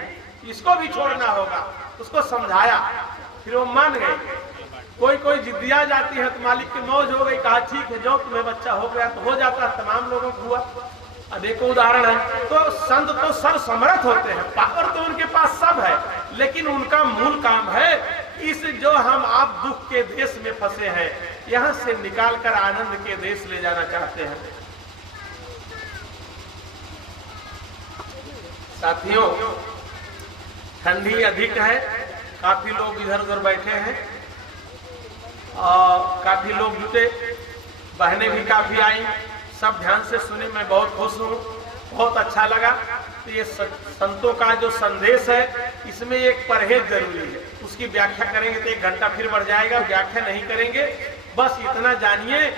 इसको भी छोड़ना होगा। उसको समझाया, फिर वो मान गई। कोई कोई जिद्दिया जाती है तो मालिक की मौज हो गई, कहा ठीक है जो तुम्हें बच्चा हो गया तो हो जाता है, तमाम लोगों को हुआ। अब एक उदाहरण है, तो संत तो सर्व समर्थ होते हैं, पावर तो उनके पास सब है, लेकिन उनका मूल काम है इस जो हम आप दुख के देश में फंसे हैं, यहाँ से निकाल कर आनंद के देश ले जाना चाहते हैं। साथियों, ठंडी अधिक है, काफी लोग इधर उधर बैठे हैं और काफी लोग जुटे, बहनें भी काफी आई, सब ध्यान से सुने। मैं बहुत खुश हूँ, बहुत अच्छा लगा। तो ये संतों का जो संदेश है, इसमें एक परहेज जरूरी है। उसकी व्याख्या करेंगे तो 1 घंटा फिर बढ़ जाएगा, व्याख्या नहीं करेंगे। बस इतना जानिए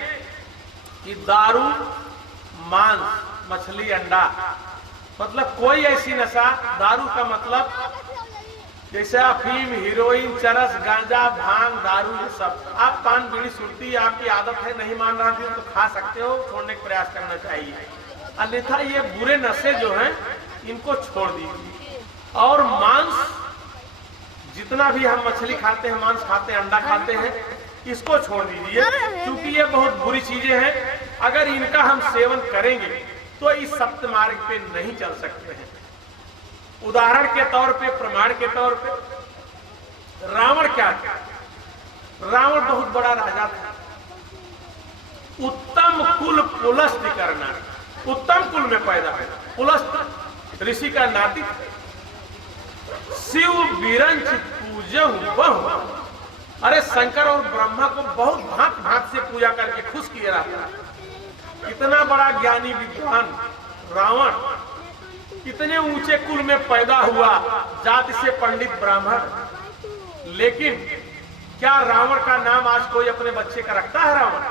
कि दारू, मांस, मछली, अंडा, मतलब कोई ऐसी नशा, दारू का मतलब जैसे अफीम, हीरोइन, चरस, गांजा, भांग, दारू, ये सब। आप पान बीड़ी सुरती आपकी आदत है, नहीं मान रहा भी तो खा सकते हो, छोड़ने का प्रयास करना चाहिए। अन्यथा ये बुरे नशे जो हैं इनको छोड़ दीजिए। और मांस, जितना भी हम मछली खाते हैं, मांस खाते हैं, अंडा खाते हैं, इसको छोड़ दीजिए, क्योंकि ये बहुत बुरी चीजें हैं। अगर इनका हम सेवन करेंगे तो इस सप्त मार्ग पे नहीं चल सकते हैं। उदाहरण के तौर पे, प्रमाण के तौर पे, रावण क्या था? रावण बहुत बड़ा राजा था। उत्तम कुल पुलस्त करना, उत्तम कुल में पैदा है। पुलस्त ऋषि का नाती, शिव विरंच पूजहु बहु। अरे शंकर और ब्रह्मा को बहुत भांत भांत से पूजा करके खुश किया रहता। इतना बड़ा ज्ञानी विद्वान रावण, इतने ऊंचे कुल में पैदा हुआ, जाति से पंडित ब्राह्मण। लेकिन क्या रावण का नाम आज कोई अपने बच्चे का रखता है? रावण,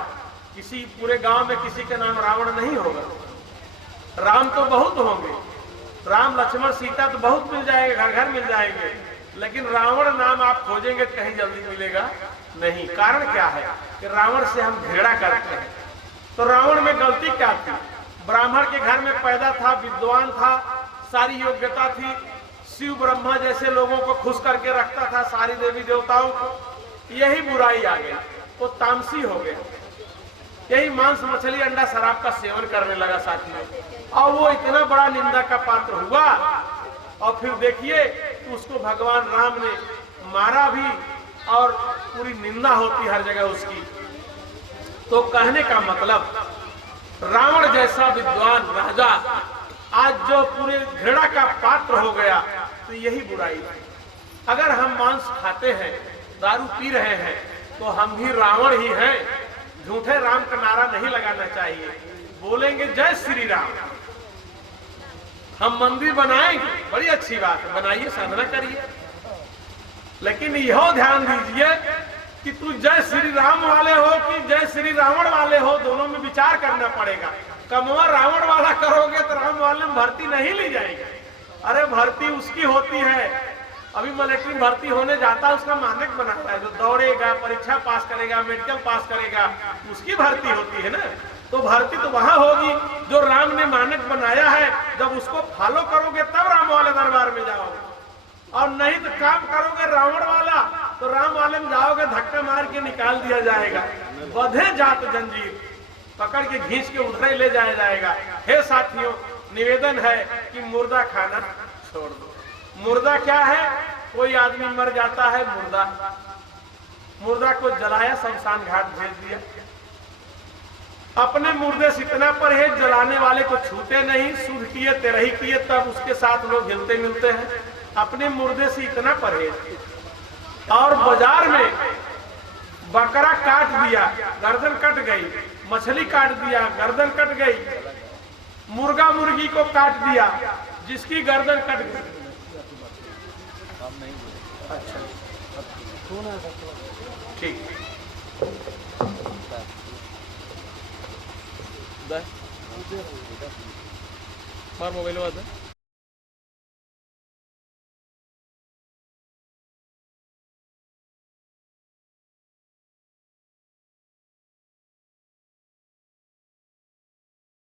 किसी पूरे गांव में किसी का नाम रावण नहीं होगा। राम तो बहुत होंगे, राम लक्ष्मण सीता तो बहुत मिल जाएंगे, घर घर मिल जाएंगे, लेकिन रावण नाम आप खोजेंगे कहीं जल्दी मिलेगा नहीं। कारण क्या है कि रावण से हम घृणा करते हैं। तो रावण में गलती क्या थी? ब्राह्मण के घर में पैदा था, विद्वान था, सारी योग्यता थी, शिव ब्रह्मा जैसे लोगों को खुश करके रखता था, सारी देवी देवताओं को। यही बुराई आ गई, वो तामसी हो गया, यही मांस मछली अंडा शराब का सेवन करने लगा साथियों, और वो इतना बड़ा निंदा का पात्र हुआ। और फिर देखिए उसको भगवान राम ने मारा भी, और पूरी निंदा होती हर जगह उसकी। तो कहने का मतलब, रावण जैसा विद्वान राजा आज जो पूरे घृणा का पात्र हो गया, तो यही बुराई है। अगर हम मांस खाते हैं, दारू पी रहे हैं, तो हम भी रावण ही हैं। झूठे राम का नारा नहीं लगाना चाहिए, बोलेंगे जय श्री राम। हम मंदिर बनाएंगे, बड़ी अच्छी बात है, बनाइए, साधना करिए, लेकिन यह ध्यान दीजिए कि तू जय श्री राम वाले हो कि जय श्री रावण वाले हो, दोनों में विचार करना पड़ेगा। कमवा रावण वाला करोगे तो राम वाले में भर्ती नहीं ली जाएगी। अरे भर्ती उसकी होती है, अभी मिलिट्री भर्ती होने जाता है, उसका मानक बनाता है, जो दौड़ेगा, परीक्षा पास करेगा, मेडिकल पास करेगा, उसकी भर्ती होती है ना। तो भर्ती तो वहां होगी जो राम ने मानक बनाया है। जब उसको फॉलो करोगे तब राम वाले दरबार में जाओगे, और नहीं तो काम करोगे रावण वाला तो राम वाले में जाओगे, धक्का मार के निकाल दिया जाएगा, बंधे जात जंजीर पकड़ के घींच के उधर ही ले जाया जाएगा। हे साथियों, निवेदन है कि मुर्दा खाना छोड़ दो। मुर्दा क्या है? कोई आदमी मर जाता है, मुर्दा को जलाया, शमशान घाट भेज दिया। अपने मुर्दे से इतना परहेज, जलाने वाले को छूते नहीं, शुद्ध किए तेरही किए, तब उसके साथ लोग हिलते मिलते हैं। अपने मुर्दे से इतना परहेज। और बाजार में बकरा काट दिया, गर्दन कट गई, मछली काट दिया, गर्दन कट गई, मुर्गा मुर्गी को काट दिया, जिसकी गर्दन कट गई। अच्छा ठीक, मार मोबाइल